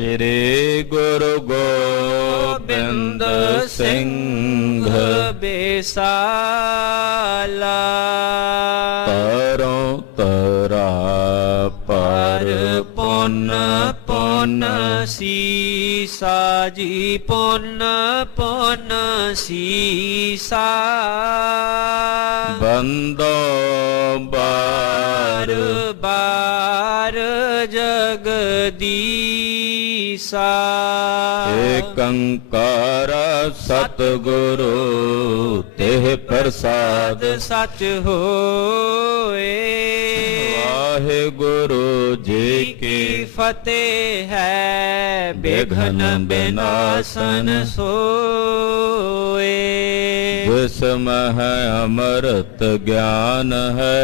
ਸ਼੍ਰੀ ਗੁਰੂ ਗੋਬਿੰਦ ਸਿੰਘ ਬੇਸਾਲਾ। ਤਰੋਂ ਤਰਾ ਪਰ ਪੁੰਨ ਪੁੰਨ ਸੀਸਾ ਜੀ, ਪੁੰਨ ਪੁੰਨ ਸੀਸਾ। ਬੰਦੋ ਬਾਰ ਬਾਰ ਜਗਦੀਸਾ। ਏਕ ਓੰਕਾਰ ਸਤਿਗੁਰੂ ਤਿਹ ਪ੍ਰਸਾਦ ਸਚ ਹੋਏ। ਵਾਹਿਗੁਰੂ ਜੀ ਕੀ ਫਤਿਹ ਹੈ, ਬਿਘਨ ਬਿਨਾਸਨ ਸੋਏ। ਜਿਸਮਹਿ ਅੰਮ੍ਰਿਤ ਗਿਆਨ ਹੈ,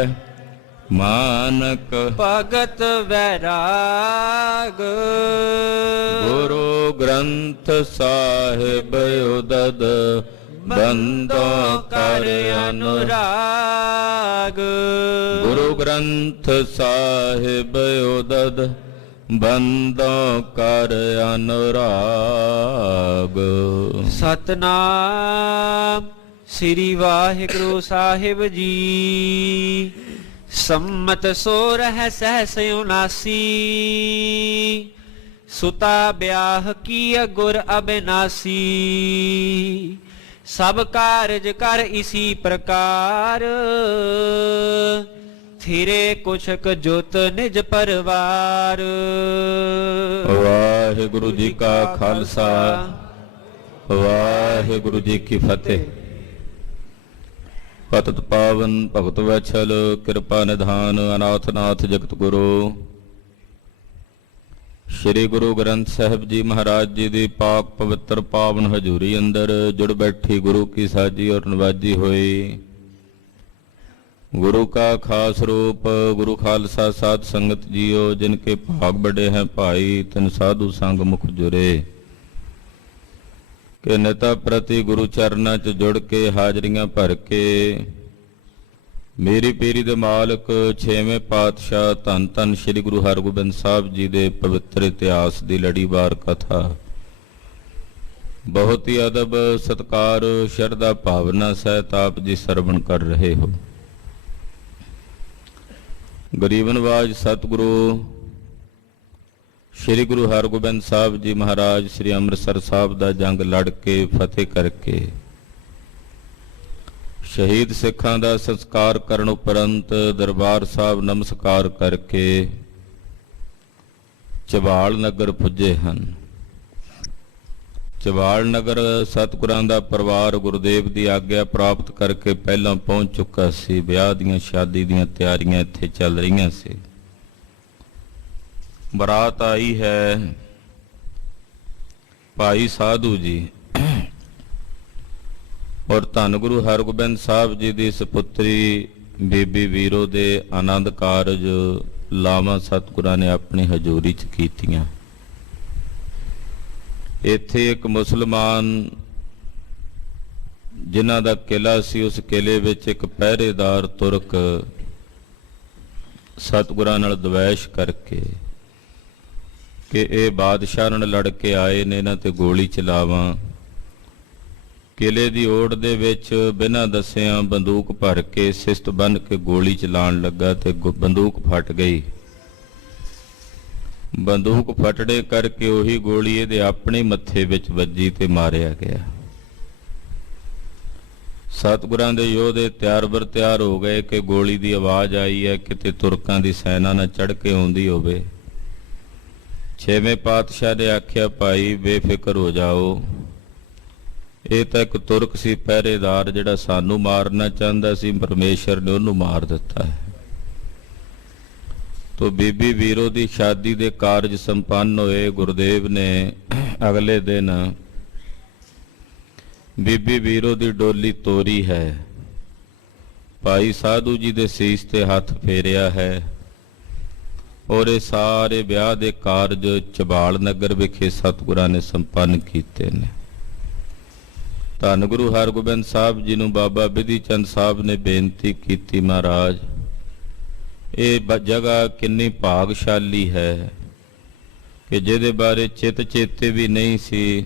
ਮਾਨਕ ਭਗਤ ਵੈਰਾਗ। ਗੁਰੂ ਗ੍ਰੰਥ ਸਾਹਿਬ ਉਦਦ ਬੰਦੋ ਕਰ ਅਨੁਰਾਗ। ਗੁਰੂ ਗ੍ਰੰਥ ਸਾਹਿਬ ਉਦਦ ਬੰਦੋ ਕਰ ਅਨੁਰਾਗ। ਸਤਨਾਮ ਸ੍ਰੀ ਵਾਹਿਗੁਰੂ ਸਾਹਿਬ ਜੀ। ਸੰਮਤ 1679 ਸੁਤਾ ਬਿਆਹ ਕੀ ਗੁਰ ਅਬਿਨਾਸੀ। ਸਭ ਕਾਰਜ ਕਰ ਇਸੀ ਪ੍ਰਕਾਰ, ਥਿਰੇ ਕੁਛਕ ਜੁਤ ਨਿਜ ਪਰਵਾਰ। ਵਾਹਿਗੁਰੂ ਜੀ ਕਾ ਖਾਲਸਾ, ਵਾਹਿਗੁਰੂ ਜੀ ਕੀ ਫਤਿਹ। ਪਤਿਤ ਪਾਵਨ ਭਗਤ ਵੈਛਲ ਕਿਰਪਾ ਨਿਧਾਨ ਅਨਾਥ ਨਾਥ ਜਗਤ ਗੁਰੂ ਸ਼੍ਰੀ ਗੁਰੂ ਗ੍ਰੰਥ ਸਾਹਿਬ ਜੀ ਮਹਾਰਾਜ ਜੀ ਦੀ ਪਾਕ ਪਵਿੱਤਰ ਪਾਵਨ ਹਜ਼ੂਰੀ ਅੰਦਰ ਜੁੜ ਬੈਠੀ ਗੁਰੂ ਕੀ ਸਾਜੀ ਔਰ ਨਵਾਜੀ ਹੋਈ गुरु का खास रूप गुरु खालसा साध संगत जियो, जिनके भाग बड़े हैं भाई तिन साधु संग मुख जुरे। के नेता प्रति गुरु चरणा च जुड़ के हाजरियां भर के मेरी पीरी दे मालक छेवें पातशाह धन धन श्री गुरु हरगोबिंद साहब जी दे पवित्र इतिहास की लड़ीवार कथा बहुत ही अदब सत्कार शरधा भावना सहित आप जी सरवण कर रहे हो। गरीब नवाज सतगुरु श्री गुरु हरगोबिंद साहब जी महाराज श्री अमृतसर साहब का जंग लड़ के फतेह करके शहीद सिखां का संस्कार करन उपरंत दरबार साहब नमस्कार करके चबाल नगर पुजे हैं। चबाल नगर सतगुरां दा परिवार गुरुदेव की आग्ञा प्राप्त करके पहला पहुंच चुका सी। ब्याह दियां शादी दियां तैयारियां इत्थे चल रही सी। बरात आई है भाई साधु जी और धन गुरु हरगोबिंद साहब जी की सपुत्री बीबी वीरो दे आनंद कारज लावां सतगुरां ने अपनी हजूरी च कीतियां। इत्थे एक मुसलमान जिन्हां दा किला सी, उस किले विच एक पहरेदार तुरक सतगुरां नाल द्वैश करके कि ये बादशाह नाल लड़ के आए ने, इन्हां ते गोली चलावां। किले दी ओड़ दे विच बिना दसियां बंदूक भर के सिस्त बन के गोली चलाण लगा ते बंदूक फट गई। बंदूक फटड़े करके उही गोली इहदे अपने मत्थे विच वजी ते मारिया गया। सतगुरां दे योधे तैयार बर तैयार हो गए कि गोली दी आवाज़ आई है किते तुरकां दी सैना ना चढ़ के आउंदी होवे। छेवें पातशाह ने आख्या भाई बेफिक्र हो जाओ, ये तो एक तुरक सी पहरेदार जिहड़ा सानू मारना चाहता सी, परमेश्वर ने उहनूं मार दिता है। तो बीबी वीरो की शादी के कारज संपन्न होए। गुरुदेव ने अगले दिन बीबी वीरो की डोली तोरी है, भाई साधु जी के सीस ते हथ फेरिया है और ये सारे ब्याह के कारज चबाल नगर विखे सतगुरां ने संपन्न किए ने। धन गुरु हरगोबिंद साहब जी नूं बाबा बिधि चंद साहब ने बेनती की, महाराज ये जगह कितनी भागशाली है ਕਿ ਜਿਹਦੇ ਬਾਰੇ ਚਿੱਤ ਚੇਤੇ ਵੀ ਨਹੀਂ ਸੀ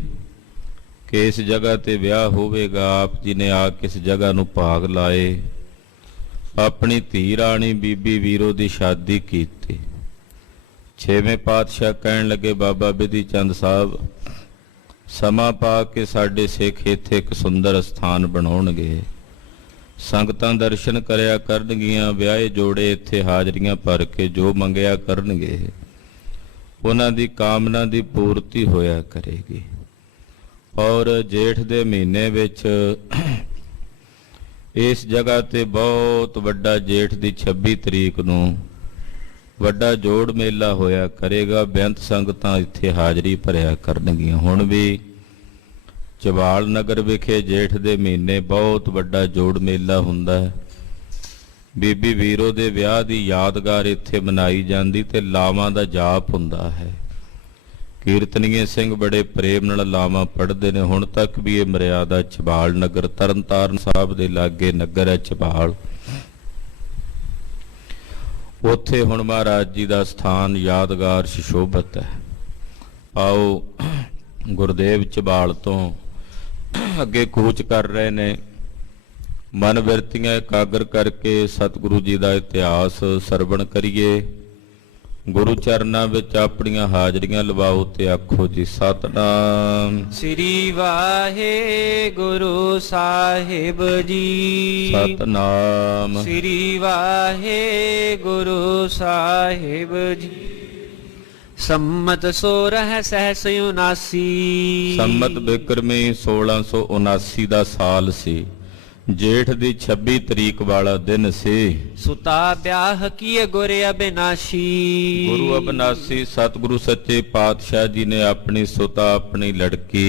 ਕਿ ਇਸ ਜਗ੍ਹਾ ਤੇ ਵਿਆਹ ਹੋਵੇਗਾ। ਆਪ ਜੀ ਨੇ ਆ ਕੇ ਇਸ ਜਗ੍ਹਾ ਨੂੰ ਭਾਗ ਲਾਏ, ਆਪਣੀ ਧੀ ਰਾਣੀ ਬੀਬੀ ਵੀਰੋ ਦੀ ਸ਼ਾਦੀ ਕੀਤੀ। ਛੇਵੇਂ ਪਾਤਸ਼ਾਹ ਕਹਿਣ ਲੱਗੇ, ਬਾਬਾ ਬਿਧੀ ਚੰਦ ਸਾਹਿਬ, ਸਮਾਂ ਪਾ ਕੇ ਸਾਡੇ ਸਿੱਖ ਇੱਥੇ ਇੱਕ ਸੁੰਦਰ ਸਥਾਨ ਬਣਾਉਣਗੇ, ਸੰਗਤਾਂ ਦਰਸ਼ਨ ਕਰਿਆ ਕਰਨਗੀਆਂ, ਵਿਆਹੇ ਜੋੜੇ ਇੱਥੇ ਹਾਜ਼ਰੀਆਂ ਭਰ ਕੇ ਜੋ ਮੰਗਿਆ ਕਰਨਗੇ ਉਹਨਾਂ ਦੀ ਕਾਮਨਾ ਦੀ ਪੂਰਤੀ ਹੋਇਆ ਕਰੇਗੀ। ਔਰ ਜੇਠ ਦੇ ਮਹੀਨੇ ਵਿੱਚ ਇਸ ਜਗ੍ਹਾ ਤੇ ਬਹੁਤ ਵੱਡਾ, ਜੇਠ ਦੀ 26 ਤਰੀਕ ਨੂੰ ਵੱਡਾ ਜੋੜ ਮੇਲਾ ਹੋਇਆ ਕਰੇਗਾ। ਬੇਅੰਤ ਸੰਗਤਾਂ ਇੱਥੇ ਹਾਜ਼ਰੀ ਭਰਿਆ ਕਰਨਗੀਆਂ। ਹੁਣ ਵੀ ਚਬਾਲ ਨਗਰ ਵਿਖੇ ਜੇਠ ਦੇ ਮਹੀਨੇ ਬਹੁਤ ਵੱਡਾ ਜੋੜ ਮੇਲਾ ਹੁੰਦਾ ਹੈ। ਬੀਬੀ ਵੀਰੋ ਦੇ ਵਿਆਹ ਦੀ ਯਾਦਗਾਰ ਇੱਥੇ ਮਨਾਈ ਜਾਂਦੀ ਤੇ ਲਾਵਾਂ ਦਾ ਜਾਪ ਹੁੰਦਾ ਹੈ। ਕੀਰਤਨੀਏ ਸਿੰਘ ਬੜੇ ਪ੍ਰੇਮ ਨਾਲ ਲਾਵਾਂ ਪੜ੍ਹਦੇ ਨੇ। ਹੁਣ ਤੱਕ ਵੀ ਇਹ ਮਰਿਆਦਾ ਚਬਾਲ ਨਗਰ, ਤਰਨਤਾਰਨ ਸਾਹਿਬ ਦੇ ਲਾਗੇ ਨਗਰ ਹੈ ਚਬਾਲ, ਉੱਥੇ ਹੁਣ ਮਹਾਰਾਜ ਜੀ ਦਾ ਸਥਾਨ ਯਾਦਗਾਰ ਸੁਸ਼ੋਭਿਤ ਹੈ। ਆਓ ਗੁਰਦੇਵ ਚਬਾਲ ਤੋਂ ਅੱਗੇ ਕੂਚ ਕਰ ਰਹੇ ਨੇ। ਮਨ ਬਿਰਤੀਆਂ ਇਕਾਗਰ ਕਰਕੇ ਸਤਿਗੁਰੂ ਜੀ ਦਾ ਇਤਿਹਾਸ ਸਰਵਣ ਕਰੀਏ। ਗੁਰੂ ਚਰਨਾਂ ਵਿੱਚ ਆਪਣੀਆਂ ਹਾਜ਼ਰੀਆਂ ਲਵਾਓ ਤੇ ਆਖੋ ਜੀ ਸਤਿਨਾਮ ਸ੍ਰੀ ਵਾਹਿਗੁਰੂ ਸਾਹਿਬ ਜੀ। ਸਤਿਨਾਮ ਸ੍ਰੀ ਵਾਹਿਗੁਰੂ ਸਾਹਿਬ ਜੀ। ਸੰਮਤ 16 ਸਹਿਸ 79। ਸੰਮਤ ਬਿਕਰਮੀ 1679 ਦਾ ਸਾਲ ਸੀ। ਜੇਠ ਦੀ 26 ਤਰੀਕ ਵਾਲਾ ਦਿਨ ਸੀ। ਸੁਤਾ ਵਿਆਹ ਕੀਏ ਗੁਰ ਅਬਿਨਾਸ਼ੀ। ਗੁਰੂ ਅਬਿਨਾਸ਼ੀ ਸਤਿਗੁਰੂ ਸੱਚੇ ਪਾਤਸ਼ਾਹ ਜੀ ਨੇ ਆਪਣੀ ਸੁਤਾ, ਆਪਣੀ ਲੜਕੀ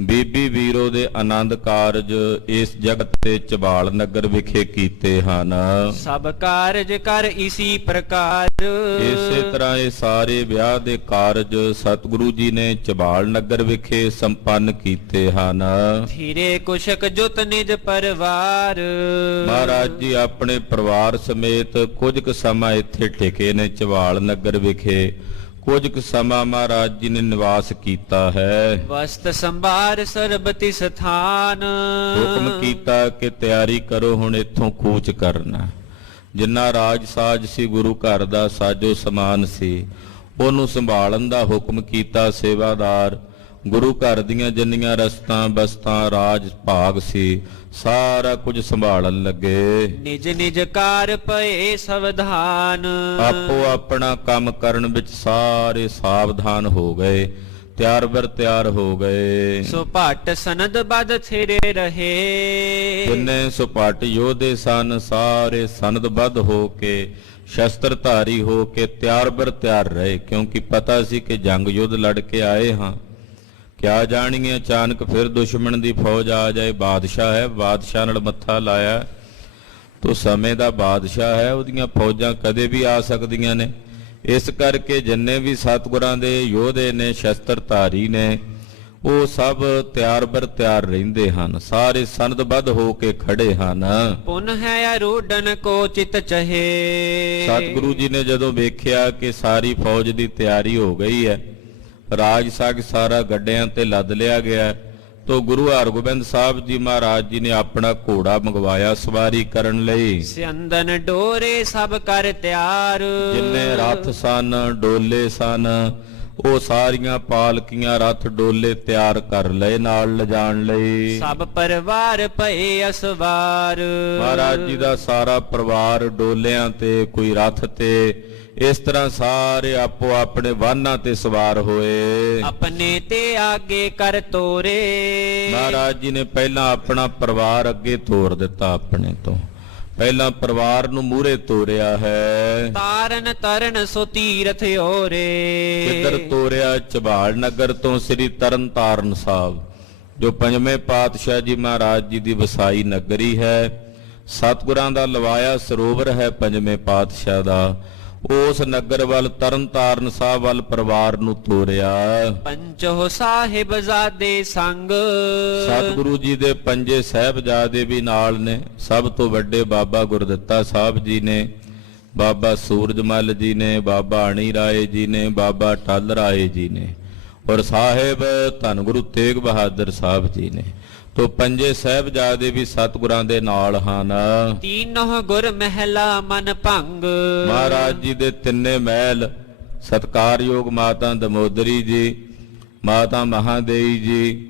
ਬੀਬੀ ਵੀਰੋ ਦੇ ਆਨੰਦ ਕਾਰਜ ਇਸ ਜਗਤ ਤੇ ਚਬਾਲ ਨਗਰ ਵਿਖੇ ਕੀਤੇ ਹਨ। ਸਭ ਕਾਰਜ ਕਰ ਇਸੀ ਪ੍ਰਕਾਰ। ਇਸੇ ਤਰ੍ਹਾਂ ਇਹ ਸਾਰੇ ਵਿਆਹ ਦੇ ਕਾਰਜ ਸਤਿਗੁਰੂ ਜੀ ਨੇ ਚਬਾਲ ਨਗਰ ਵਿਖੇ ਸੰਪੰਨ ਕੀਤੇ ਹਨ। ਧੀਰੇ ਕੁਸ਼ਕ ਜੁਤ ਨਿਜ ਪਰਿਵਾਰ। ਮਹਾਰਾਜ ਜੀ ਆਪਣੇ ਪਰਿਵਾਰ ਸਮੇਤ ਕੁਝ ਕੁ ਸਮਾਂ ਇੱਥੇ ਟਿਕੇ ਨੇ ਚਬਾਲ ਨਗਰ ਵਿਖੇ। ਕੁਝ ਕੁ ਸਮਾਂ ਮਹਾਰਾਜ ਜੀ ਨੇ ਨਿਵਾਸ ਕੀਤਾ ਹੈ। ਵਸਤ ਸੰਭਾਰ ਸਰਬਤੀ ਸਥਾਨ। ਹੁਕਮ ਕੀਤਾ ਕਿ ਤਿਆਰੀ ਕਰੋ, ਹੁਣ ਇੱਥੋਂ ਕੂਚ ਕਰਨਾ। ਜਿੰਨਾ ਰਾਜ ਸਾਜ ਸੀ, ਗੁਰੂ ਘਰ ਦਾ ਸਾਜੋ ਸਮਾਨ ਸੀ, ਉਹਨੂੰ ਸੰਭਾਲਣ ਦਾ ਹੁਕਮ ਕੀਤਾ। ਸੇਵਾਦਾਰ ਗੁਰੂ ਘਰ ਦੀਆਂ ਜਿੰਨੀਆਂ ਰਸਤਾਂ ਬਸਤਾਂ ਰਾਜ ਭਾਗ ਸੀ, ਸਾਰਾ ਕੁਝ ਸੰਭਾਲਣ ਲੱਗੇ। ਨਿਜ ਨਿਜ ਕਾਰ ਪਏ ਸਵਧਾਨ। ਆਪੋ ਆਪਣਾ ਕੰਮ ਕਰਨ ਵਿੱਚ ਸਾਰੇ ਸਾਵਧਾਨ ਹੋ ਗਏ, ਤਿਆਰ ਬਰ ਤਿਆਰ ਹੋ ਗਏ। ਸੁਪਾਟ ਸਨਦ ਬਦ ਥਿਰੇ ਰਹੇ। ਜਿੰਨੇ ਸੁਪਾਟ ਯੋਧੇ ਸਨ, ਸਾਰੇ ਸਨਦਬੱਧ ਹੋ ਕੇ, ਸ਼ਸਤਰਧਾਰੀ ਹੋ ਕੇ ਤਿਆਰ ਬਰ ਤਿਆਰ ਰਹੇ। ਕਿਉਂਕਿ ਪਤਾ ਸੀ ਕਿ ਜੰਗ ਯੁੱਧ ਲੜ ਕੇ ਆਏ ਹਾਂ। ਕਿਆ ਜਾਣੀਏ ਅਚਾਨਕ ਫਿਰ ਦੁਸ਼ਮਣ ਦੀ ਫੌਜ ਆ ਜਾਏ। ਬਾਦਸ਼ਾਹ ਹੈ, ਬਾਦਸ਼ਾਹ ਨਾਲ ਮੱਥਾ ਲਾਇਆ ਤੋ ਸਮੇਂ ਦਾ ਬਾਦਸ਼ਾਹ ਹੈ, ਉਹਦੀਆਂ ਫੌਜਾਂ ਕਦੇ ਵੀ ਆ ਸਕਦੀਆਂ ਨੇ। ਇਸ ਕਰਕੇ ਜਿੰਨੇ ਵੀ ਸਤਿਗੁਰਾਂ ਦੇ ਯੋਧੇ ਨੇ, ਸ਼ਸਤਰਧਾਰੀ ਨੇ, ਉਹ ਸਭ ਤਿਆਰ ਬਰ ਤਿਆਰ ਰਹਿੰਦੇ ਹਨ। ਸਾਰੇ ਸਨਦਬੱਧ ਹੋ ਕੇ ਖੜੇ ਹਨ। ਪੁਨ ਹੈ ਅਰੂਢਨ ਕੋ ਚਿਤ ਚਹੇ। ਸਤਿਗੁਰੂ ਜੀ ਨੇ ਜਦੋਂ ਵੇਖਿਆ ਕਿ ਸਾਰੀ ਫੌਜ ਦੀ ਤਿਆਰੀ ਹੋ ਗਈ ਹੈ, ਰਾਜ ਸਾਗ ਸਾਰਾ ਗੱਡਿਆਂ ਤੇ ਲੱਦ ਲਿਆ ਗਿਆ, ਤੋ ਗੁਰੂ ਹਰਗੋਬਿੰਦ ਸਾਹਿਬ ਜੀ ਮਹਾਰਾਜ ਜੀ ਨੇ ਆਪਣਾ ਘੋੜਾ ਮੰਗਵਾਇਆ ਸਵਾਰੀ ਕਰਨ ਲਈ। ਸਿਅੰਦਨ ਡੋਰੇ ਸਭ ਕਰ ਤਿਆਰ। ਜਿੰਨੇ ਰੱਥ ਸਨ, ਡੋਲੇ ਸਨ, ਉਹ ਸਾਰੀਆਂ ਪਾਲਕੀਆਂ, ਰੱਥ, ਡੋਲੇ ਤਿਆਰ ਕਰ ਲਏ ਨਾਲ ਲਿਜਾਣ ਲਈ। ਸਭ ਪਰਿਵਾਰ ਪਏ ਅਸਵਾਰ। ਮਹਾਰਾਜ ਜੀ ਦਾ ਸਾਰਾ ਪਰਿਵਾਰ ਡੋਲਿਆਂ ਤੇ, ਕੋਈ ਰੱਥ ਤੇ, ਇਸ ਤਰ੍ਹਾਂ ਸਾਰੇ ਆਪੋ ਆਪਣੇ ਵਾਹਨਾਂ ਤੇ ਸਵਾਰ ਹੋਏ। ਆਪਣੇ ਤੇ ਆਗੇ ਕਰ ਤੋਰੇ। ਮਹਾਰਾਜ ਜੀ ਨੇ ਪਹਿਲਾਂ ਆਪਣਾ ਪਰਿਵਾਰ ਅੱਗੇ ਤੋਰ ਦਿੱਤਾ। ਆਪਣੇ ਤੋਂ ਪਹਿਲਾਂ ਪਰਿਵਾਰ ਨੂੰ ਮੂਹਰੇ ਤੋਰਿਆ ਹੈ। ਤਾਰਨ ਤਰਨ ਸੋ ਤੀਰਥ ਓਰੇ। ਕਿੱਧਰ ਤੋਰਿਆ? ਚਬਾਲ ਨਗਰ ਤੋਂ ਸ੍ਰੀ ਤਰਨਤਾਰਨ ਸਾਹਿਬ, ਜੋ ਪੰਜਵੇਂ ਪਾਤਸ਼ਾਹ ਜੀ ਮਹਾਰਾਜ ਜੀ ਦੀ ਵਸਾਈ ਨਗਰੀ ਹੈ। ਸਤਿਗੁਰਾਂ ਦਾ ਲਵਾਇਆ ਸਰੋਵਰ ਹੈ ਪੰਜਵੇਂ ਪਾਤਸ਼ਾਹ ਦਾ। ਉਸ ਨਗਰ ਵੱਲ, ਤਰਨਤਾਰਨ ਸਾਹਿਬ ਵੱਲ ਪਰਿਵਾਰ ਨੂੰ ਤੋਰਿਆ। ਪੰਚੋ ਸਾਹਿਬਜ਼ਾਦੇ ਸੰਗ। ਸਤਿਗੁਰੂ ਜੀ ਦੇ ਪੰਜੇ ਸਾਹਿਬਜ਼ਾਦੇ ਵੀ ਨਾਲ ਨੇ। ਸਭ ਤੋਂ ਵੱਡੇ ਬਾਬਾ ਗੁਰਦਿੱਤਾ ਸਾਹਿਬ ਜੀ ਨੇ, ਬਾਬਾ ਸੂਰਜਮਲ ਜੀ ਨੇ, ਬਾਬਾ ਅਣੀ ਰਾਏ ਜੀ ਨੇ, ਬਾਬਾ ਟਲ ਰਾਏ ਜੀ ਨੇ, ਔਰ ਸਾਹਿਬ ਧੰਨ ਗੁਰੂ ਤੇਗ ਬਹਾਦਰ ਸਾਹਿਬ ਜੀ ਨੇ। ਤੋ ਪੰਜੇ ਸਾਹਿਬਜ਼ਾਦੇ ਵੀ ਸਤਿਗੁਰਾਂ ਦੇ ਨਾਲ ਹਨ। ਤੀਨੋਂ ਗੁਰ ਮਹਿਲਾ ਮਨ ਭੰਗ। ਮਹਾਰਾਜ ਜੀ ਦੇ ਤਿੰਨੇ ਮਹਿਲ ਸਤਿਕਾਰਯੋਗ ਮਾਤਾ ਦਮੋਦਰੀ ਜੀ, ਮਾਤਾ ਮਹਾਦੇਈ ਜੀ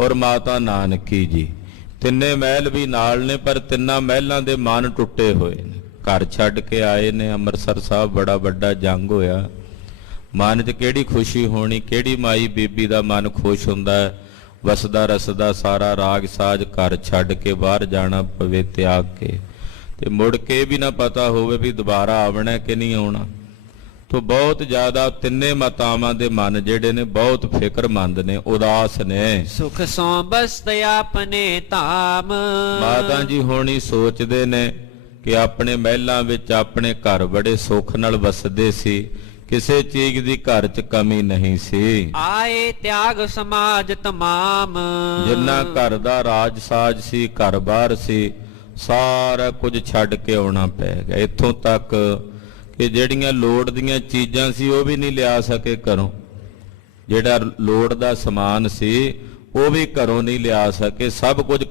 ਔਰ ਮਾਤਾ ਨਾਨਕੀ ਜੀ, ਤਿੰਨੇ ਮਹਿਲ ਵੀ ਨਾਲ ਨੇ, ਪਰ ਤਿੰਨਾਂ ਮਹਿਲਾਂ ਦੇ ਮਨ ਟੁੱਟੇ ਹੋਏ ਨੇ। ਘਰ ਛੱਡ ਕੇ ਆਏ ਨੇ ਅੰਮ੍ਰਿਤਸਰ ਸਾਹਿਬ, ਬੜਾ ਵੱਡਾ ਜੰਗ ਹੋਇਆ। ਮਨ 'ਚ ਕਿਹੜੀ ਖੁਸ਼ੀ ਹੋਣੀ, ਕਿਹੜੀ ਮਾਈ ਬੀਬੀ ਦਾ ਮਨ ਖੁਸ਼ ਹੁੰਦਾ ਹੈ, ਵਸਦਾ ਰਸਦਾ ਸਾਰਾ ਰਾਗ ਸਾਜ ਘਰ ਛੱਡ ਕੇ ਬਾਹਰ ਜਾਣਾ ਪਵੇ ਤਿਆਗ ਕੇ, ਤੇ ਮੁੜ ਕੇ ਵੀ ਨਾ ਪਤਾ ਹੋਵੇ ਵੀ ਦੁਬਾਰਾ ਆਉਣਾ ਕਿ ਨਹੀਂ ਆਉਣਾ। ਤੋ ਬਹੁਤ ਜ਼ਿਆਦਾ ਤਿੰਨੇ ਮਾਤਾਵਾਂ ਦੇ ਮਨ ਜਿਹੜੇ ਨੇ ਬਹੁਤ ਫਿਕਰਮੰਦ ਨੇ, ਉਦਾਸ ਨੇ। ਸੁਖ ਸੋ ਬਸਤ ਆਪਣੇ ਧਾਮ। ਮਾਤਾ ਜੀ ਹੋਣੀ ਸੋਚਦੇ ਨੇ ਕਿ ਆਪਣੇ ਮਹਿਲਾਂ ਵਿੱਚ ਆਪਣੇ ਘਰ ਬੜੇ ਸੁੱਖ ਨਾਲ ਵਸਦੇ ਸੀ, ਕਿਸੇ ਚੀਜ਼ ਦੀ ਘਰ 'ਚ ਕਮੀ ਨਹੀਂ ਸੀ। ਆਏ ਤਿਆਗ ਸਮਾਜ ਤਮਾਮ। ਜਿੰਨਾ ਘਰ ਦਾ ਰਾਜ ਸਾਜ ਸੀ, ਘਰ-ਬਾਰ ਸੀ, ਸਾਰਾ ਕੁਝ ਛੱਡ ਕੇ ਆਉਣਾ ਪੈ ਗਿਆ। ਇੱਥੋਂ ਤੱਕ ਕਿ ਜਿਹੜੀਆਂ ਲੋੜ ਦੀਆਂ ਚੀਜ਼ਾਂ ਸੀ ਉਹ ਵੀ ਨਹੀਂ ਲਿਆ ਸਕੇ ਘਰੋਂ, ਜਿਹੜਾ ਲੋੜ ਦਾ ਸਮਾਨ ਸੀ ਉਹ ਵੀ ਘਰੋਂ ਨਹੀਂ ਲਿਆ ਸਕੇ, ਸਭ ਕੁਝ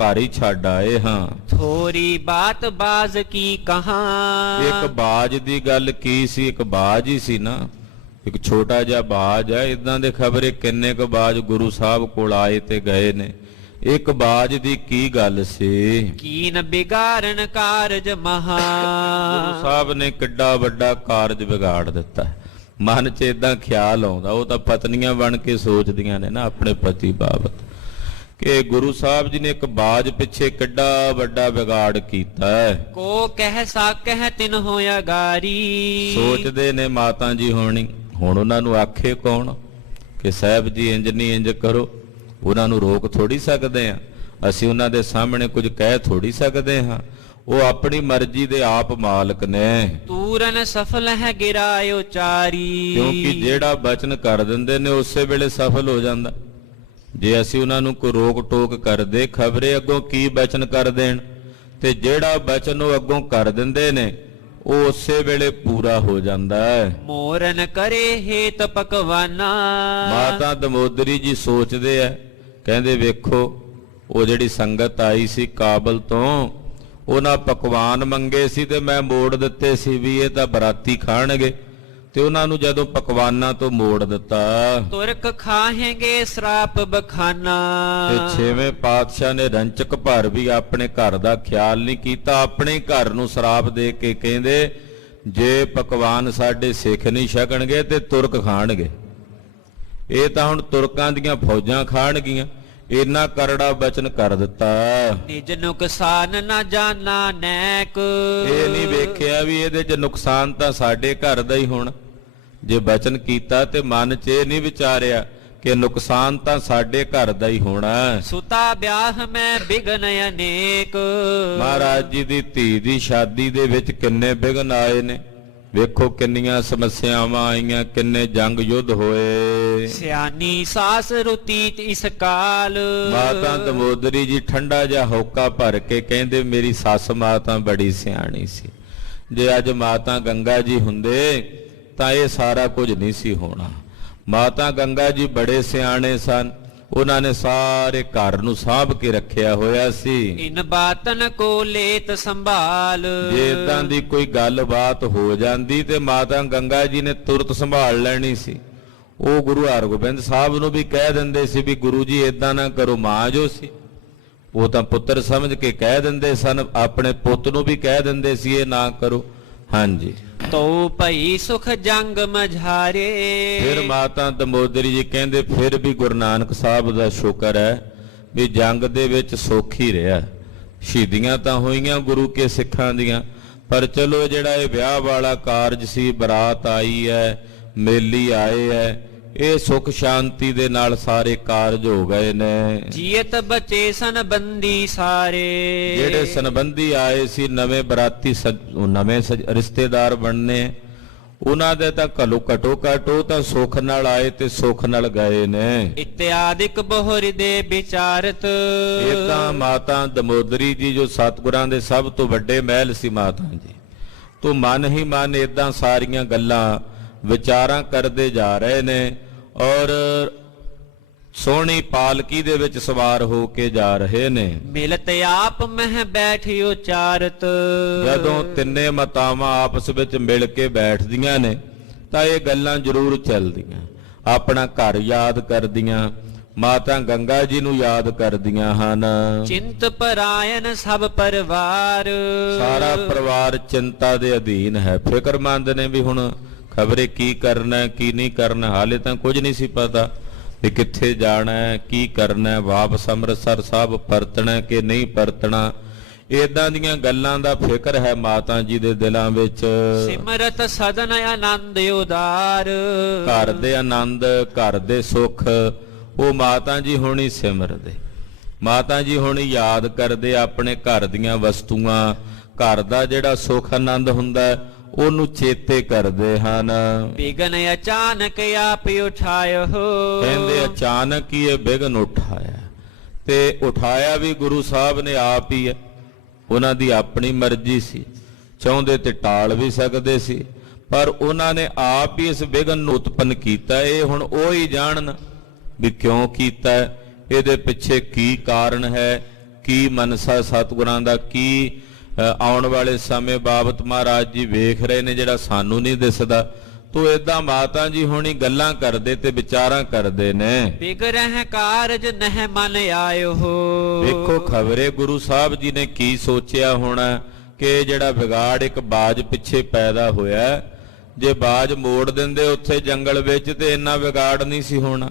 ਘਰ ਹੀ ਛੱਡ ਆਏ ਹਾਂ। ਥੋੜੀ ਬਾਤ ਬਾਜ਼ ਕੀ ਕਹਾਂ। ਇੱਕ ਬਾਜ ਦੀ ਗੱਲ ਕੀ ਸੀ, ਇੱਕ ਬਾਜ ਹੀ ਸੀ ਨਾ, ਇੱਕ ਛੋਟਾ ਜਿਹਾ ਬਾਜ ਹੈ। ਇਦਾਂ ਦੇ ਖਬਰੇ ਕਿੰਨੇ ਕੁ ਬਾਜ ਗੁਰੂ ਸਾਹਿਬ ਕੋਲ ਆਏ ਤੇ ਗਏ ਨੇ, ਇੱਕ ਬਾਜ ਦੀ ਕੀ ਗੱਲ ਸੀ। ਕੀਨ ਬਿਗਾਰਨ ਕਾਰਜ ਮਹਾ। ਗੁਰੂ ਸਾਹਿਬ ਨੇ ਕਿੱਡਾ ਵੱਡਾ ਕਾਰਜ ਵਿਗਾੜ ਦਿੱਤਾ। ਮਨ 'ਚ ਇਦਾਂ ਖਿਆਲ ਆਉਂਦਾ, ਉਹ ਤਾਂ ਪਤਨੀਆਂ ਬਣ ਕੇ ਸੋਚਦੀਆਂ ਨੇ ਨਾ ਆਪਣੇ ਪਤੀ ਬਾਬਤ, ਕਿ ਗੁਰੂ ਸਾਹਿਬ ਜੀ ਨੇ ਇੱਕ ਬਾਜ ਪਿੱਛੇ ਕਿੱਡਾ ਵੱਡਾ ਵਿਗਾੜ ਕੀਤਾ ਹੈ। ਕੋ ਕਹਿ ਸਾਕਹਿ ਤਿਨ ਹੋਇਆ ਗਾਰੀ। ਸੋਚਦੇ ਨੇ ਮਾਤਾ ਜੀ ਹੋਣੀ, ਹੁਣ ਉਹਨਾਂ ਨੂੰ ਆਖੇ ਕੌਣ ਕਿ ਸਾਹਿਬ ਜੀ ਇੰਜ ਨਹੀਂ ਇੰਜ ਕਰੋ, ਉਹਨਾਂ ਨੂੰ ਰੋਕ ਥੋੜੀ ਸਕਦੇ ਆ, ਅਸੀਂ ਉਹਨਾਂ ਦੇ ਸਾਹਮਣੇ ਕੁਝ ਕਹਿ ਥੋੜੀ ਸਕਦੇ ਹਾਂ, ਉਹ ਆਪਣੀ ਮਰਜ਼ੀ ਦੇ ਆਪ ਮਾਲਕ ਨੇ। ਤੂਰਨ ਸਫਲ ਹੈ ਗਿਰਾਇਓ ਚਾਰੀ। ਕਿਉਂਕਿ ਜਿਹੜਾ ਬਚਨ ਕਰ ਦਿੰਦੇ ਨੇ ਉਸੇ ਵੇਲੇ ਸਫਲ ਹੋ ਜਾਂਦਾ। ਜੇ ਅਸੀਂ ਉਹਨਾਂ ਨੂੰ ਕੋਈ ਰੋਕ ਟੋਕ ਕਰਦੇ, ਖਬਰੇ ਅੱਗੋਂ ਕੀ ਬਚਨ ਕਰ ਦੇਣ, ਤੇ ਜਿਹੜਾ ਬਚਨ ਉਹ ਅੱਗੋਂ ਕਰ ਦਿੰਦੇ ਨੇ ਉਹ ਉਸੇ ਵੇਲੇ ਪੂਰਾ ਹੋ ਜਾਂਦਾ ਹੈ। ਮੋਰਨ ਕਰੇ ਹੇਤ ਪਕਵਾਨਾ। ਮਾਤਾ ਦਮੋਦਰੀ ਜੀ ਸੋਚਦੇ ਆ, ਕਹਿੰਦੇ ਵੇਖੋ ਉਹ ਜਿਹੜੀ ਸੰਗਤ ਆਈ ਸੀ ਕਾਬਲ ਤੋਂ, ਉਹਨਾਂ ਪਕਵਾਨ ਮੰਗੇ ਸੀ ਤੇ ਮੈਂ ਮੋੜ ਦਿੱਤੇ ਸੀ ਵੀ ਇਹ ਤਾਂ ਬਰਾਤੀ ਖਾਣਗੇ, ਤੇ ਉਹਨਾਂ ਨੂੰ ਜਦੋਂ ਪਕਵਾਨਾਂ ਤੋਂ ਮੋੜ ਦਿੱਤਾ। ਤੁਰਕ ਖਾਹੇਂਗੇ ਸਰਾਪ ਬਖਾਨਾ। ਤੇ ਛੇਵੇਂ ਪਾਤਸ਼ਾਹ ਨੇ ਰੰਚਕ ਭਰ ਵੀ ਆਪਣੇ ਘਰ ਦਾ ਖਿਆਲ ਨਹੀਂ ਕੀਤਾ, ਆਪਣੇ ਘਰ ਨੂੰ ਸਰਾਪ ਦੇ ਕੇ ਕਹਿੰਦੇ ਜੇ ਪਕਵਾਨ ਸਾਡੇ ਸਿੱਖ ਨਹੀਂ ਛਕਣਗੇ ਤੇ ਤੁਰਕ ਖਾਣਗੇ। ਇਹ ਤਾਂ ਹੁਣ ਤੁਰਕਾਂ ਦੀਆਂ ਫੌਜਾਂ ਖਾਣਗੀਆਂ। ਇੰਨਾ ਕਰੜਾ ਬਚਨ ਕਰ ਦਿੱਤਾ। ਨਿਜ ਨੁਕਸਾਨ ਨਾ ਜਾਣਾ ਨੈਕ। ਇਹ ਨਹੀਂ ਵੇਖਿਆ ਵੀ ਇਹਦੇ 'ਚ ਨੁਕਸਾਨ ਤਾਂ ਸਾਡੇ ਘਰ ਦਾ ਹੀ ਹੋਣਾ। ਜੇ ਬਚਨ ਕੀਤਾ ਤੇ ਮਨ 'ਚ ਇਹ ਨਹੀਂ ਵਿਚਾਰਿਆ ਕਿ ਨੁਕਸਾਨ ਤਾਂ ਸਾਡੇ ਘਰ ਦਾ ਹੀ ਹੋਣਾ। ਸੁਤਾ ਵਿਆਹ ਮੈਂ ਬਿਗਨ ਅਨੇਕ। ਮਹਾਰਾਜ ਜੀ ਦੀ ਧੀ ਦੀ ਸ਼ਾਦੀ ਦੇ ਵਿੱਚ ਕਿੰਨੇ ਬਿਗਨ ਆਏ ਨੇ, ਵੇਖੋ ਕਿੰਨੀਆਂ ਸਮੱਸਿਆਵਾਂ ਆਈਆਂ, ਕਿੰਨੇ ਜੰਗ ਯੁੱਧ ਹੋਏ। ਸਿਆਣੀ ਸਾਸ ਰੁਤੀਤ ਇਸ ਕਾਲ। ਮਾਤਾ ਦਮੋਦਰੀ ਜੀ ਠੰਡਾ ਜਿਹਾ ਹੋਕਾ ਭਰ ਕੇ ਕਹਿੰਦੇ ਮੇਰੀ ਸੱਸ ਮਾਤਾ ਬੜੀ ਸਿਆਣੀ ਸੀ, ਜੇ ਅੱਜ ਮਾਤਾ ਗੰਗਾ ਜੀ ਹੁੰਦੇ ਤਾਂ ਇਹ ਸਾਰਾ ਕੁਝ ਨਹੀਂ ਸੀ ਹੋਣਾ। ਮਾਤਾ ਗੰਗਾ ਜੀ ਬੜੇ ਸਿਆਣੇ ਸਨ, ਉਹਨਾਂ ਨੇ ਸਾਰੇ ਘਰ ਨੂੰ ਸਾਂਭ ਕੇ ਰੱਖਿਆ ਹੋਇਆ ਸੀ। ਇਨ ਬਾਤਨ ਕੋ ਲੇਤ ਸੰਭਾਲ। ਜੇ ਇਦਾਂ ਦੀ ਕੋਈ ਗੱਲਬਾਤ ਹੋ ਜਾਂਦੀ ਤੇ ਮਾਤਾ ਗੰਗਾ ਜੀ ਨੇ ਤੁਰਤ ਸੰਭਾਲ ਲੈਣੀ ਸੀ। ਉਹ ਗੁਰੂ ਹਰਗੋਬਿੰਦ ਸਾਹਿਬ ਨੂੰ ਵੀ ਕਹਿ ਦਿੰਦੇ ਸੀ ਵੀ ਗੁਰੂ ਜੀ ਇਦਾਂ ਨਾ ਕਰੋ। ਮਾਂ ਜੋ ਸੀ ਉਹ ਤਾਂ ਪੁੱਤਰ ਸਮਝ ਕੇ ਕਹਿ ਦਿੰਦੇ ਸਨ, ਆਪਣੇ ਪੁੱਤ ਨੂੰ ਵੀ ਕਹਿ ਦਿੰਦੇ ਸੀ ਇਹ ਨਾ ਕਰੋ। ਹਾਂਜੀ, ਤੋ ਭਈ ਸੁਖ ਜੰਗ ਮਝਾਰੇ। ਫਿਰ ਮਾਤਾ ਦਮੋਦਰੀ ਜੀ ਕਹਿੰਦੇ ਫਿਰ ਵੀ ਗੁਰੂ ਨਾਨਕ ਸਾਹਿਬ ਦਾ ਸ਼ੁਕਰ ਹੈ ਵੀ ਜੰਗ ਦੇ ਵਿੱਚ ਸੁੱਖ ਹੀ ਰਿਹਾ। ਸ਼ਹੀਦੀਆਂ ਤਾਂ ਹੋਈਆਂ ਗੁਰੂ ਕੇ ਸਿੱਖਾਂ ਦੀਆਂ, ਪਰ ਚਲੋ ਜਿਹੜਾ ਇਹ ਵਿਆਹ ਵਾਲਾ ਕਾਰਜ ਸੀ, ਬਰਾਤ ਆਈ ਹੈ, ਮੇਲੀ ਆਏ ਹੈ, ਇਹ ਸੁਖ ਸ਼ਾਂਤੀ ਦੇ ਨਾਲ ਸਾਰੇ ਕਾਰਜ ਹੋ ਗਏ ਨੇ। ਜੀਅਤ ਬਚੇ ਸਨ ਬੰਦੀ ਸਾਰੇ। ਜਿਹੜੇ ਸੰਬੰਧੀ ਆਏ ਸੀ, ਨਵੇਂ ਬਰਾਤੀ ਨਵੇਂ ਰਿਸ਼ਤੇਦਾਰ ਬਣਨੇ, ਉਹਨਾਂ ਦੇ ਤਾਂ ਘਟੋ ਘੱਟ ਉਹ ਤਾਂ ਸੁੱਖ ਨਾਲ ਆਏ ਤੇ ਸੁੱਖ ਨਾਲ ਗਏ ਨੇ। ਇਤਿਆਦਿਕ ਬਹੁਰ ਦੇ ਵਿਚਾਰਤ। ਇਹ ਤਾਂ ਮਾਤਾ ਦਮੋਦਰੀ ਜੀ ਜੋ ਸਤਿਗੁਰਾਂ ਦੇ ਸਭ ਤੋਂ ਵੱਡੇ ਮਹਿਲ ਸੀ ਮਾਤਾ ਜੀ, ਤੋ ਮਨ ਹੀ ਮਨ ਇਦਾਂ ਸਾਰੀਆਂ ਗੱਲਾਂ ਵਿਚਾਰਾਂ ਕਰਦੇ ਜਾ ਰਹੇ ਨੇ ਔਰ ਸੋਹਣੀ ਪਾਲਕੀ ਦੇ ਵਿੱਚ ਸਵਾਰ ਹੋ ਕੇ ਜਾ ਰਹੇ ਨੇ। ਮਿਲਤ ਆਪ ਮਹਿ ਬੈਠਿਓ ਚਾਰਤ। ਜਦੋਂ ਤਿੰਨੇ ਮਾਤਾਵਾਂ ਆਪਸ ਵਿੱਚ ਮਿਲ ਕੇ ਬੈਠਦੀਆਂ ਨੇ ਤਾਂ ਇਹ ਗੱਲਾਂ ਜ਼ਰੂਰ ਚੱਲਦੀਆਂ। ਆਪਣਾ ਘਰ ਯਾਦ ਕਰਦੀਆਂ, ਮਾਤਾ ਗੰਗਾ ਜੀ ਨੂੰ ਯਾਦ ਕਰਦੀਆਂ ਹਨ। ਚਿੰਤ ਪਰਾਇਣ ਸਭ ਪਰਿਵਾਰ। ਸਾਰਾ ਪਰਿਵਾਰ ਚਿੰਤਾ ਦੇ ਅਧੀਨ ਹੈ, ਫਿਕਰਮੰਦ ਨੇ ਵੀ ਹੁਣ ਖਬਰੇ ਕੀ ਕਰਨਾ ਕੀ ਨਹੀਂ ਕਰਨਾ। ਹਾਲੇ ਤਾਂ ਕੁਝ ਨਹੀਂ ਸੀ ਪਤਾ ਵੀ ਕਿੱਥੇ ਜਾਣਾ ਕੀ ਕਰਨਾ, ਵਾਪਸ ਅੰਮ੍ਰਿਤਸਰ ਸਾਹਿਬ ਪਰਤਣਾ ਕਿ ਨਹੀਂ ਪਰਤਣਾ। ਇਦਾਂ ਦੀਆਂ ਗੱਲਾਂ ਦਾ ਫਿਕਰ ਹੈ ਮਾਤਾ ਜੀ ਦੇ ਦਿਲਾਂ ਵਿੱਚ। ਸਿਮਰਤ ਸਦਨ ਆਨੰਦ ਉਦਾਰ। ਘਰ ਦੇ ਆਨੰਦ, ਘਰ ਦੇ ਸੁੱਖ ਉਹ ਮਾਤਾ ਜੀ ਹੋਣੀ ਸਿਮਰਦੇ, ਮਾਤਾ ਜੀ ਹੋਣੀ ਯਾਦ ਕਰਦੇ। ਆਪਣੇ ਘਰ ਦੀਆਂ ਵਸਤੂਆਂ, ਘਰ ਦਾ ਜਿਹੜਾ ਸੁੱਖ ਆਨੰਦ ਹੁੰਦਾ ਉਹਨੂੰ ਚੇਤੇ ਕਰਦੇ ਹਨ। ਬਿਗਨ ਅਚਾਨਕ ਆਪ ਉਠਾਇਓ। ਕਹਿੰਦੇ ਅਚਾਨਕ ਹੀ ਇਹ ਬਿਗਨ ਉਠਾਇਆ, ਤੇ ਉਠਾਇਆ ਵੀ ਗੁਰੂ ਸਾਹਿਬ ਨੇ ਆਪ ਹੀ ਹੈ। ਉਹਨਾਂ ਦੀ ਆਪਣੀ ਮਰਜ਼ੀ ਸੀ, ਚਾਹੁੰਦੇ ਤੇ ਟਾਲ ਵੀ ਸਕਦੇ ਸੀ, ਪਰ ਉਹਨਾਂ ਨੇ ਆਪ ਹੀ ਇਸ ਬਿਗਨ ਨੂੰ ਉਤਪੰਨ ਕੀਤਾ। ਇਹ ਹੁਣ ਉਹ ਹੀ ਜਾਣਨ ਵੀ ਕਿਉਂ ਕੀਤਾ, ਇਹਦੇ ਪਿੱਛੇ ਕੀ ਕਾਰਨ ਹੈ, ਕੀ ਮਨਸਾ ਸਤਿਗੁਰਾਂ ਦਾ, ਕੀ ਆਉਣ ਵਾਲੇ ਸਮੇਂ ਬਾਬਤ ਮਹਾਰਾਜ ਜੀ ਵੇਖ ਰਹੇ ਨੇ ਜਿਹੜਾ ਸਾਨੂੰ ਨਹੀਂ ਦਿਸਦਾ। ਤੋ ਏਦਾਂ ਮਾਤਾ ਜੀ ਹੋਣੀ ਗੱਲਾਂ ਕਰਦੇ ਤੇ ਵਿਚਾਰਾਂ ਕਰਦੇ ਨੇ। ਬਿਗਰਹਿ ਕਾਰਜ ਨਹਿ ਮਨ ਆਇਓ। ਵੇਖੋ ਖਬਰੇ ਗੁਰੂ ਸਾਹਿਬ ਜੀ ਨੇ ਕੀ ਸੋਚਿਆ ਹੋਣਾ ਕਿ ਜਿਹੜਾ ਵਿਗਾੜ ਇੱਕ ਬਾਜ ਪਿੱਛੇ ਪੈਦਾ ਹੋਇਆ, ਜੇ ਬਾਜ ਮੋੜ ਦਿੰਦੇ ਉੱਥੇ ਜੰਗਲ ਵਿੱਚ ਤੇ ਇੰਨਾ ਵਿਗਾੜ ਨਹੀਂ ਸੀ ਹੋਣਾ।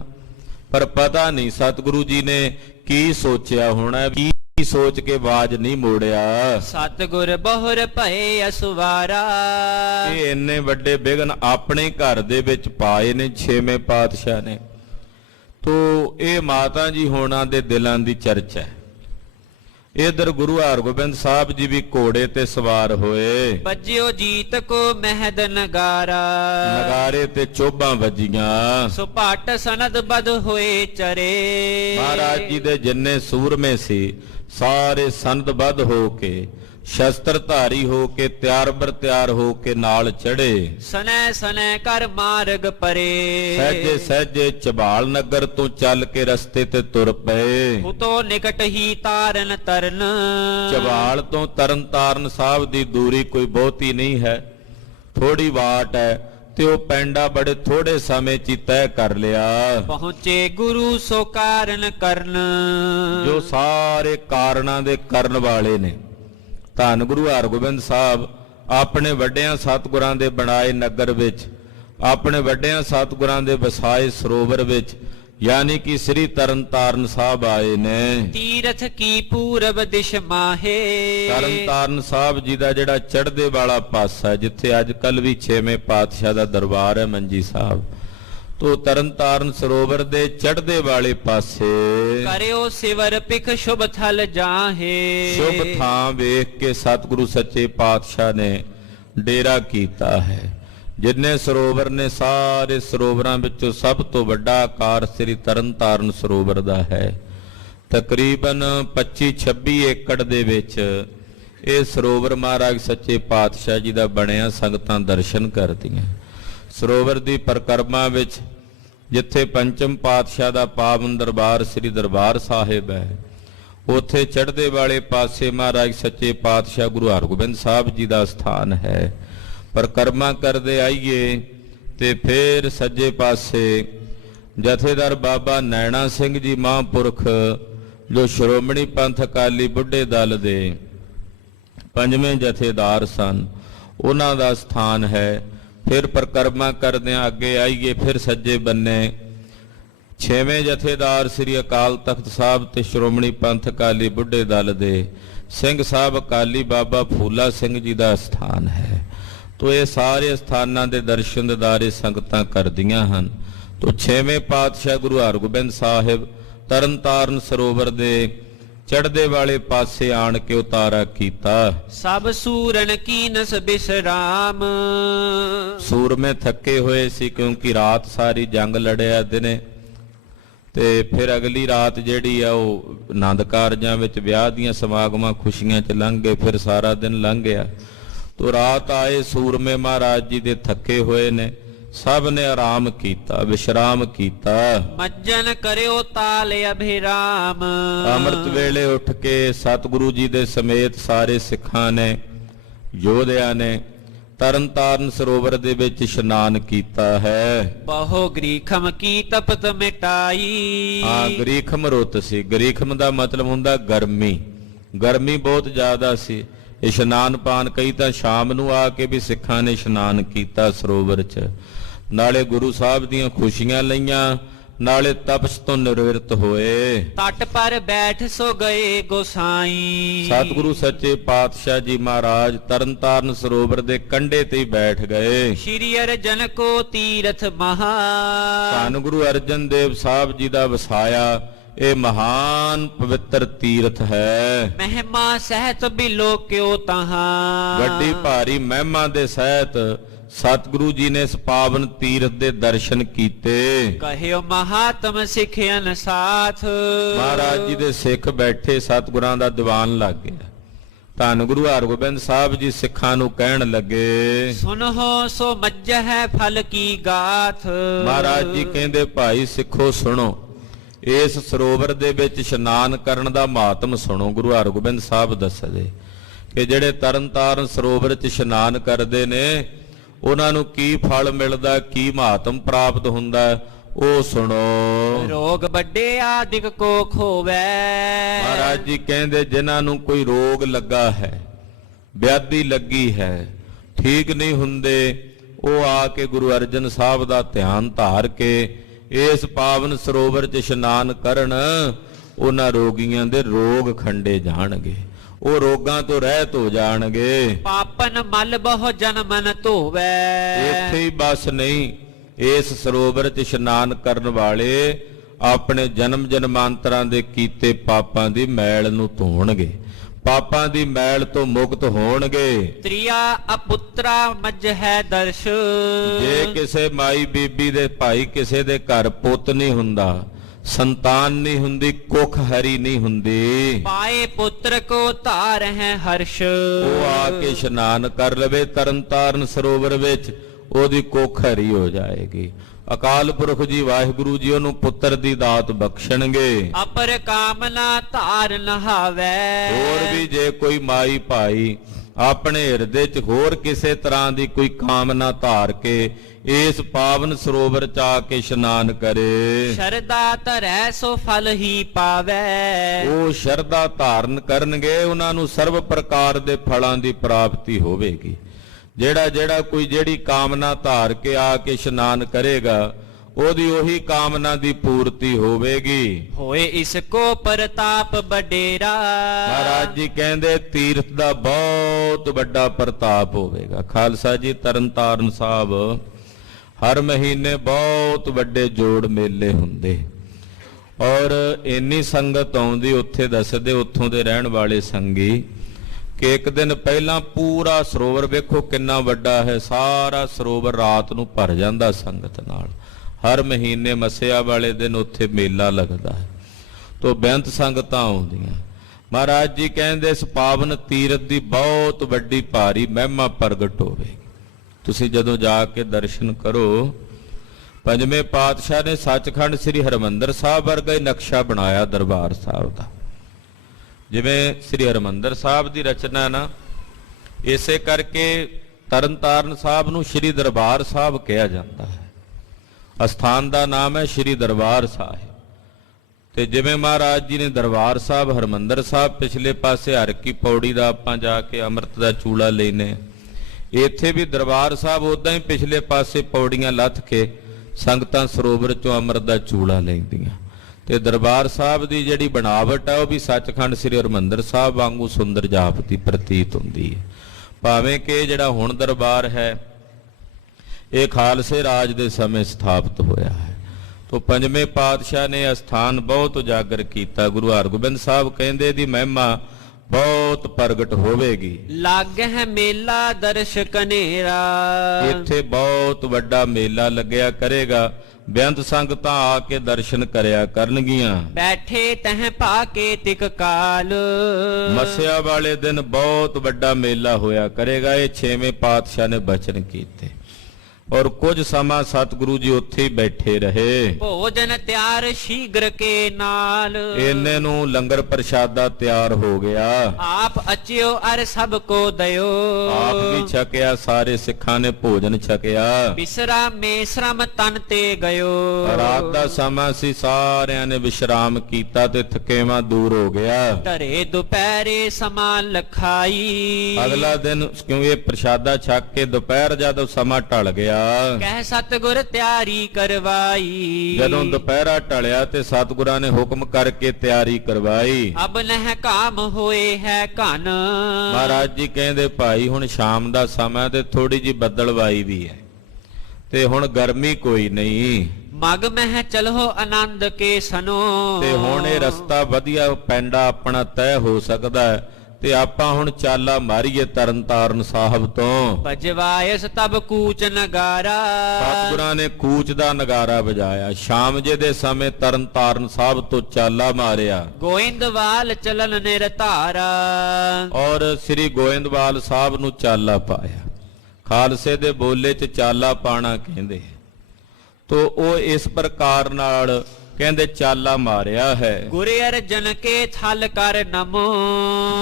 ਪਰ ਪਤਾ ਨਹੀਂ ਸਤਿਗੁਰੂ ਜੀ ਨੇ ਕੀ ਸੋਚਿਆ ਹੋਣਾ, ਕੀ ਸੋਚ ਕੇ ਬਾਜ ਨਹੀਂ ਮੋੜਿਆ। ਸਤਿਗੁਰ ਬਹੁਰ ਭਏ ਅਸਵਾਰਾ। ਇਹ ਇੰਨੇ ਵੱਡੇ ਬਿਗਨ ਆਪਣੇ ਘਰ ਦੇ ਵਿੱਚ ਪਾਏ ਨੇ ਛੇਵੇਂ ਪਾਤਸ਼ਾਹ ਨੇ। ਤੋ ਇਹ ਮਾਤਾ ਜੀ ਹੋਣਾ ਦੇ ਦਿਲਾਂ ਦੀ ਚਰਚਾ ਹੈ। ਇਧਰ ਗੁਰੂ ਹਰਗੋਬਿੰਦ ਸਾਹਿਬ ਜੀ ਵੀ ਘੋੜੇ ਤੇ ਸਵਾਰ ਹੋਏ। ਵੱਜਿਓ ਜੀਤ ਕੋ ਮਹਿਦ ਨਗਾਰਾ। ਨਗਾਰੇ ਤੇ ਚੋਭਾਂ ਵੱਜੀਆਂ। ਸੁਪਾਟ ਸਨਦ ਬਦ ਹੋਏ ਚਰੇ। ਮਹਾਰਾਜ ਜੀ ਦੇ ਜਿੰਨੇ ਸੂਰਮੇ ਸੀ ਸਾਰੇ ਸੰਦਬੱਧ ਹੋ ਕੇ, ਸ਼ਸਤਰ ਧਾਰੀ ਹੋ ਕੇ, ਤਿਆਰ ਬਰ ਤਿਆਰ ਹੋ ਕੇ ਨਾਲ ਚੜੇ। ਸਨੈ ਸਨੈ ਕਰ ਮਾਰਗ ਪਰੇ। ਸਹਿਜੇ ਸਹਿਜੇ ਝਬਾਲ ਨਗਰ ਤੋਂ ਚੱਲ ਕੇ ਰਸਤੇ ਤੇ ਤੁਰ ਪਏ। ਉਤੋਂ ਨਿਕਟ ਹੀ ਤਾਰਨ ਤਰਨ। ਝਬਾਲ ਤੋਂ ਤਰਨ ਤਾਰਨ ਸਾਹਿਬ ਦੀ ਦੂਰੀ ਕੋਈ ਬਹੁਤੀ ਨਹੀਂ ਹੈ, ਥੋੜੀ ਬਾਟ ਹੈ, ਤੇ ਉਹ ਪੈਂਡਾ ਬੜੇ ਥੋੜੇ ਸਮੇਂ 'ਚ ਤੈਅ ਕਰ ਲਿਆ। ਪਹੁੰਚੇ ਗੁਰੂ ਸੋ ਕਾਰਨ ਕਰਨ। ਜੋ ਸਾਰੇ ਕਾਰਨਾਂ ਦੇ ਕਰਨ ਵਾਲੇ ਨੇ। ਧੰਨ ਗੁਰੂ ਹਰਗੋਬਿੰਦ ਸਾਹਿਬ ਆਪਣੇ ਵੱਡਿਆਂ ਸਤਿਗੁਰਾਂ ਦੇ ਬਣਾਏ ਨਗਰ ਵਿੱਚ, ਆਪਣੇ ਵੱਡਿਆਂ ਸਤਿਗੁਰਾਂ ਦੇ ਵਸਾਏ ਸਰੋਵਰ ਵਿੱਚ, ਯਾਨੀ ਕਿ ਸ੍ਰੀ ਤਰਨ ਤਾਰਨ ਸਾਹਿਬ ਆਏ ਨੇ। ਤੀਰਥ ਕੀ ਪੂਰਬ ਦਿਸ਼ ਮਾਹੇ। ਤਰਨ ਤਾਰਨ ਸਾਹਿਬ ਜੀ ਦਾ ਜਿਹੜਾ ਚੜ੍ਹਦੇ ਵਾਲਾ ਪਾਸਾ, ਜਿੱਥੇ ਅੱਜ ਕੱਲ ਵੀ ਛੇਵੇਂ ਪਾਤਸ਼ਾਹ ਦਾ ਦਰਬਾਰ ਹੈ ਮੰਜੀ ਸਾਹਿਬ, ਤੋ ਤਰਨ ਤਾਰਨ ਸਰੋਵਰ ਦੇ ਚੜ੍ਹਦੇ ਵਾਲੇ ਪਾਸੇ ਕਰਿਓ ਸਿਵਰ ਪਿਖ ਸ਼ੁਭ ਥਲ ਜਾਹੇ। ਸ਼ੁਭ ਥਾਂ ਵੇਖ ਕੇ ਸਤਿਗੁਰੂ ਸੱਚੇ ਪਾਤਸ਼ਾਹ ਨੇ ਡੇਰਾ ਕੀਤਾ ਹੈ। ਜਿੰਨੇ ਸਰੋਵਰ ਨੇ ਸਾਰੇ ਸਰੋਵਰਾਂ ਵਿੱਚੋਂ ਸਭ ਤੋਂ ਵੱਡਾ ਆਕਾਰ ਸ੍ਰੀ ਤਰਨ ਤਾਰਨ ਸਰੋਵਰ ਦਾ ਹੈ। ਤਕਰੀਬਨ 25-26 ਏਕੜ ਦੇ ਵਿੱਚ ਇਹ ਸਰੋਵਰ ਮਹਾਰਾਜ ਸੱਚੇ ਪਾਤਸ਼ਾਹ ਜੀ ਦਾ ਬਣਿਆ। ਸੰਗਤਾਂ ਦਰਸ਼ਨ ਕਰਦੀਆਂ। ਸਰੋਵਰ ਦੀ ਪਰਿਕਰਮਾ ਵਿੱਚ ਜਿੱਥੇ ਪੰਚਮ ਪਾਤਸ਼ਾਹ ਦਾ ਪਾਵਨ ਦਰਬਾਰ ਸ੍ਰੀ ਦਰਬਾਰ ਸਾਹਿਬ ਹੈ, ਉੱਥੇ ਚੜ੍ਹਦੇ ਵਾਲੇ ਪਾਸੇ ਮਹਾਰਾਜ ਸੱਚੇ ਪਾਤਸ਼ਾਹ ਗੁਰੂ ਹਰਗੋਬਿੰਦ ਸਾਹਿਬ ਜੀ ਦਾ ਸਥਾਨ ਹੈ। ਪਰਿਕਰਮਾ ਕਰਦੇ ਆਈਏ ਤੇ ਫਿਰ ਸੱਜੇ ਪਾਸੇ ਜਥੇਦਾਰ ਬਾਬਾ ਨੈਣਾ ਸਿੰਘ ਜੀ ਮਹਾਂਪੁਰਖ, ਜੋ ਸ਼੍ਰੋਮਣੀ ਪੰਥ ਅਕਾਲੀ ਬੁੱਢੇ ਦਲ ਦੇ ਪੰਜਵੇਂ ਜਥੇਦਾਰ ਸਨ, ਉਹਨਾਂ ਦਾ ਸਥਾਨ ਹੈ। ਫਿਰ ਪਰਿਕਰਮਾ ਕਰਦਿਆਂ ਅੱਗੇ ਆਈਏ, ਫਿਰ ਸੱਜੇ ਬੰਨੇ ਛੇਵੇਂ ਜਥੇਦਾਰ ਸ੍ਰੀ ਅਕਾਲ ਤਖਤ ਸਾਹਿਬ ਤੇ ਸ਼੍ਰੋਮਣੀ ਪੰਥ ਅਕਾਲੀ ਬੁੱਢੇ ਦਲ ਦੇ ਸਿੰਘ ਸਾਹਿਬ ਅਕਾਲੀ ਬਾਬਾ ਫੂਲਾ ਸਿੰਘ ਜੀ ਦਾ ਸਥਾਨ ਹੈ। ਤੋ ਇਹ ਸਾਰੇ ਸਥਾਨਾਂ ਦੇ ਦਰਸ਼ਨ ਦਿਦਾਰੇ ਸੰਗਤਾਂ ਕਰਦੀਆਂ ਹਨ। ਤੋ ਛੇਵੇਂ ਪਾਤਸ਼ਾਹ ਗੁਰੂ ਹਰਗੋਬਿੰਦ ਸਾਹਿਬ ਤਰਨ ਤਾਰਨ ਸਰੋਵਰ ਦੇ ਚੜ੍ਹਦੇ ਵਾਲੇ ਪਾਸੇ ਆਣ ਕੇ ਉਤਾਰਾ ਕੀਤਾ। ਸਭ ਸੂਰਨ ਕੀਨਸ ਬਿਸਰਾਮ। ਸੂਰਮੇ ਥੱਕੇ ਹੋਏ ਸੀ ਕਿਉਂਕਿ ਰਾਤ ਸਾਰੀ ਜੰਗ ਲੜਿਆ ਦਿਨੇ, ਤੇ ਫਿਰ ਅਗਲੀ ਰਾਤ ਜਿਹੜੀ ਆ ਉਹ ਆਨੰਦ ਕਾਰਜਾਂ ਵਿੱਚ, ਵਿਆਹ ਦੀਆਂ ਸਮਾਗਮਾਂ ਖੁਸ਼ੀਆਂ 'ਚ ਲੰਘ ਗਏ। ਫਿਰ ਸਾਰਾ ਦਿਨ ਲੰਘ ਗਿਆ। ਤੋ ਰਾਤ ਆਏ ਸੂਰਮੇ ਮਹਾਰਾਜ ਜੀ ਦੇ ਥੱਕੇ ਹੋਏ ਨੇ, ਸਭ ਨੇ ਆਰਾਮ ਕੀਤਾ, ਵਿਸ਼ਰਾਮ ਕੀਤਾ। ਮੱਜਨ ਕਰਿਓ ਤਾਲ ਅਭਿਰਾਮ। ਅੰਮ੍ਰਿਤ ਵੇਲੇ ਉੱਠ ਕੇ ਸਤਿਗੁਰੂ ਜੀ ਦੇ ਸਮੇਤ ਸਾਰੇ ਸਿੱਖਾਂ ਨੇ, ਯੋਧਿਆਂ ਨੇ ਤਰਨਤਾਰਨ ਸਰੋਵਰ ਦੇ ਵਿੱਚ ਇਸ਼ਨਾਨ ਕੀਤਾ ਹੈ। ਬਹੁ ਗ੍ਰੀਖਮ ਕੀ ਤਪਤ ਮਿਟਾਈ। ਗ੍ਰੀਖਮ ਰੁੱਤ ਸੀ। ਗ੍ਰੀਖਮ ਦਾ ਮਤਲਬ ਹੁੰਦਾ ਗਰਮੀ। ਗਰਮੀ ਬਹੁਤ ਜ਼ਿਆਦਾ ਸੀ। ਇਸ਼ਨਾਨ ਪਾਨ ਕਈ ਤਾਂ ਸ਼ਾਮ ਨੂੰ ਆ ਕੇ ਵੀ ਸਿੱਖਾਂ ਨੇ ਇਸ਼ਨਾਨ ਕੀਤਾ ਸਰੋਵਰ 'ਚ। ਨਾਲੇ ਗੁਰੂ ਸਾਹਿਬ ਦੀਆਂ ਖੁਸ਼ੀਆਂ ਲਈਆਂ, ਨਾਲੇ ਤਪਸ਼ ਤੋਂ ਨਿਵਰਤ ਹੋਏ। ਤਟ ਪਰ ਬੈਠ ਸੋ ਗਏ ਗੋਸਾਈ। ਸਤਿਗੁਰੂ ਸੱਚੇ ਪਾਤਸ਼ਾਹ ਜੀ ਮਹਾਰਾਜ ਤਰਨਤਾਰਨ ਸਰੋਵਰ ਦੇ ਕੰਢੇ ਤੇ ਹੀ ਬੈਠ ਗਏ। ਸ਼੍ਰੀ ਅਰਜਨ ਕੋ ਤੀਰਥ ਮਹਾ। ਧੰਨ ਗੁਰੂ ਅਰਜਨ ਦੇਵ ਸਾਹਿਬ ਜੀ ਦਾ ਵਸਾਇਆ ਇਹ ਮਹਾਨ ਪਵਿੱਤਰ ਤੀਰਥ ਹੈ। ਮਹਿਮਾ ਸਹਿਤ ਬਿਲੋ ਕਿਉ ਤਹਾਂ। ਵੱਡੀ ਭਾਰੀ ਮਹਿਮਾ ਦੇ ਸਹਿਤ ਸਤਿਗੁਰੂ ਜੀ ਨੇ ਇਸ ਪਾਵਨ ਤੀਰਥ ਦੇ ਦਰਸ਼ਨ ਕੀਤੇ। ਕਹਿਓ ਮਹਾਤਮ ਸਿੱਖਿਅਨ ਸਾਥ। ਮਹਾਰਾਜ ਜੀ ਦੇ ਸਿੱਖ ਬੈਠੇ, ਸਤਿਗੁਰਾਂ ਦਾ ਦੀਵਾਨ ਲੱਗ ਗਿਆ। ਧੰਨ ਗੁਰੂ ਹਰਗੋਬਿੰਦ ਸਾਹਿਬ ਜੀ ਸਿੱਖਾਂ ਨੂੰ ਕਹਿਣ ਲੱਗੇ, ਸੁਨੋ ਸੋ ਮੱਜਹਿ ਫਲ ਕੀ ਗਾਥ। ਮਹਾਰਾਜ ਜੀ ਕਹਿੰਦੇ, ਭਾਈ ਸਿੱਖੋ ਸੁਣੋ, ਇਸ ਸਰੋਵਰ ਦੇ ਵਿੱਚ ਇਸ਼ਨਾਨ ਕਰਨ ਦਾ ਮਹਾਤਮ ਸੁਣੋ। ਗੁਰੂ ਹਰਗੋਬਿੰਦ ਸਾਹਿਬ ਦੱਸਦੇ ਕਿ ਜਿਹੜੇ ਤਰਨਤਾਰਨ ਸਰੋਵਰ 'ਚ ਇਸ਼ਨਾਨ ਕਰਦੇ ਨੇ ਉਹਨਾਂ ਨੂੰ ਕੀ ਫਲ ਮਿਲਦਾ, ਕੀ ਮਹਾਤਮ ਪ੍ਰਾਪਤ ਹੁੰਦਾ, ਉਹ ਸੁਣੋ। ਰੋਗ ਵੱਡੇ ਆਦਿਕ ਕੋ ਖੋਵੈ। ਮਹਾਰਾਜ ਜੀ ਕਹਿੰਦੇ ਜਿਨ੍ਹਾਂ ਨੂੰ ਕੋਈ ਰੋਗ ਲੱਗਾ ਹੈ, ਵਿਆਧੀ ਲੱਗੀ ਹੈ, ਠੀਕ ਨਹੀਂ ਹੁੰਦੇ, ਉਹ ਆ ਕੇ ਗੁਰੂ ਅਰਜਨ ਸਾਹਿਬ ਦਾ ਧਿਆਨ ਧਾਰ ਕੇ ਇਸ ਪਾਵਨ ਸਰੋਵਰ 'ਚ ਇਸ਼ਨਾਨ ਕਰਨ। ਉਹਨਾਂ ਰੋਗੀਆਂ ਦੇ ਰੋਗ ਖੰਡੇ ਜਾਣਗੇ, ਉਹ ਰੋਗਾਂ ਤੋਂ ਰਹਿਤ ਹੋ ਜਾਣਗੇ। ਪਾਪਨ ਮਲ ਬਹੁ ਜਨਮਨ ਧੋਵੈ। ਇੱਥੇ ਹੀ ਬਸ ਨਹੀਂ, ਇਸ ਸਰੋਵਰ 'ਚ ਇਸ਼ਨਾਨ ਕਰਨ ਵਾਲੇ ਆਪਣੇ ਜਨਮ ਜਨਮਾਂਤਰਾਂ ਦੇ ਕੀਤੇ ਪਾਪਾਂ ਦੀ ਮੈਲ ਨੂੰ ਧੋਣਗੇ, ਪਾਪਾਂ ਦੀ ਮੈਲ ਤੋਂ ਮੁਕਤ ਹੋਣਗੇ। ਤ੍ਰਿਆ ਅਪੁੱਤਰਾ ਮੱਜਹਿ ਦਰਸ਼। ਜੇ ਕਿਸੇ ਮਾਈ ਬੀਬੀ ਦੇ ਭਾਈ ਕਿਸੇ ਦੇ ਘਰ ਪੁੱਤ ਨਹੀਂ ਹੁੰਦਾ, ਸੰਤਾਨ ਨਹੀਂ ਹੁੰਦੀ, ਕੁੱਖ ਹਰੀ ਨਹੀਂ ਹੁੰਦੀ, ਪਾਏ ਪੁੱਤਰ ਕੋ ਧਾਰ ਹੈ ਹਰਸ਼। ਉਹ ਆ ਕੇ ਇਸ਼ਨਾਨ ਕਰ ਲਵੇ ਤਰਨਤਾਰਨ ਸਰੋਵਰ ਵਿੱਚ, ਉਹਦੀ ਕੁੱਖ ਹਰੀ ਹੋ ਜਾਏਗੀ। ਅਕਾਲ ਪੁਰਖ ਜੀ ਵਾਹਿਗੁਰੂ ਜੀ ਉਹਨੂੰ ਪੁੱਤਰ ਦੀ ਦਾਤ ਬਖਸ਼ਣਗੇ। ਅਪਰ ਕਾਮਨਾ ਧਾਰ ਨਹਾਵੈ। ਹੋਰ ਵੀ ਜੇ ਕੋਈ ਮਾਈ ਭਾਈ ਆਪਣੇ ਹਿਰਦੇ 'ਚ ਹੋਰ ਕਿਸੇ ਤਰ੍ਹਾਂ ਦੀ ਕੋਈ ਕਾਮਨਾ ਧਾਰ ਕੇ ਇਸ ਪਾਵਨ ਸਰੋਵਰ 'ਚ ਆ ਕੇ ਇਸ਼ਨਾਨ ਕਰੇ, ਸ਼ਰਧਾ ਧਰੈ ਸੋ ਫਲ ਹੀ ਪਾਵੈ। ਉਹ ਸ਼ਰਧਾ ਧਾਰਨ ਕਰਨਗੇ, ਉਹਨਾਂ ਨੂੰ ਸਰਬ ਪ੍ਰਕਾਰ ਦੇ ਫਲਾਂ ਦੀ ਪ੍ਰਾਪਤੀ ਹੋਵੇਗੀ। ਜਿਹੜਾ ਕੋਈ ਜਿਹੜੀ ਕਾਮਨਾ ਧਾਰ ਕੇ ਆ ਕੇ ਇਸ਼ਨਾਨ ਕਰੇਗਾ, ਉਹਦੀ ਉਹੀ ਕਾਮਨਾ ਦੀ ਪੂਰਤੀ ਹੋਵੇਗੀ। ਹੋਏ ਇਸ ਕੋ ਪ੍ਰਤਾਪ ਬਡੇਰਾ। ਮਹਾਰਾਜ ਜੀ ਕਹਿੰਦੇ ਤੀਰਥ ਦਾ ਬਹੁਤ ਵੱਡਾ ਪ੍ਰਤਾਪ ਹੋਵੇਗਾ। ਖਾਲਸਾ ਜੀ ਤਰਨਤਾਰਨ ਸਾਹਿਬ ਹਰ ਮਹੀਨੇ ਬਹੁਤ ਵੱਡੇ ਜੋੜ ਮੇਲੇ ਹੁੰਦੇ, ਔਰ ਇੰਨੀ ਸੰਗਤ ਆਉਂਦੀ ਉੱਥੇ। ਦੱਸਦੇ ਉੱਥੋਂ ਦੇ ਰਹਿਣ ਵਾਲੇ ਸੰਗੀ ਕਿ ਇੱਕ ਦਿਨ ਪਹਿਲਾਂ ਪੂਰਾ ਸਰੋਵਰ ਵੇਖੋ ਕਿੰਨਾ ਵੱਡਾ ਹੈ, ਸਾਰਾ ਸਰੋਵਰ ਰਾਤ ਨੂੰ ਭਰ ਜਾਂਦਾ ਸੰਗਤ ਨਾਲ। ਹਰ ਮਹੀਨੇ ਮੱਸਿਆ ਵਾਲੇ ਦਿਨ ਉੱਥੇ ਮੇਲਾ ਲੱਗਦਾ ਹੈ, ਤੋਂ ਬੇਅੰਤ ਸੰਗਤਾਂ ਆਉਂਦੀਆਂ। ਮਹਾਰਾਜ ਜੀ ਕਹਿੰਦੇ ਇਸ ਪਾਵਨ ਤੀਰਥ ਦੀ ਬਹੁਤ ਵੱਡੀ ਭਾਰੀ ਮਹਿਮਾ ਪ੍ਰਗਟ ਹੋਵੇਗੀ। ਤੁਸੀਂ ਜਦੋਂ ਜਾ ਕੇ ਦਰਸ਼ਨ ਕਰੋ, ਪੰਜਵੇਂ ਪਾਤਸ਼ਾਹ ਨੇ ਸੱਚਖੰਡ ਸ੍ਰੀ ਹਰਿਮੰਦਰ ਸਾਹਿਬ ਵਰਗਾ ਹੀ ਨਕਸ਼ਾ ਬਣਾਇਆ ਦਰਬਾਰ ਸਾਹਿਬ ਦਾ। ਜਿਵੇਂ ਸ੍ਰੀ ਹਰਿਮੰਦਰ ਸਾਹਿਬ ਦੀ ਰਚਨਾ ਨਾ, ਇਸੇ ਕਰਕੇ ਤਰਨਤਾਰਨ ਸਾਹਿਬ ਨੂੰ ਸ੍ਰੀ ਦਰਬਾਰ ਸਾਹਿਬ ਕਿਹਾ ਜਾਂਦਾ ਹੈ। ਅਸਥਾਨ ਦਾ ਨਾਮ ਹੈ ਸ੍ਰੀ ਦਰਬਾਰ ਸਾਹਿਬ। ਤੇ ਜਿਵੇਂ ਮਹਾਰਾਜ ਜੀ ਨੇ ਦਰਬਾਰ ਸਾਹਿਬ, ਹਰਿਮੰਦਰ ਸਾਹਿਬ ਪਿਛਲੇ ਪਾਸੇ ਹਰ ਕੀ ਪੌੜੀ ਦਾ ਆਪਾਂ ਜਾ ਕੇ ਅੰਮ੍ਰਿਤ ਦਾ ਚੂਲਾ ਲੈਨੇ, ਇੱਥੇ ਵੀ ਦਰਬਾਰ ਸਾਹਿਬ ਉਦਾਂ ਹੀ ਪਿਛਲੇ ਪਾਸੇ ਪੌੜੀਆਂ ਲੱਥ ਕੇ ਸੰਗਤਾਂ ਸਰੋਵਰ ਚੋਂ ਅੰਮ੍ਰਿਤ ਦਾ ਚੂਲਾ ਲੈਂਦੀਆਂ। ਤੇ ਦਰਬਾਰ ਸਾਹਿਬ ਦੀ ਜਿਹੜੀ ਬਣਾਵਟ ਹੈ ਉਹ ਵੀ ਸੱਚਖੰਡ ਸ੍ਰੀ ਹਰਿਮੰਦਰ ਸਾਹਿਬ ਵਾਂਗੂ ਸੁੰਦਰ ਜਾਪਦੀ ਪ੍ਰਤੀਤ ਹੁੰਦੀ ਹੈ। ਭਾਵੇਂ ਕਿ ਜਿਹੜਾ ਹੁਣ ਦਰਬਾਰ ਹੈ ਇਹ ਖਾਲਸੇ ਰਾਜ ਦੇ ਸਮੇਂ ਸਥਾਪਿਤ ਹੋਇਆ ਹੈ। ਤੋਂ ਪੰਜਵੇਂ ਪਾਤਸ਼ਾਹ ਨੇ ਅਸਥਾਨ ਬਹੁਤ ਉਜਾਗਰ ਕੀਤਾ। ਗੁਰੂ ਹਰਗੋਬਿੰਦ ਸਾਹਿਬ ਕਹਿੰਦੇ ਦੀ ਮਹਿਮਾ ਬਹੁਤ ਪ੍ਰਗਟ ਹੋਵੇਗੀ। ਲਾਗੈ ਹੈ ਮੇਲਾ ਦਰਸ਼ ਕਨੇਰਾ। ਇੱਥੇ ਬਹੁਤ ਵੱਡਾ ਮੇਲਾ ਲੱਗਿਆ ਕਰੇਗਾ। ਬੇਅੰਤ ਸੰਗਤਾਂ ਆ ਕੇ ਦਰਸ਼ਨ ਕਰਿਆ ਕਰਨਗੀਆਂ। ਬੈਠੇ ਤਹ ਪਾਕੇ ਤਿਕ ਕਾਲ। ਮੱਸਿਆ ਵਾਲੇ ਦਿਨ ਬਹੁਤ ਵੱਡਾ ਮੇਲਾ ਹੋਇਆ ਕਰੇਗਾ। ਇਹ 6ਵੇਂ ਪਾਤਸ਼ਾਹ ਨੇ ਬਚਨ ਕੀਤੇ ਔਰ ਕੁਝ ਸਮਾਂ ਸਤਿਗੁਰੂ ਜੀ ਉੱਥੇ ਹੀ ਬੈਠੇ ਰਹੇ। ਭੋਜਨ ਤਿਆਰ ਸ਼ੀਘਰ ਕੇ ਨਾਲ। ਇੰਨੇ ਨੂੰ ਲੰਗਰ ਪ੍ਰਸ਼ਾਦਾ ਤਿਆਰ ਹੋ ਗਿਆ। ਆਪ ਅਚਿਓ ਅਰ ਸਭ ਕੋ ਦਇਓ। ਆਪ ਵੀ ਛਕਿਆ, ਸਾਰੇ ਸਿੱਖਾਂ ਨੇ ਭੋਜਨ ਛਕਿਆ। ਬਿਸਰਾਮੇ ਸ਼ਰਮ ਤਨ ਤੇ ਗਇਓ। ਰਾਤ ਦਾ ਸਮਾਂ ਸੀ, ਸਾਰਿਆਂ ਨੇ ਵਿਸ਼ਰਾਮ ਕੀਤਾ ਤੇ ਥਕੇਵਾਂ ਦੂਰ ਹੋ ਗਿਆ। ਧਰੇ ਦੁਪਹਿਰੇ ਸਮਾਂ ਲਖਾਈ। ਅਗਲਾ ਦਿਨ ਕਿਉਂ ਇਹ ਪ੍ਰਸ਼ਾਦਾ ਛਕ ਕੇ ਦੁਪਹਿਰ ਜਦੋਂ ਸਮਾਂ ਢਲ ਗਿਆ, ਕਹਿ ਸਤਿਗੁਰ ਤਿਆਰੀ ਕਰਵਾਈ। ਜਦੋਂ ਦੁਪਹਿਰਾ ਢਲਿਆ ਤੇ ਸਤਿਗੁਰਾਂ ਨੇ ਹੁਕਮ ਕਰਕੇ ਤਿਆਰੀ ਕਰਵਾਈ। ਅਬ ਨਹਿ ਕਾਮ ਹੋਏ ਹੈ ਘਨ। ਮਹਾਰਾਜ ਜੀ ਕਹਿੰਦੇ ਭਾਈ ਹੁਣ ਸ਼ਾਮ ਦਾ ਸਮਾਂ ਤੇ ਥੋੜੀ ਜੀ ਬੱਦਲਵਾਈ ਵੀ ਹੈ ਤੇ ਹੁਣ ਗਰਮੀ ਕੋਈ ਨਹੀਂ। ਮਗ ਮਹਿ ਚਲੋ ਆਨੰਦ ਕੇ ਸਨੋ। ਤੇ ਹੁਣ ਇਹ ਰਸਤਾ ਵਧੀਆ ਪੈਂਡਾ ਆਪਣਾ ਤੈਅ ਹੋ ਸਕਦਾ ਹੈ ਤੇ ਆਪਾਂ ਹੁਣ ਚਾਲਾ ਮਾਰੀਏ ਤਰਨਤਾਰਨ ਸਾਹਿਬ ਤੋਂ। ਭਜਵਾਇਸ ਤਬ ਕੂਚ ਨਗਾਰਾ। ਸਤਿਗੁਰਾਂ ਨੇ ਕੂਚ ਦਾ ਨਗਾਰਾ ਵਜਾਇਆ। ਸ਼ਾਮ ਜੇ ਦੇ ਸਮੇਂ ਤਰਨਤਾਰਨ ਸਾਹਿਬ ਤੋਂ ਚਾਲਾ ਮਾਰਿਆ ਗੋਇੰਦਵਾਲ ਚਲਨ ਨਿਰਧਾਰਾ। ਔਰ ਸ੍ਰੀ ਗੋਇੰਦਵਾਲ ਸਾਹਿਬ ਨੂੰ ਚਾਲਾ ਪਾਇਆ। ਖਾਲਸੇ ਦੇ ਬੋਲੇ 'ਚ ਚਾਲਾ ਪਾਣਾ ਕਹਿੰਦੇ ਤੋ ਉਹ ਇਸ ਪ੍ਰਕਾਰ ਨਾਲ ਕਹਿੰਦੇ ਚਾਲਾ ਮਾਰਿਆ ਹੈ। ਗੁਰੇ ਅਰਜਨ ਕੇ ਥਲ ਕਰ ਨਮੋ।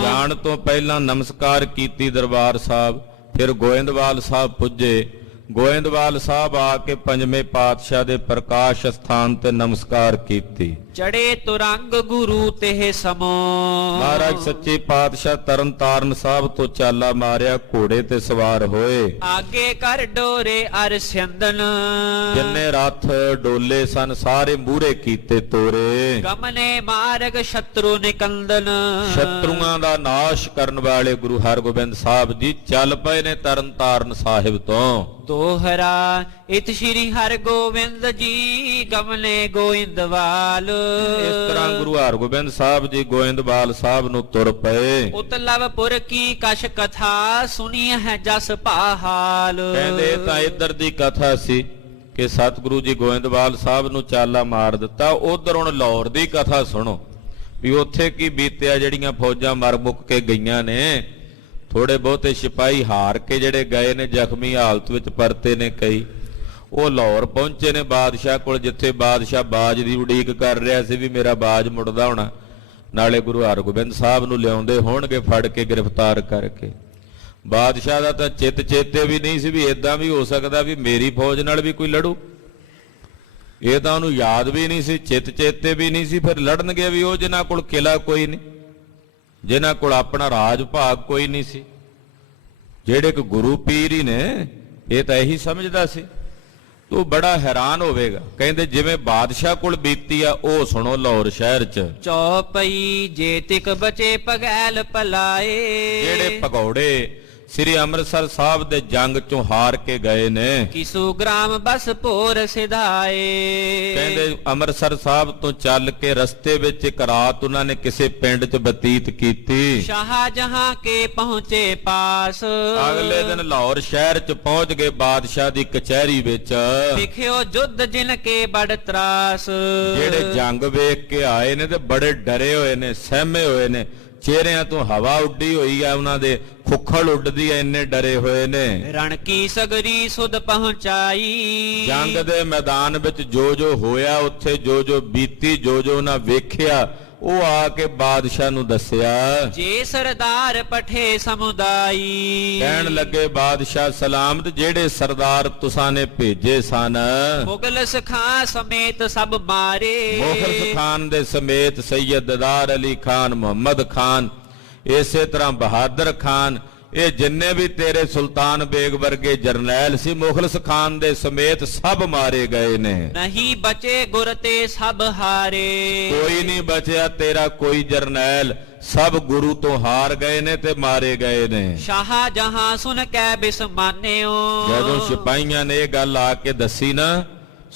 ਜਾਣ ਤੋਂ ਪਹਿਲਾਂ ਨਮਸਕਾਰ ਕੀਤੀ ਦਰਬਾਰ ਸਾਹਿਬ, ਫਿਰ ਗੋਇੰਦਵਾਲ ਸਾਹਿਬ ਪੁੱਜੇ। ਗੋਇੰਦਵਾਲ ਸਾਹਿਬ ਆ ਕੇ ਪੰਜਵੇਂ ਪਾਤਸ਼ਾਹ ਦੇ ਪ੍ਰਕਾਸ਼ ਸਥਾਨ ਤੇ ਨਮਸਕਾਰ ਕੀਤੀ। ਚੜੇ ਤੁਰੰਗ ਗੁਰੂ ਤੇ ਸਮੋ। ਮਹਾਰਾਜ ਸੱਚੇ ਪਾਤਸ਼ਾਹ ਤਰਨਤਾਰਨ ਸਾਹਿਬ ਤੋਂ ਚਾਲਾ ਮਾਰਿਆ, ਘੋੜੇ ਤੇ ਸਵਾਰ ਹੋਏ। ਆਗੇ ਕਰ ਡੋਰੇ ਅਰ ਸਿੰਦਨ। ਜਿੰਨੇ ਰੱਥ ਡੋਲੇ ਸਨ ਸਾਰੇ ਮੂਹਰੇ ਕੀਤੇ ਤੋਰੇ। ਗਮਨੇ ਮਾਰਗ ਸ਼ਤਰੂ ਨਿਕੰਦਨ। ਸ਼ਤਰੂਆਂ ਦਾ ਨਾਸ਼ ਕਰਨ ਵਾਲੇ ਗੁਰੂ ਹਰਗੋਬਿੰਦ ਸਾਹਿਬ ਜੀ ਚੱਲ ਪਏ ਨੇ ਤਰਨਤਾਰਨ ਸਾਹਿਬ ਤੋਂ। ਦੋਹਰਾ ਇਤ ਸ਼੍ਰੀ ਹਰਗੋਬਿੰਦ ਜੀ ਗਮਨੇ ਗੋਇੰਦਵਾਲ। ਇਸ ਤਰ੍ਹਾਂ ਗੁਰੂ ਹਰਗੋਬਿੰਦ ਸਾਹਿਬ ਜੀ ਗੋਇੰਦਵਾਲ ਸਾਹਿਬ ਨੂੰ ਤੁਰ ਪਏ। ਉਤਲਵਪੁਰ ਕੀ ਕਛ ਕਥਾ ਸੁਣੀ ਹੈ ਜਸ ਪਾਹਾਲ। ਕਹਿੰਦੇ ਤਾਂ ਇੱਧਰ ਦੀ ਕਥਾ ਸੀ ਕਿ ਸਤਿਗੁਰੂ ਜੀ ਗੋਇੰਦਵਾਲ ਸਾਹਿਬ ਨੂੰ ਚਾਲਾ ਮਾਰ ਦਿੱਤਾ। ਉਧਰ ਹੁਣ ਲਾਹੌਰ ਦੀ ਕਥਾ ਸੁਣੋ ਵੀ ਉੱਥੇ ਕੀ ਬੀਤਿਆ। ਜਿਹੜੀਆਂ ਫੌਜਾਂ ਮਰ ਮੁੱਕ ਕੇ ਗਈਆਂ ਨੇ, ਥੋੜੇ ਬਹੁਤੇ ਸਿਪਾਹੀ ਹਾਰ ਕੇ ਜਿਹੜੇ ਗਏ ਨੇ, ਜ਼ਖਮੀ ਹਾਲਤ ਵਿੱਚ ਪਰਤੇ ਨੇ ਕਈ, ਉਹ ਲਾਹੌਰ ਪਹੁੰਚੇ ਨੇ ਬਾਦਸ਼ਾਹ ਕੋਲ, ਜਿੱਥੇ ਬਾਦਸ਼ਾਹ ਬਾਜ ਦੀ ਉਡੀਕ ਕਰ ਰਿਹਾ ਸੀ ਵੀ ਮੇਰਾ ਬਾਜ ਮੁੜਦਾ ਹੋਣਾ। ਨਾਲੇ ਗੁਰੂ ਹਰਗੋਬਿੰਦ ਸਾਹਿਬ ਨੂੰ ਲਿਆਉਂਦੇ ਹੋਣਗੇ ਫੜ ਕੇ ਗ੍ਰਿਫਤਾਰ ਕਰਕੇ। ਬਾਦਸ਼ਾਹ ਦਾ ਤਾਂ ਚਿੱਤ ਚੇਤੇ ਵੀ ਨਹੀਂ ਸੀ ਵੀ ਇਦਾਂ ਵੀ ਹੋ ਸਕਦਾ ਵੀ ਮੇਰੀ ਫੌਜ ਨਾਲ ਵੀ ਕੋਈ ਲੜੂ। ਇਹ ਤਾਂ ਉਹਨੂੰ ਯਾਦ ਵੀ ਨਹੀਂ ਸੀ, ਚਿੱਤ ਚੇਤੇ ਵੀ ਨਹੀਂ ਸੀ। ਫਿਰ ਲੜਨਗੇ ਵੀ ਉਹ ਜਿਨ੍ਹਾਂ ਕੋਲ ਕਿਲਾ ਕੋਈ ਨਹੀਂ, ਜਿਨ੍ਹਾਂ ਕੋਲ ਆਪਣਾ ਰਾਜ ਭਾਗ ਕੋਈ ਨਹੀਂ ਸੀ, ਜਿਹੜੇ ਇੱਕ ਗੁਰੂ ਪੀਰ ਹੀ ਨੇ। ਇਹ ਤਾਂ ਇਹੀ ਸਮਝਦਾ ਸੀ। ਤੂੰ ਬੜਾ ਹੈਰਾਨ ਹੋਵੇਗਾ। ਕਹਿੰਦੇ ਜਿਵੇਂ ਬਾਦਸ਼ਾਹ ਕੋਲ ਬੀਤੀ ਆ ਉਹ ਸੁਣੋ ਲਾਹੌਰ ਸ਼ਹਿਰ 'ਚ। ਚੌਪਈ ਜੇ ਤਿਕ ਬਚੇ ਪਗੈਲ ਪਲਾਏ। ਜਿਹੜੇ ਭਗੌੜੇ ਸ੍ਰੀ ਅੰਮ੍ਰਿਤਸਰ ਸਾਹਿਬ ਦੇ ਜੰਗ 'ਚੋਂ ਹਾਰ ਕੇ ਗਏ ਨੇ, ਕਿਸੂ ਗ੍ਰਾਮ ਬਸ ਭੋਰ ਸਿਧਾਏ। ਕਹਿੰਦੇ ਅੰਮ੍ਰਿਤਸਰ ਸਾਹਿਬ ਤੋਂ ਚੱਲ ਕੇ ਰਸਤੇ ਵਿੱਚ ਇੱਕ ਰਾਤ ਉਹਨਾਂ ਨੇ ਕਿਸੇ ਪਿੰਡ 'ਚ ਬਤੀਤ ਕੀਤੀ। ਸ਼ਾਹਜਹਾਂ ਕੇ ਪਹੁੰਚੇ ਪਾਸ। ਅਗਲੇ ਦਿਨ ਲਾਹੌਰ ਸ਼ਹਿਰ 'ਚ ਪਹੁੰਚ ਗਏ ਬਾਦਸ਼ਾਹ ਦੀ ਕਚਹਿਰੀ ਵਿੱਚ। ਲਿਖਿਓ ਜੁੱਧ ਜਿਨ ਕੇ ਬੜ ਤਰਾਸ। ਜਿਹੜੇ ਜੰਗ ਵੇਖ ਕੇ ਆਏ ਨੇ ਤੇ ਬੜੇ ਡਰੇ ਹੋਏ ਨੇ, ਸਹਿਮੇ ਹੋਏ ਨੇ। ਚਿਹਰਿਆਂ ਤੋਂ ਹਵਾ ਉੱਡੀ ਹੋਈ ਆ, ਉਹਨਾਂ ਦੇ ਖੁੱਖਲ ਉੱਡਦੀ ਐ, ਇੰਨੇ ਡਰੇ ਹੋਏ ਨੇ। ਰਣ ਕੀ ਸਗਰੀ ਸੁਧ ਪਹੁੰਚਾਈ। ਜੰਗ ਦੇ ਮੈਦਾਨ ਵਿੱਚ ਜੋ ਜੋ ਹੋਇਆ, ਉੱਥੇ ਜੋ ਜੋ ਬੀਤੀ, ਜੋ ਜੋ ਉਹਨਾਂ ਵੇਖਿਆ, ਉਹ ਆ ਕੇ ਬਾਦਸ਼ਾਹ ਨੂੰ ਦੱਸਿਆ। ਜੇ ਸਰਦਾਰ ਪਠੇ ਸਮੁਦਾਈ। ਕਹਿਣ ਲੱਗੇ ਬਾਦਸ਼ਾਹ ਸਲਾਮਤ, ਜਿਹੜੇ ਸਰਦਾਰ ਤੁਸਾਂ ਨੇ ਭੇਜੇ ਸਨ, ਮੁਗਲ ਸਖਾਂ ਸਮੇਤ ਸਭ ਮਾਰੇ। ਮੁਗਲ ਖਾਨ ਦੇ ਸਮੇਤ ਸੈਯਦ ਦਦਾਰ ਅਲੀ ਖਾਨ, ਮੁਹੰਮਦ ਖਾਨ, ਇਸੇ ਤਰ੍ਹਾਂ ਬਹਾਦਰ ਖਾਨ, ਇਹ ਜਿੰਨੇ ਵੀ ਤੇਰੇ ਸੁਲਤਾਨ ਬੇਗ ਵਰਗੇ ਜਰਨੈਲ ਸੀ, ਮੁਖਲਸ ਖਾਨ ਦੇ ਸਮੇਤ ਸਭ ਮਾਰੇ ਗਏ ਨੇ। ਨਹੀਂ ਬਚੇ ਗੁਰ ਤੇ ਸਭ ਹਾਰੇ। ਕੋਈ ਨਹੀਂ ਬਚਿਆ ਤੇਰਾ ਕੋਈ ਜਰਨੈਲ, ਸਭ ਗੁਰੂ ਤੋਂ ਹਾਰ ਗਏ ਨੇ ਤੇ ਮਾਰੇ ਗਏ ਨੇ। ਸ਼ਾਹਜਹਾਂ ਸੁਣ ਕੇ ਬਿਸਮਾਨਿਓ। ਜਦੋਂ ਸਿਪਾਹੀਆਂ ਨੇ ਇਹ ਗੱਲ ਆ ਕੇ ਦੱਸੀ ਨਾ,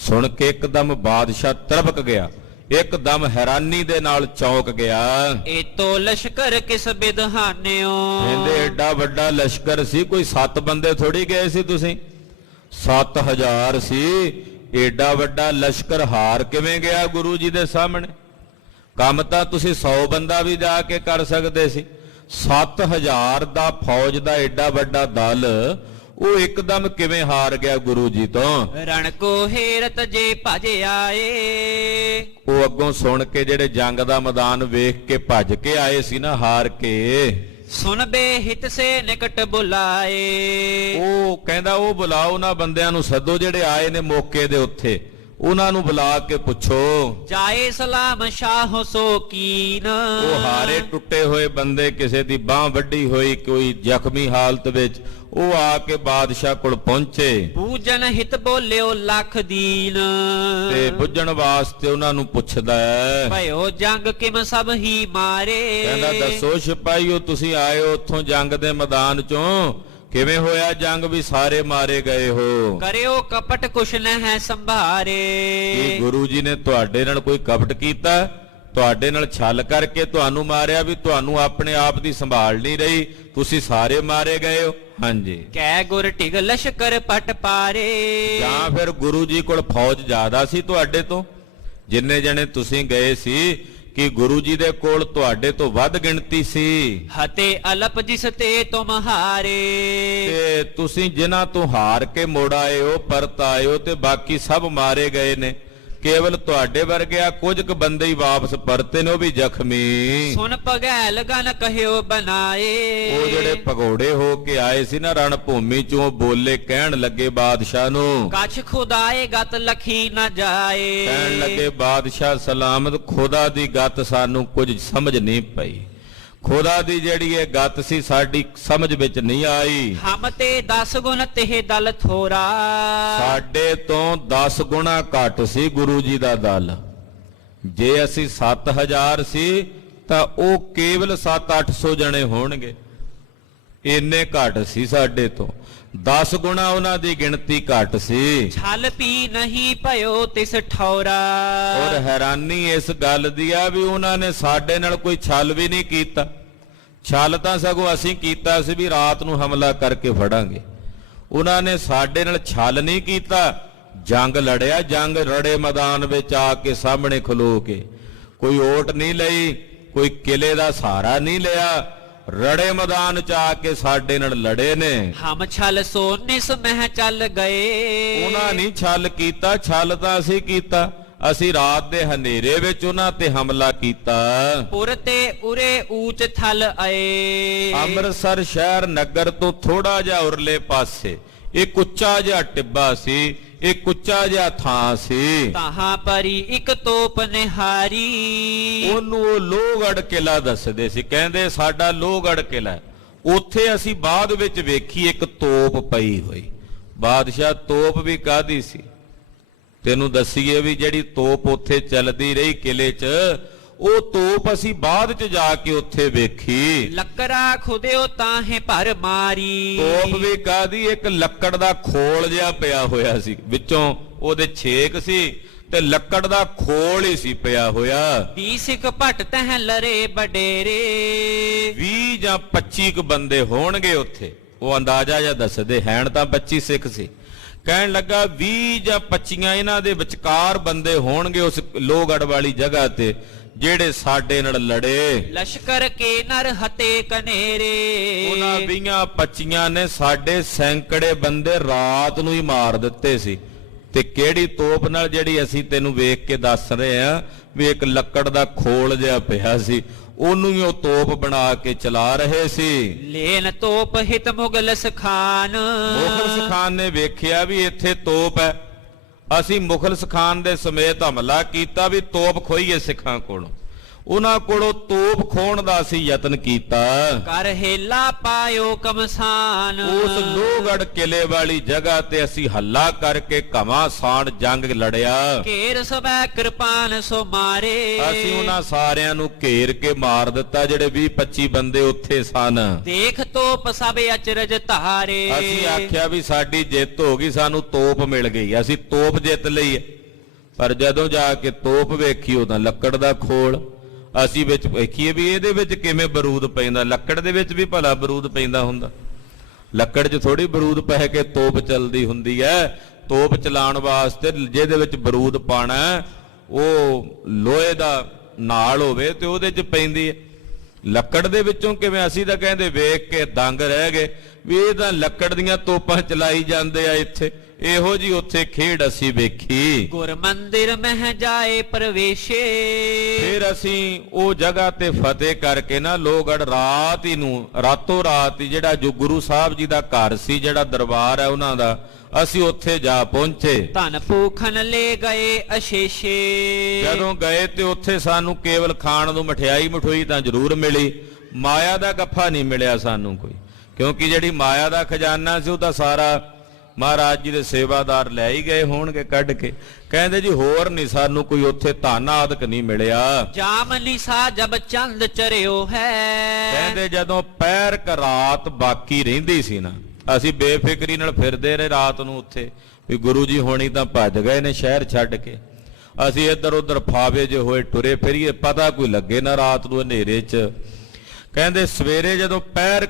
ਸੁਣ ਕੇ ਇੱਕਦਮ ਬਾਦਸ਼ਾਹ ਤਰਬਕ ਗਿਆ, ਇੱਕਦਮ ਹੈਰਾਨੀ ਦੇ ਨਾਲ ਚੌਂਕ ਗਿਆ। ਏਤੋ ਲਸ਼ਕਰ ਕਿਸ ਬਿਦਹਾਨਿਓ। ਕਹਿੰਦੇ ਏਡਾ ਵੱਡਾ ਲਸ਼ਕਰ ਸੀ, ਕੋਈ 7 ਬੰਦੇ ਥੋੜੀ ਗਏ ਸੀ ਤੁਸੀਂ, 7000 ਸੀ। ਏਡਾ ਵੱਡਾ ਲਸ਼ਕਰ ਹਾਰ ਕਿਵੇਂ ਗਿਆ ਗੁਰੂ ਜੀ ਦੇ ਸਾਹਮਣੇ? ਕੰਮ ਤਾਂ ਤੁਸੀਂ 100 ਬੰਦਾ ਵੀ ਜਾ ਕੇ ਕਰ ਸਕਦੇ ਸੀ। 7000 ਦਾ ਫੌਜ ਦਾ ਏਡਾ ਵੱਡਾ ਦਲ ਉਹ ਇੱਕਦਮ ਕਿਵੇਂ ਹਾਰ ਗਿਆ ਗੁਰੂ ਜੀ ਤੋਂ? ਰਣ ਕੋ ਹੇਰਤ ਜੇ ਭਜ ਆਏ। ਉਹ ਅੱਗੋਂ ਸੁਣ ਕੇ ਜਿਹੜੇ ਜੰਗ ਦਾ ਮੈਦਾਨ ਵੇਖ ਕੇ ਭੱਜ ਕੇ ਆਏ ਸੀ ਨਾ ਹਾਰ ਕੇ, ਸੁਨ ਬੇ ਹਿਤ ਸੇ ਨਿਕਟ ਬੁਲਾਏ। ਉਹ ਕਹਿੰਦਾ ਉਹ ਬੁਲਾਓ ਨਾ ਬੰਦਿਆਂ ਨੂੰ, ਸੱਦੋ ਜਿਹੜੇ ਆਏ ਨੇ ਮੌਕੇ ਦੇ ਉੱਥੇ, ਉਹਨਾਂ ਨੂੰ ਬੁਲਾ ਕੇ ਪੁੱਛੋ। ਜਾਏ ਸਲਾਮ ਸ਼ਾਹ ਸੋ ਕੀਨ। ਉਹ ਹਾਰੇ ਟੁੱਟੇ ਹੋਏ ਬੰਦੇ, ਕਿਸੇ ਦੀ ਬਾਹ ਵੱਢੀ ਹੋਈ, ਕੋਈ ਜ਼ਖਮੀ ਹਾਲਤ ਵਿੱਚ, ਉਹ ਆ ਕੇ ਬਾਦਸ਼ਾਹ ਕੋਲ ਪਹੁੰਚੇ। ਪੂਜਨ ਹਿਤ ਬੋਲਿਓ ਲੱਖ ਦੀਨ। ਤੇ ਪੁੱਜਣ ਵਾਸਤੇ ਉਹਨਾਂ ਨੂੰ ਪੁੱਛਦਾ ਹੈ, ਭਇਓ ਜੰਗ ਕਿਮ ਸਭ ਹੀ ਮਾਰੇ। ਕਹਿੰਦਾ ਦੱਸੋ ਸਿਪਾਹੀਓ, ਤੁਸੀਂ ਆਏ ਹੋ ਉੱਥੋਂ ਜੰਗ ਦੇ ਮੈਦਾਨ ਚੋਂ, ਕਿਵੇਂ ਹੋਇਆ ਜੰਗ ਵੀ ਸਾਰੇ ਮਾਰੇ ਗਏ ਹੋ? ਕਰਿਓ ਕਪਟ ਕੁਛ ਨਹਿ ਸੰਭਾਰੇ। ਕੀ ਗੁਰੂ ਜੀ ਨੇ ਤੁਹਾਡੇ ਨਾਲ ਕੋਈ ਕਪਟ ਕੀਤਾ? ਤੁਹਾਡੇ ਨਾਲ ਛਲ ਕਰਕੇ ਤੁਹਾਨੂੰ ਮਾਰਿਆ ਵੀ ਤੁਹਾਨੂੰ ਆਪਣੇ ਆਪ ਦੀ ਸੰਭਾਲ ਨਹੀਂ ਰਹੀ, ਤੁਸੀਂ ਸਾਰੇ ਮਾਰੇ ਗਏ ਹੋ? ਹਾਂਜੀ। ਕਹਿ ਗੁਰ ਢਿਗ ਲਸ਼ਕਰ ਪਟ ਪਾਰੇ। ਜਾਂ ਫਿਰ ਗੁਰੂ ਜੀ ਕੋਲ ਫੌਜ ਜ਼ਿਆਦਾ ਸੀ ਤੁਹਾਡੇ ਤੋਂ? ਜਿੰਨੇ ਜਣੇ ਤੁਸੀਂ ਗਏ ਸੀ ਕਿ ਗੁਰੂ ਜੀ ਦੇ ਕੋਲ ਤੁਹਾਡੇ ਤੋਂ ਵੱਧ ਗਿਣਤੀ ਸੀ? ਹਤੇ ਅਲਪ ਜਿਸ ਤੇ ਤੁਮ ਹਾਰੇ। ਤੇ ਤੁਸੀਂ ਜਿਨ੍ਹਾਂ ਤੋਂ ਹਾਰ ਕੇ ਮੋੜ ਆਏ ਹੋ, ਪਰਤ ਆਏ ਹੋ, ਤੇ ਬਾਕੀ ਸਭ ਮਾਰੇ ਗਏ ਨੇ। ਕੇਵਲ ਤੁਹਾਡੇ ਵਰਗਿਆ ਕੁਝ ਕੁ ਬੰਦੇ ਹੀ ਵਾਪਸ ਪਰਤੇ ਨੇ, ਉਹ ਵੀ ਜ਼ਖਮੀ। ਸੁਨ ਪਗੈਲ ਗਨ ਕਹਿਓ ਬਨਾਏ। ਉਹ ਜਿਹੜੇ ਭਗੌੜੇ ਹੋ ਕੇ ਆਏ ਸੀ ਨਾ ਰਣ ਭੂਮੀ ਚੋਂ, ਬੋਲੇ, ਕਹਿਣ ਲੱਗੇ ਬਾਦਸ਼ਾਹ ਨੂੰ, ਕਛ ਖੁਦਾਏ ਗਤ ਲਖੀ ਨਾ ਜਾਏ। ਕਹਿਣ ਲੱਗੇ ਬਾਦਸ਼ਾਹ ਸਲਾਮਤ, ਖੁਦਾ ਦੀ ਗੱਤ ਸਾਨੂੰ ਕੁਝ ਸਮਝ ਨਹੀਂ ਪਈ। ਖੁਦਾ ਦੀ ਜਿਹੜੀ ਇਹ ਗੱਤ ਸੀ ਸਾਡੀ ਸਮਝ ਵਿੱਚ ਨਹੀਂ ਆਈ। ਹਮ ਤੇ 10 ਗੁਣ ਤੇ ਦਲ ਥੋਰਾ। ਸਾਡੇ ਤੋਂ 10 ਗੁਣਾ ਘੱਟ ਸੀ ਗੁਰੂ ਜੀ ਦਾ ਦਲ। ਜੇ ਅਸੀਂ 7000 ਸੀ ਤਾਂ ਉਹ ਕੇਵਲ 700-800 ਜਣੇ ਹੋਣਗੇ, ਇੰਨੇ ਘੱਟ ਸੀ ਸਾਡੇ ਤੋਂ। 10 ਗੁਣਾ ਉਹਨਾਂ ਦੀ ਗਿਣਤੀ ਘੱਟ ਸੀ। ਛਲ ਪੀ ਨਹੀਂ ਭਇਓ ਤਿਸ ਠੌਰਾ। ਔਰ ਹੈਰਾਨੀ ਇਸ ਗੱਲ ਦੀ ਆ ਵੀ ਉਹਨਾਂ ਨੇ ਸਾਡੇ ਨਾਲ ਕੋਈ ਛਲ ਵੀ ਨਹੀਂ ਕੀਤਾ। ਛਲ ਤਾਂ ਸਗੋਂ ਅਸੀਂ ਕੀਤਾ ਸੀ ਵੀ ਰਾਤ ਨੂੰ ਹਮਲਾ ਕਰਕੇ ਫੜਾਂਗੇ। ਉਹਨਾਂ ਨੇ ਸਾਡੇ ਨਾਲ ਛਲ ਨਹੀਂ ਕੀਤਾ, ਜੰਗ ਲੜਿਆ, ਜੰਗ ਰੜੇ ਮੈਦਾਨ ਵਿੱਚ ਆ ਕੇ ਸਾਹਮਣੇ ਖਲੋ ਕੇ। ਕੋਈ ਓਟ ਨਹੀਂ ਲਈ, ਕੋਈ ਕਿਲੇ ਦਾ ਸਹਾਰਾ ਨਹੀਂ ਲਿਆ, ਰੜੇ ਮੈਦਾਨ ਚ ਆ ਕੇ ਸਾਡੇ ਨਾਲ ਲੜੇ ਨੇ। ਹਮ ਛਲ ਸੋ ਨਿਸ ਮਹਿ ਚੱਲ ਗਏ। ਉਹਨਾਂ ਨਹੀਂ ਛਲ ਕੀਤਾ, ਛਲ ਤਾਂ ਅਸੀਂ ਕੀਤਾ। ਅਸੀਂ ਰਾਤ ਦੇ ਹਨੇਰੇ ਵਿੱਚ ਉਹਨਾਂ ਤੇ ਹਮਲਾ ਕੀਤਾ। ਪੁਰ ਤੇ ਉਰੇ ਊਚ ਥਲ ਆਏ। ਅੰਮ੍ਰਿਤਸਰ ਸ਼ਹਿਰ ਨਗਰ ਤੋਂ ਥੋੜਾ ਜਿਹਾ ਉਰਲੇ ਪਾਸੇ ਇੱਕ ਉੱਚਾ ਜਿਹਾ ਟਿੱਬਾ ਸੀ, ਇੱਕ ਉੱਚਾ ਜਿਹਾ ਥਾਂ ਸੀ। ਤਾਹਾਂ ਪਰੀ ਇੱਕ ਤੋਪ ਨਿਹਾਰੀ। ਉਹਨੂੰ ਉਹ ਲੋਹਗੜ੍ਹ ਕਿਲਾ ਦੱਸਦੇ ਸੀ, ਕਹਿੰਦੇ ਸਾਡਾ ਲੋਹਗੜ੍ਹ ਕਿਲਾ। ਉੱਥੇ ਅਸੀਂ ਬਾਅਦ ਵਿੱਚ ਵੇਖੀ ਇੱਕ ਤੋਪ ਪਈ ਹੋਈ। ਬਾਦਸ਼ਾਹ ਤੋਪ ਵੀ ਕਾਹਦੀ ਸੀ ਤੈਨੂੰ ਦੱਸੀਏ ਵੀ ਜਿਹੜੀ ਤੋਪ ਉੱਥੇ ਚੱਲਦੀ ਰਹੀ ਕਿਲੇ 'ਚ, ਉਹ ਤੋਪ ਅਸੀਂ ਬਾਅਦ 'ਚ ਜਾ ਕੇ ਉੱਥੇ ਵੇਖੀ। ਲੱਕੜਾ ਖੁਦਿਓ ਤਾਹੇ ਭਰ ਮਾਰੀ। ਤੋਪ ਵੀ ਕਾਹਦੀ, ਇੱਕ ਲੱਕੜ ਦਾ ਖੋਲ ਜਿਹਾ ਪਿਆ ਹੋਇਆ ਸੀ, ਵਿੱਚੋਂ ਉਹਦੇ ਛੇਕ ਸੀ ਤੇ ਲੱਕੜ ਦਾ ਖੋਲ ਹੀ ਸੀ ਪਿਆ ਹੋਇਆ। 20 ਸਿੱਖ ਭੱਟ ਤਹਿ ਲਰੇ ਬਡੇਰੇ। 20 ਜਾਂ 25 ਕੁ ਬੰਦੇ ਹੋਣਗੇ ਉੱਥੇ, ਉਹ ਅੰਦਾਜ਼ਾ ਜਿਹਾ ਦੱਸਦੇ, ਹੈਣ ਤਾਂ 25 ਸਿੱਖ ਸੀ। ਕਹਿਣ ਲੱਗਾ 20 ਜਾਂ 25 ਇਹਨਾਂ ਦੇ ਵਿਚਕਾਰ ਬੰਦੇ ਹੋਣਗੇ ਉਸ ਲੋਹਗੜ੍ਹ ਵਾਲੀ ਜਗ੍ਹਾ ਤੇ, ਜਿਹੜੇ ਸਾਡੇ ਨਾਲ ਲੜੇ। ਲਸ਼ਕਰ ਕੇ ਨਰ ਹਤੇ ਕਨੇਰੇ। ਉਹਨਾਂ 20-25 ਨੇ ਸਾਡੇ ਸੈਂਕੜੇ ਬੰਦੇ ਰਾਤ ਨੂੰ ਹੀ ਮਾਰ ਦਿੱਤੇ ਸੀ। ਤੇ ਕਿਹੜੀ ਤੋਪ ਨਾਲ? ਜਿਹੜੀ ਅਸੀਂ ਤੈਨੂੰ ਵੇਖ ਕੇ ਦੱਸ ਰਹੇ ਆ ਵੀ ਇੱਕ ਲੱਕੜ ਦਾ ਖੋਲ ਜਿਹਾ ਪਿਆ ਸੀ, ਉਹਨੂੰ ਹੀ ਉਹ ਤੋਪ ਬਣਾ ਕੇ ਚਲਾ ਰਹੇ ਸੀ। ਲੈਨ ਤੋਪ ਹਿਤ ਮੁਗਲਸ ਖਾਨ। ਮੁਗਲਸ ਖਾਨ ਨੇ ਵੇਖਿਆ ਵੀ ਇੱਥੇ ਤੋਪ ਹੈ, ਅਸੀਂ ਮੁਗਲਸ ਖਾਨ ਦੇ ਸਮੇਤ ਹਮਲਾ ਕੀਤਾ ਵੀ ਤੋਪ ਖੋਈਏ ਸਿੱਖਾਂ ਕੋਲੋਂ। ਉਹਨਾਂ ਕੋਲੋਂ ਤੋਪ ਖੋਣ ਦਾ ਅਸੀਂ ਯਤਨ ਕੀਤਾ। ਕਰ ਹੇਲਾ ਪਾਇਓ ਕਮਸਾਨ। ਉਸ ਲੋਹਗੜ੍ਹ ਕਿਲੇ ਵਾਲੀ ਜਗ੍ਹਾ ਤੇ ਅਸੀਂ ਹੱਲਾ ਕਰਕੇ ਘਮਾਸਾਨ ਜੰਗ ਲੜਿਆ। ਘੇਰ ਸਭੈ ਕਿਰਪਾਨ ਸੋ ਮਾਰੇ। ਅਸੀਂ ਉਹਨਾਂ ਸਾਰਿਆਂ ਨੂੰ ਘੇਰ ਕੇ ਮਾਰ ਦਿੱਤਾ ਜਿਹੜੇ 20-25 ਬੰਦੇ ਉੱਥੇ ਸਨ। ਦੇਖ ਤੋਪ ਸਭ ਅਚਰਜ ਧਾਰੇ। ਅਸੀਂ ਆਖਿਆ ਵੀ ਸਾਡੀ ਜਿੱਤ ਹੋ ਗਈ, ਸਾਨੂੰ ਤੋਪ ਮਿਲ ਗਈ, ਅਸੀਂ ਤੋਪ ਜਿੱਤ ਲਈ। ਪਰ ਜਦੋਂ ਜਾ ਕੇ ਤੋਪ ਵੇਖੀ ਉਹ ਤਾਂ ਲੱਕੜ ਦਾ ਖੋਲ। ਅਸੀਂ ਵਿੱਚ ਵੇਖੀਏ ਵੀ ਇਹਦੇ ਵਿੱਚ ਕਿਵੇਂ ਬਰੂਦ ਪੈਂਦਾ। ਲੱਕੜ ਦੇ ਵਿੱਚ ਵੀ ਭਲਾ ਬਰੂਦ ਪੈਂਦਾ ਹੁੰਦਾ? ਲੱਕੜ 'ਚ ਥੋੜੀ ਬਰੂਦ ਪੈ ਕੇ ਤੋਪ ਚੱਲਦੀ ਹੁੰਦੀ ਹੈ। ਤੋਪ ਚਲਾਉਣ ਵਾਸਤੇ ਜਿਹਦੇ ਵਿੱਚ ਬਰੂਦ ਪਾਣਾ ਉਹ ਲੋਹੇ ਦਾ ਨਾਲ ਹੋਵੇ ਤੇ ਉਹਦੇ 'ਚ ਪੈਂਦੀ ਹੈ। ਲੱਕੜ ਦੇ ਵਿੱਚੋਂ ਕਿਵੇਂ? ਅਸੀਂ ਤਾਂ ਕਹਿੰਦੇ ਵੇਖ ਕੇ ਦੰਗ ਰਹਿ ਗਏ ਵੀ ਇਹ ਤਾਂ ਲੱਕੜ ਦੀਆਂ ਤੋਪਾਂ ਚਲਾਈ ਜਾਂਦੇ ਆ ਇੱਥੇ। ਇਹੋ ਜੀ ਉੱਥੇ ਖੇਡ ਅਸੀਂ ਵੇਖੀ। ਗੁਰ ਮੰਦਿਰ ਮਹਿ ਜਾਏ ਪ੍ਰਵੇਸ਼ੇ। ਫਿਰ ਅਸੀਂ ਉਹ ਜਗ੍ਹਾ ਤੇ ਫਤਿਹ ਕਰਕੇ ਨਾ ਲੋਹਗੜ੍ਹ ਰਾਤ ਹੀ ਨੂੰ ਰਾਤੋਂ ਰਾਤ ਹੀ ਜਿਹੜਾ ਜੋ ਗੁਰੂ ਸਾਹਿਬ ਜੀ ਦਾ ਘਰ ਸੀ, ਜਿਹੜਾ ਦਰਬਾਰ ਹੈ ਉਹਨਾਂ ਦਾ, ਅਸੀਂ ਉੱਥੇ ਜਾ ਪਹੁੰਚੇ। ਧਨ ਭੂਖਨ ਲੈ ਗਏ ਅਸ਼ੇਸ਼ੇ। ਜਦੋਂ ਗਏ ਤੇ ਉੱਥੇ ਸਾਨੂੰ ਕੇਵਲ ਖਾਣ ਨੂੰ ਮਠਿਆਈ ਤਾਂ ਜ਼ਰੂਰ ਮਿਲੀ, ਮਾਇਆ ਦਾ ਗੱਫਾ ਨਹੀਂ ਮਿਲਿਆ ਸਾਨੂੰ ਕੋਈ, ਕਿਉਂਕਿ ਜਿਹੜੀ ਮਾਇਆ ਦਾ ਖਜ਼ਾਨਾ ਸੀ ਉਹ ਤਾਂ ਸਾਰਾ ਮਹਾਰਾਜ ਜੀ ਦੇ ਸੇਵਾਦਾਰ ਲੈ ਹੀ ਗਏ ਹੋਣਗੇ ਕੱਢ ਕੇ। ਕਹਿੰਦੇ ਜੀ ਹੋਰ ਨਹੀਂ ਸਾਨੂੰ ਕੋਈ ਉੱਥੇ ਧਨ ਆਦਿਕ ਨਹੀਂ ਮਿਲਿਆ। ਜਾਮਨੀ ਸਾ ਜਬ ਚੰਦ ਚਰਿਓ ਹੈ। ਕਹਿੰਦੇ ਜਦੋਂ ਪਹਿਰ ਕ ਰਾਤ ਬਾਕੀ ਰਹਿੰਦੀ ਸੀ ਨਾ, ਅਸੀਂ ਬੇਫਿਕਰੀ ਨਾਲ ਫਿਰਦੇ ਰਹੇ ਰਾਤ ਨੂੰ ਉੱਥੇ ਵੀ ਗੁਰੂ ਜੀ ਹੋਣੀ ਤਾਂ ਭੱਜ ਗਏ ਨੇ ਸ਼ਹਿਰ ਛੱਡ ਕੇ। ਅਸੀਂ ਇੱਧਰ ਉੱਧਰ ਫਾਵੇ ਜੇ ਹੋਏ ਟੁਰੇ ਫਿਰੀਏ, ਪਤਾ ਕੋਈ ਲੱਗੇ ਨਾ ਰਾਤ ਨੂੰ ਹਨੇਰੇ 'ਚ। ਕਹਿੰਦੇ ਸਵੇਰੇ ਜਦੋਂ ਪਹਿਰ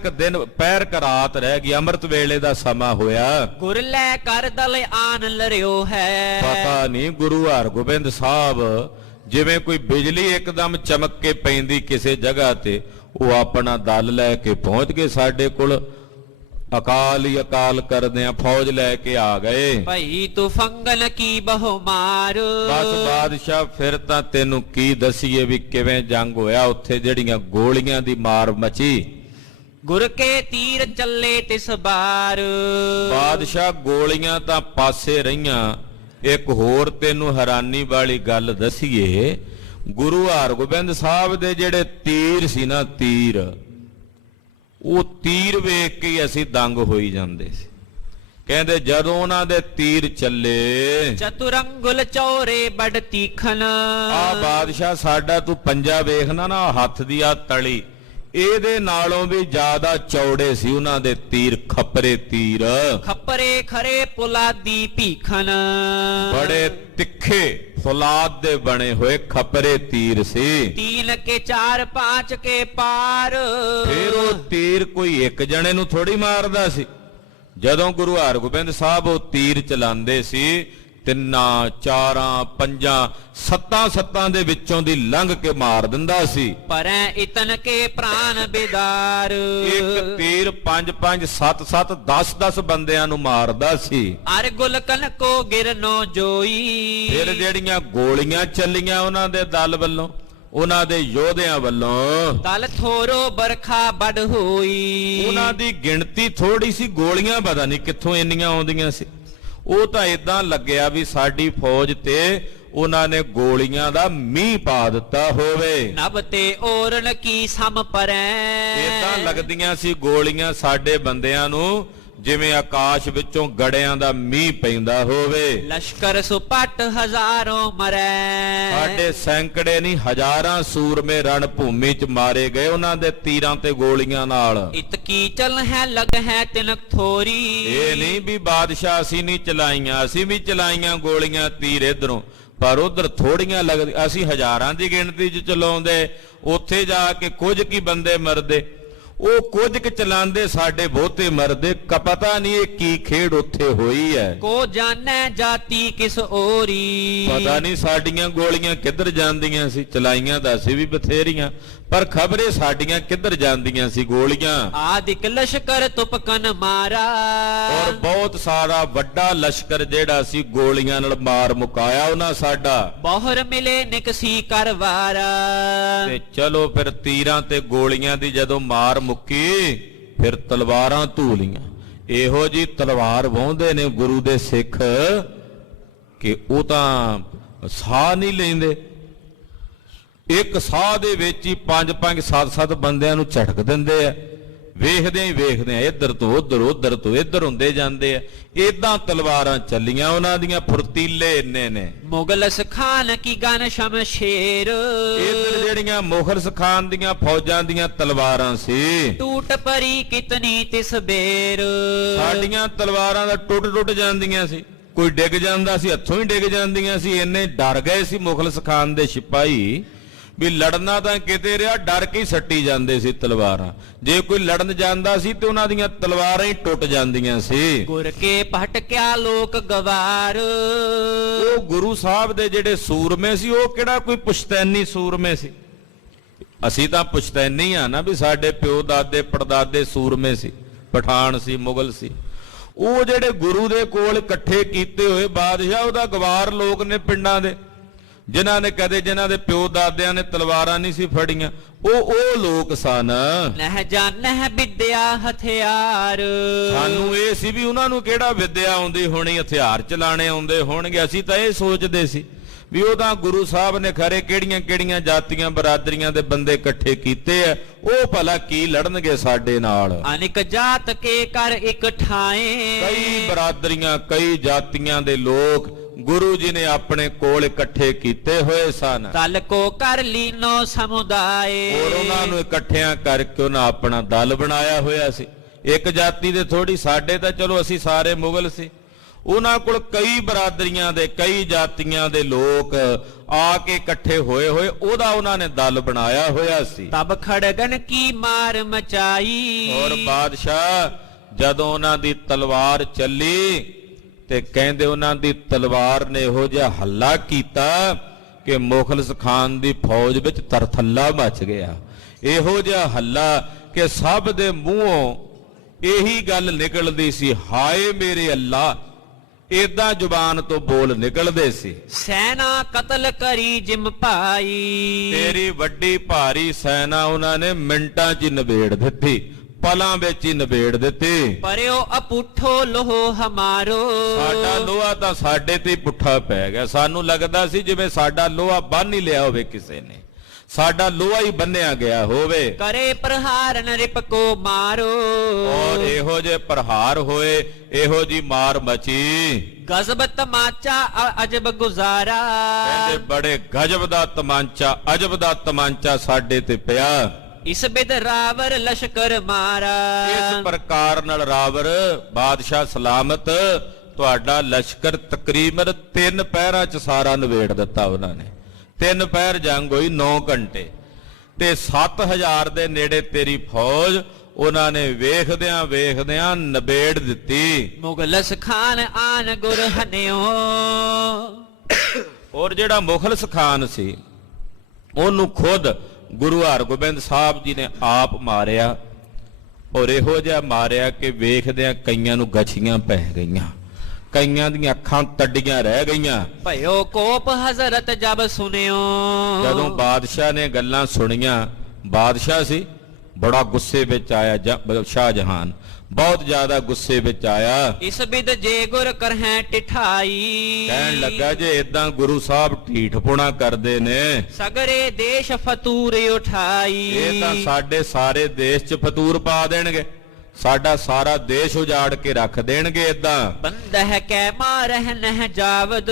ਕ ਰਾਤ ਰਹਿ ਗਈ, ਅੰਮ੍ਰਿਤ ਵੇਲੇ ਦਾ ਸਮਾਂ ਹੋਇਆ, ਗੁਰ ਲੈ ਕਰ ਦਲ ਆਨ ਲਰਿਓ ਹੈ। ਪਤਾ ਨਹੀਂ ਗੁਰੂ ਹਰਗੋਬਿੰਦ ਸਾਹਿਬ ਜਿਵੇਂ ਕੋਈ ਬਿਜਲੀ ਇੱਕਦਮ ਚਮਕ ਕੇ ਪੈਂਦੀ ਕਿਸੇ ਜਗ੍ਹਾ ਤੇ, ਉਹ ਆਪਣਾ ਦਲ ਲੈ ਕੇ ਪਹੁੰਚ ਗਏ ਸਾਡੇ ਕੋਲ। ਅਕਾਲ ਹੀ ਅਕਾਲ ਕਰਦੇ ਆ, ਫੌਜ ਲੈ ਕੇ ਆ ਗਏ। ਭਈ ਤੂੰ ਫੰਗਨ ਕੀ ਬਹੁ ਮਾਰ। ਬਸ ਬਾਦਸ਼ਾਹ ਫਿਰ ਤਾਂ ਤੈਨੂੰ ਕੀ ਦਸੀਏ ਵੀ ਕਿਵੇਂ ਜੰਗ ਹੋਇਆ ਉੱਥੇ, ਜਿਹੜੀਆਂ ਗੋਲੀਆਂ ਦੀ ਮਾਰ ਮਚੀ। ਗੁਰ ਕੇ ਤੀਰ ਚੱਲੇ ਤਿਸ ਬਾਰ। ਬਾਦਸ਼ਾਹ ਗੋਲੀਆਂ ਤਾਂ ਪਾਸੇ ਰਹੀਆਂ। ਇੱਕ ਹੋਰ ਤੈਨੂੰ ਹੈਰਾਨੀ ਵਾਲੀ ਗੱਲ ਦਸੀਏ, ਗੁਰੂ ਹਰਗੋਬਿੰਦ ਸਾਹਿਬ ਦੇ ਜਿਹੜੇ ਤੀਰ ਸੀ ਨਾ, ਤੀਰ, ਉਹ ਤੀਰ ਵੇਖ ਕੇ ਅਸੀਂ ਦੰਗ ਹੋਈ ਜਾਂਦੇ ਸੀ। ਕਹਿੰਦੇ ਜਦੋਂ ਉਹਨਾਂ ਦੇ ਤੀਰ ਚੱਲੇ, ਚਤੁਰੰਗੁਲ ਚੌਰੇ ਬੜ ਤੀਖਨ। ਆ ਬਾਦਸ਼ਾਹ ਸਾਡਾ ਤੂੰ ਪੰਜਾ ਵੇਖਣਾ ਨਾ, ਹੱਥ ਦੀ ਆ ਤਲੀ, ਇਹਦੇ ਨਾਲੋਂ ਵੀ ਜ਼ਿਆਦਾ ਚੌੜੇ ਸੀ ਉਹਨਾਂ ਦੇ ਤੀਰ, ਖੱਪਰੇ ਤੀਰ। ਖੱਪਰੇ ਖਰੇ ਪੁਲਾਦੀ ਭੀਖਨ। ਬੜੇ ਤਿੱਖੇ ਫੌਲਾਦ ਦੇ ਬਣੇ ਹੋਏ ਖੱਪਰੇ ਤੀਰ ਸੀ। ਤੀਨ ਕੇ 4-5 ਕੇ ਪਾਰ। ਫਿਰ ਉਹ ਤੀਰ ਕੋਈ ਇੱਕ ਜਣੇ ਨੂੰ ਥੋੜੀ ਮਾਰਦਾ ਸੀ। ਜਦੋਂ ਗੁਰੂ ਹਰਗੋਬਿੰਦ ਸਾਹਿਬ ਉਹ ਤੀਰ ਚਲਾਉਂਦੇ ਸੀ, 3-4-5-7 ਦੇ ਵਿੱਚੋਂ ਦੀ ਲੰਘ ਕੇ ਮਾਰ ਦਿੰਦਾ ਸੀ। ਪਰੈ ਇਤਨ ਕੇ ਪ੍ਰਾਨ ਬਿਦਾਰ। ਇੱਕ ਤੀਰ 5-5 7-7 10-10 ਬੰਦਿਆਂ ਨੂੰ ਮਾਰਦਾ ਸੀ। ਅਰ ਗੁਲਕਨ ਕੋ ਗਿਰਨੋ ਜੋਈ। ਫਿਰ ਜਿਹੜੀਆਂ ਗੋਲੀਆਂ ਚੱਲੀਆਂ ਉਹਨਾਂ ਦੇ ਦਲ ਵੱਲੋਂ, ਉਹਨਾਂ ਦੇ ਯੋਧਿਆਂ ਵੱਲੋਂ, ਦਲ ਥੋਰੋ ਬਰਖਾ ਵੱਡ ਹੋਈ। ਉਹਨਾਂ ਦੀ ਗਿਣਤੀ ਥੋੜੀ ਸੀ, ਗੋਲੀਆਂ ਪਤਾ ਨਹੀਂ ਕਿੱਥੋਂ ਇੰਨੀਆਂ ਆਉਂਦੀਆਂ ਸੀ। ਉਹ ਤਾਂ ਇਦਾਂ ਲੱਗਿਆ ਵੀ ਸਾਡੀ ਫੌਜ ਤੇ ਉਹਨਾਂ ਨੇ ਗੋਲੀਆਂ ਦਾ ਮੀਂਹ ਪਾ ਦਿੱਤਾ ਹੋਵੇ। ਨਭ ਤੇ ਔਰਨ ਕੀ ਸਮ ਪਰੈ। ਇਦਾਂ ਲੱਗਦੀਆਂ ਸੀ ਗੋਲੀਆਂ ਸਾਡੇ ਬੰਦਿਆਂ ਨੂੰ ਜਿਵੇਂ ਆਕਾਸ਼ ਵਿੱਚੋਂ ਗੜਿਆਂ ਦਾ ਮੀਂਹ ਪੈਂਦਾ ਹੋਵੇ। ਲਸ਼ਕਰ ਸੁਪਟ ਹਜ਼ਾਰੋਂ ਮਰੈ। ਸਾਡੇ ਸੈਂਕੜੇ ਨਹੀਂ ਹਜ਼ਾਰਾਂ ਸੂਰਮੇ ਰਣ ਭੂਮੀ 'ਚ ਮਾਰੇ ਗਏ ਉਹਨਾਂ ਦੇ ਤੀਰਾਂ ਤੇ ਗੋਲੀਆਂ ਨਾਲ। ਇਤਕੀ ਚਲ ਹੈ ਲਗ ਹੈ ਤਿਨਕ ਥੋਰੀ। ਇਹ ਨਹੀਂ ਵੀ ਬਾਦਸ਼ਾਹ ਅਸੀਂ ਨਹੀਂ ਚਲਾਈਆਂ, ਅਸੀਂ ਵੀ ਚਲਾਈਆਂ ਗੋਲੀਆਂ ਤੀਰ ਇਧਰੋਂ, ਪਰ ਉਧਰ ਥੋੜੀਆਂ ਲੱਗਦੀਆਂ। ਅਸੀਂ ਹਜ਼ਾਰਾਂ ਦੀ ਗਿਣਤੀ 'ਚ ਚਲਾਉਂਦੇ, ਉੱਥੇ ਜਾ ਕੇ ਕੁਝ ਕੀ ਬੰਦੇ ਮਰਦੇ, ਉਹ ਕੁਝ ਕੁ ਚਲਾਉਂਦੇ, ਸਾਡੇ ਬਹੁਤੇ ਮਰਦੇ। ਪਤਾ ਨਹੀਂ ਇਹ ਕੀ ਖੇਡ ਉੱਥੇ ਹੋਈ ਹੈ। ਕੋ ਜਾਣੈ ਜਾਤੀ ਕਿਸ ਔਰੀ। ਪਤਾ ਨਹੀਂ ਸਾਡੀਆਂ ਗੋਲੀਆਂ ਕਿੱਧਰ ਜਾਂਦੀਆਂ ਸੀ। ਚਲਾਈਆਂ ਤਾਂ ਅਸੀਂ ਵੀ ਬਥੇਰੀਆਂ, ਪਰ ਖਬਰੇ ਸਾਡੀਆਂ ਕਿੱਧਰ ਜਾਂਦੀਆਂ ਸੀ ਗੋਲੀਆਂ। ਆਦਿਕ ਲਸ਼ਕਰ ਤੁਪਕਨ ਮਾਰਾ। ਔਰ ਬਹੁਤ ਸਾਰਾ ਵੱਡਾ ਲਸ਼ਕਰ ਜਿਹੜਾ ਸੀ ਗੋਲੀਆਂ ਨਾਲ ਮਾਰ ਮੁਕਾਇਆ ਉਹਨਾਂ ਸਾਡਾ। ਬਹੁਰ ਮਿਲੇ ਨਿਕਸੀ ਕਰਵਾਰਾ। ਤੇ ਚਲੋ ਫਿਰ ਤੀਰਾਂ ਤੇ ਗੋਲੀਆਂ ਦੀ ਜਦੋਂ ਮਾਰ ਮੁੱਕੀ, ਫਿਰ ਤਲਵਾਰਾਂ ਧੂਲੀਆਂ। ਇਹੋ ਜੀ ਤਲਵਾਰ ਵਾਹੁੰਦੇ ਨੇ ਗੁਰੂ ਦੇ ਸਿੱਖ ਕਿ ਉਹ ਤਾਂ ਸਾਹ ਨਹੀਂ ਲੈਂਦੇ। ਇੱਕ ਸਾਹ ਦੇ ਵਿੱਚ ਹੀ 5-5 7-7 ਬੰਦਿਆਂ ਨੂੰ ਝਟਕ ਦਿੰਦੇ ਆ। ਵੇਖਦੇ ਹੀ ਵੇਖਦੇ ਆ, ਇੱਧਰ ਤੋਂ ਉੱਧਰ, ਉੱਧਰ ਤੋਂ ਇੱਧਰ ਹੁੰਦੇ ਜਾਂਦੇ ਆ। ਏਦਾਂ ਤਲਵਾਰਾਂ ਚੱਲੀਆਂ ਉਹਨਾਂ ਦੀਆਂ, ਫੁਰਤੀਲੇ ਇੰਨੇ ਨੇ। ਮੁਗਲਸ ਖਾਨ ਕੀ ਗਨ ਸ਼ਮਸ਼ੇਰ। ਇੱਧਰ ਜਿਹੜੀਆਂ ਮੁਗਲਸ ਖਾਨ ਦੀਆਂ ਫੌਜਾਂ ਦੀਆਂ ਤਲਵਾਰਾਂ ਸੀ, ਟੂਟ ਪਰੀ ਕਿਤਨੀ ਤਿਸ ਬੇਰ। ਸਾਡੀਆਂ ਤਲਵਾਰਾਂ ਦਾ ਟੁੱਟ ਜਾਂਦੀਆਂ ਸੀ, ਕੋਈ ਡਿੱਗ ਜਾਂਦਾ ਸੀ, ਹੱਥੋਂ ਹੀ ਡਿੱਗ ਜਾਂਦੀਆਂ ਸੀ। ਇੰਨੇ ਡਰ ਗਏ ਸੀ ਮੁਗਲਸ ਖਾਨ ਦੇ ਸਿਪਾਹੀ ਵੀ ਲੜਨਾ ਤਾਂ ਕਿਤੇ ਰਿਹਾ, ਡਰ ਕੇ ਹੀ ਸੱਟੀ ਜਾਂਦੇ ਸੀ ਤਲਵਾਰਾਂ। ਜੇ ਕੋਈ ਲੜਨ ਜਾਂਦਾ ਸੀ ਤੇ ਉਹਨਾਂ ਦੀਆਂ ਤਲਵਾਰਾਂ ਹੀ ਟੁੱਟ ਜਾਂਦੀਆਂ ਸੀ। ਗੁਰ ਕੇ ਭਟਕਿਆ ਲੋਕ ਗਵਾਰ। ਉਹ ਗੁਰੂ ਸਾਹਿਬ ਦੇ ਜਿਹੜੇ ਸੂਰਮੇ ਸੀ ਉਹ ਕਿਹੜਾ ਕੋਈ ਪੁਸ਼ਤੈਨੀ ਸੂਰਮੇ ਸੀ। ਅਸੀਂ ਤਾਂ ਪੁਸ਼ਤੈਨੀ ਆ ਨਾ, ਵੀ ਸਾਡੇ ਪਿਓ ਦਾਦੇ ਪੜਦਾਦੇ ਸੂਰਮੇ ਸੀ, ਪਠਾਨ ਸੀ, ਮੁਗਲ ਸੀ। ਉਹ ਜਿਹੜੇ ਗੁਰੂ ਦੇ ਕੋਲ ਇਕੱਠੇ ਕੀਤੇ ਹੋਏ ਬਾਦਸ਼ਾਹ, ਉਹਦਾ ਗਵਾਰ ਲੋਕ ਨੇ ਪਿੰਡਾਂ ਦੇ, ਜਿਨ੍ਹਾਂ ਨੇ ਕਦੇ ਜਿਨ੍ਹਾਂ ਦੇ ਪਿਓ ਦਾਦਿਆਂ ਨੇ ਤਲਵਾਰਾਂ ਨਹੀਂ ਸੀ ਫੜੀਆਂ, ਉਹ ਲੋਕ ਸਨ। ਨਹਿ ਜਾਣਹਿ ਵਿਦਿਆ ਹਥਿਆਰ। ਸਾਨੂੰ ਇਹ ਸੀ ਵੀ ਉਹਨਾਂ ਨੂੰ ਕਿਹੜਾ ਵਿਦਿਆ ਆਉਂਦੀ ਹੋਣੀ, ਹਥਿਆਰ ਚਲਾਣੇ ਆਉਂਦੇ ਹੋਣਗੇ। ਅਸੀਂ ਤਾਂ ਇਹ ਸੋਚਦੇ ਸੀ ਵੀ ਉਹ ਤਾਂ ਗੁਰੂ ਸਾਹਿਬ ਨੇ ਖਰੇ ਕਿਹੜੀਆਂ ਕਿਹੜੀਆਂ ਜਾਤੀਆਂ ਬਰਾਦਰੀਆਂ ਦੇ ਬੰਦੇ ਇਕੱਠੇ ਕੀਤੇ ਆ, ਉਹ ਭਲਾ ਕੀ ਲੜਨਗੇ ਸਾਡੇ ਨਾਲ। ਅਨੇਕ ਜਾਤ ਕੇ ਕਰ ਇਕ ਠਾਏ। ਕਈ ਬਰਾਦਰੀਆਂ ਕਈ ਜਾਤੀਆਂ ਦੇ ਲੋਕ ਗੁਰੂ ਜੀ ਨੇ ਆਪਣੇ ਕੋਲ ਇਕੱਠੇ ਕੀਤੇ ਹੋਏ ਸਨ। ਤਲ ਕੋ ਕਰ ਲੀਨੋ ਸਮੁਦਾਏ। ਔਰ ਉਹਨਾਂ ਨੂੰ ਇਕੱਠਿਆਂ ਕਰਕੇ ਉਹਨਾਂ ਆਪਣਾ ਦਲ ਬਣਾਇਆ ਹੋਇਆ ਸੀ। ਇੱਕ ਜਾਤੀ ਦੇ ਥੋੜੀ, ਸਾਡੇ ਤਾਂ ਚਲੋ ਅਸੀਂ ਸਾਰੇ ਮੁਗਲ ਸੀ, ਉਹਨਾਂ ਕੋਲ ਕਈ ਬਰਾਦਰੀਆਂ ਦੇ ਕਈ ਜਾਤੀਆਂ ਦੇ ਲੋਕ ਆ ਕੇ ਇਕੱਠੇ ਹੋਏ ਉਹਦਾ ਉਹਨਾਂ ਨੇ ਦਲ ਬਣਾਇਆ ਹੋਇਆ ਸੀ। ਤਬ ਖੜਗਨ ਕੀ ਮਾਰ ਮਚਾਈ। ਔਰ ਬਾਦਸ਼ਾਹ ਜਦੋਂ ਉਹਨਾਂ ਦੀ ਤਲਵਾਰ ਚੱਲੀ ਤੇ ਕਹਿੰਦੇ ਉਹਨਾਂ ਦੀ ਤਲਵਾਰ ਨੇ ਇਹੋ ਜਿਹਾ ਹੱਲਾ ਕੀਤਾ ਕਿ ਮੁਖਲਿਸ ਖਾਨ ਦੀ ਫੌਜ ਵਿੱਚ ਤਰਥੱਲਾ ਮਚ ਗਿਆ। ਇਹੋ ਜਿਹਾ ਹੱਲਾ ਕਿ ਸਭ ਦੇ ਮੂੰਹੋਂ ਇਹੀ ਗੱਲ ਨਿਕਲਦੀ ਸੀ, ਹਾਏ ਮੇਰੇ ਅੱਲਾ। ਏਦਾਂ ਜ਼ੁਬਾਨ ਤੋਂ ਬੋਲ ਨਿਕਲਦੇ ਸੀ। ਸੈਨਾ ਕਤਲ ਕਰੀ ਜਿਮ ਭਾਈ। ਤੇਰੀ ਵੱਡੀ ਭਾਰੀ ਸੈਨਾ ਉਹਨਾਂ ਨੇ ਮਿੰਟਾਂ 'ਚ ਨਿਬੇੜ ਦਿੱਤੀ, ਪਲਾਂ ਵਿੱਚ ਹੀ ਨਿਬੇੜ ਦਿੱਤੀ। ਪਰਿਓ ਅਪੁੱਠੋ ਲੋਹ ਹਮਾਰੋ। ਸਾਡਾ ਲੋਹਾ ਤਾਂ ਸਾਡੇ ਤੇ ਪੁੱਠਾ ਪੈ ਗਿਆ। ਸਾਨੂੰ ਲੱਗਦਾ ਸੀ ਜਿਵੇਂ ਸਾਡਾ ਲੋਹਾ ਬੰਨ ਹੀ ਲਿਆ ਹੋਵੇ ਕਿਸੇ ਨੇ, ਸਾਡਾ ਲੋਹਾ ਹੀ ਬੰਨਿਆ ਗਿਆ ਹੋਵੇ। ਕਰੇ ਪ੍ਰਹਾਰ ਨਰਿਪ ਕੋ ਮਾਰੋ। ਔਰ ਇਹੋ ਜੇ ਪ੍ਰਹਾਰ ਹੋਏ, ਇਹੋ ਜੀ ਮਾਰ ਮਚੀ। ਗਜ਼ਬ ਤਮਾਚਾ ਅਜਬ ਗੁਜ਼ਾਰਾ। ਕਹਿੰਦੇ ਬੜੇ ਗਜਬ ਦਾ ਤਮਾਂਚਾ, ਅਜਬ ਦਾ ਤਮਾਂਚਾ ਸਾਡੇ ਤੇ ਪਿਆ। ਇਸ ਬਿਦ ਰਾਵਰ ਲਸ਼ਕਰ ਮਾਰਾ। ਇਸ ਪ੍ਰਕਾਰ ਨਾਲ ਰਾਵਰ ਬਾਦਸ਼ਾਹ ਸਲਾਮਤ ਤੁਹਾਡਾ ਲਸ਼ਕਰ ਤਕਰੀਬਨ 3 ਪਹਿਰਾਂ 'ਚ ਸਾਰਾ ਨਿਬੇੜ ਦਿੱਤਾ ਉਹਨਾਂ ਨੇ। 3 ਪਹਿਰ ਜੰਗ ਹੋਈ, 9 ਘੰਟੇ, ਤੇ 7000 ਦੇ ਨੇੜੇ ਤੇਰੀ ਫੌਜ ਉਹਨਾਂ ਨੇ ਵੇਖਦਿਆਂ ਵੇਖਦਿਆਂ ਨਿਬੇੜ ਦਿੱਤੀ। ਮੁਗਲਸ ਖਾਨ ਆਨ ਗੁਰ ਹਨਿਓ। ਔਰ ਜਿਹੜਾ ਮੁਖਲਿਸ ਖਾਨ ਸੀ ਉਹਨੂੰ ਖੁਦ ਗੁਰੂ ਹਰਗੋਬਿੰਦ ਸਾਹਿਬ ਜੀ ਨੇ ਆਪ ਮਾਰਿਆ। ਔਰ ਇਹੋ ਜਿਹਾ ਮਾਰਿਆ ਕਿ ਵੇਖਦਿਆਂ ਕਈਆਂ ਨੂੰ ਗਛੀਆਂ ਪੈ ਗਈਆਂ, ਕਈਆਂ ਦੀਆਂ ਅੱਖਾਂ ਤੱਡੀਆਂ ਰਹਿ ਗਈਆਂ। ਭਇਓ ਕੋਪ ਹਜ਼ਰਤ ਜਬ ਸੁਨਿਓ। ਜਦੋਂ ਬਾਦਸ਼ਾਹ ਨੇ ਗੱਲਾਂ ਸੁਣੀਆਂ, ਬਾਦਸ਼ਾਹ ਸੀ ਬੜਾ ਗੁੱਸੇ ਵਿੱਚ ਆਇਆ, ਸ਼ਾਹਜਹਾਨ ਬਹੁਤ ਜ਼ਿਆਦਾ ਗੁੱਸੇ ਵਿੱਚ ਆਇਆ। ਇਸ ਬਿਦ ਜੇ ਗੁਰ ਕਰਹਿ ਟਿਠਾਈ। ਕਹਿਣ ਲੱਗਾ ਜੇ ਇਦਾਂ ਗੁਰੂ ਸਾਹਿਬ ਢੀਠਪੁਣਾ ਕਰਦੇ ਨੇ, ਸਗਰੇ ਦੇਸ਼ ਫਤੂਰ ਉਠਾਈ। ਇਹ ਤਾਂ ਸਾਡੇ ਸਾਰੇ ਦੇਸ਼ 'ਚ ਫਤੂਰ ਪਾ ਦੇਣਗੇ, ਸਾਡਾ ਸਾਰਾ ਦੇਸ਼ ਉਜਾੜ ਕੇ ਰੱਖ ਦੇਣਗੇ। ਇਦਾਂ ਬੰਦਹ ਕੈ ਮਾਰਹਿ ਨਹਿ ਜਾਵਦ।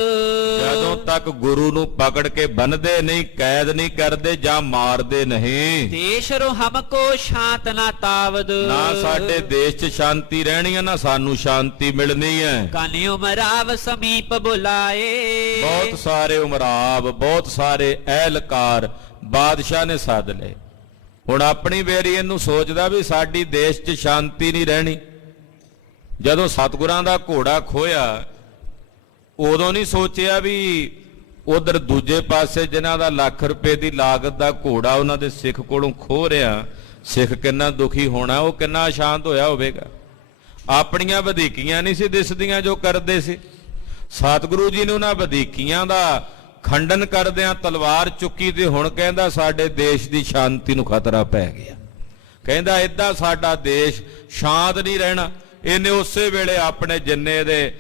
ਜਦੋਂ ਤੱਕ ਗੁਰੂ ਨੂੰ ਪਕੜ ਕੇ ਬੰਨਦੇ ਨਹੀਂ, ਕੈਦ ਨਹੀਂ ਕਰਦੇ ਜਾਂ ਮਾਰਦੇ ਨਹੀਂ, ਦੇਸ਼ ਰੋ ਹਮਕੋ ਸ਼ਾਂਤ ਨਾ ਤਾਵਦ। ਨਾ ਸਾਡੇ ਦੇਸ਼ 'ਚ ਸ਼ਾਂਤੀ ਰਹਿਣੀ ਹੈ, ਨਾ ਸਾਨੂੰ ਸ਼ਾਂਤੀ ਮਿਲਣੀ ਹੈ। ਕਾਨੀ ਉਮਰਾਵ ਸਮੀਪ ਬੁਲਾਏ। ਬਹੁਤ ਸਾਰੇ ਉਮਰਾਵ, ਬਹੁਤ ਸਾਰੇ ਅਹਿਲਕਾਰ ਬਾਦਸ਼ਾਹ ਨੇ ਸੱਦ ਲਏ। ਹੁਣ ਆਪਣੀ ਵੇਰੀ ਇਹਨੂੰ ਸੋਚਦਾ ਵੀ ਸਾਡੀ ਦੇਸ਼ 'ਚ ਸ਼ਾਂਤੀ ਨਹੀਂ ਰਹਿਣੀ। ਜਦੋਂ ਸਤਿਗੁਰਾਂ ਦਾ ਘੋੜਾ ਖੋਇਆ ਉਦੋਂ ਨਹੀਂ ਸੋਚਿਆ ਵੀ ਉਧਰ ਦੂਜੇ ਪਾਸੇ ਜਿਨ੍ਹਾਂ ਦਾ ਲੱਖ ਰੁਪਏ ਦੀ ਲਾਗਤ ਦਾ ਘੋੜਾ ਉਹਨਾਂ ਦੇ ਸਿੱਖ ਕੋਲੋਂ ਖੋਹ ਰਿਹਾ, ਸਿੱਖ ਕਿੰਨਾ ਦੁਖੀ ਹੋਣਾ, ਉਹ ਕਿੰਨਾ ਸ਼ਾਂਤ ਹੋਇਆ ਹੋਵੇਗਾ। ਆਪਣੀਆਂ ਵਧੀਕੀਆਂ ਨਹੀਂ ਸੀ ਦਿਸਦੀਆਂ ਜੋ ਕਰਦੇ ਸੀ। ਸਤਿਗੁਰੂ ਜੀ ਨੇ ਉਹਨਾਂ ਵਧੀਕੀਆਂ ਦਾ ਖੰਡਨ ਕਰਦਿਆਂ ਤਲਵਾਰ ਚੁੱਕੀ ਤੇ ਹੁਣ ਕਹਿੰਦਾ ਸਾਡੇ ਦੇਸ਼ ਦੀ ਸ਼ਾਂਤੀ ਨੂੰ ਖਤਰਾ ਪੈ ਗਿਆ। ਕਹਿੰਦਾ ਏਦਾਂ ਸਾਡਾ ਦੇਸ਼ ਸ਼ਾਂਤ ਨਹੀਂ ਰਹਿਣਾ। ਇਹਨੇ ਉਸੇ ਵੇਲੇ ਆਪਣੇ ਜਿੰਨੇ ਦੇ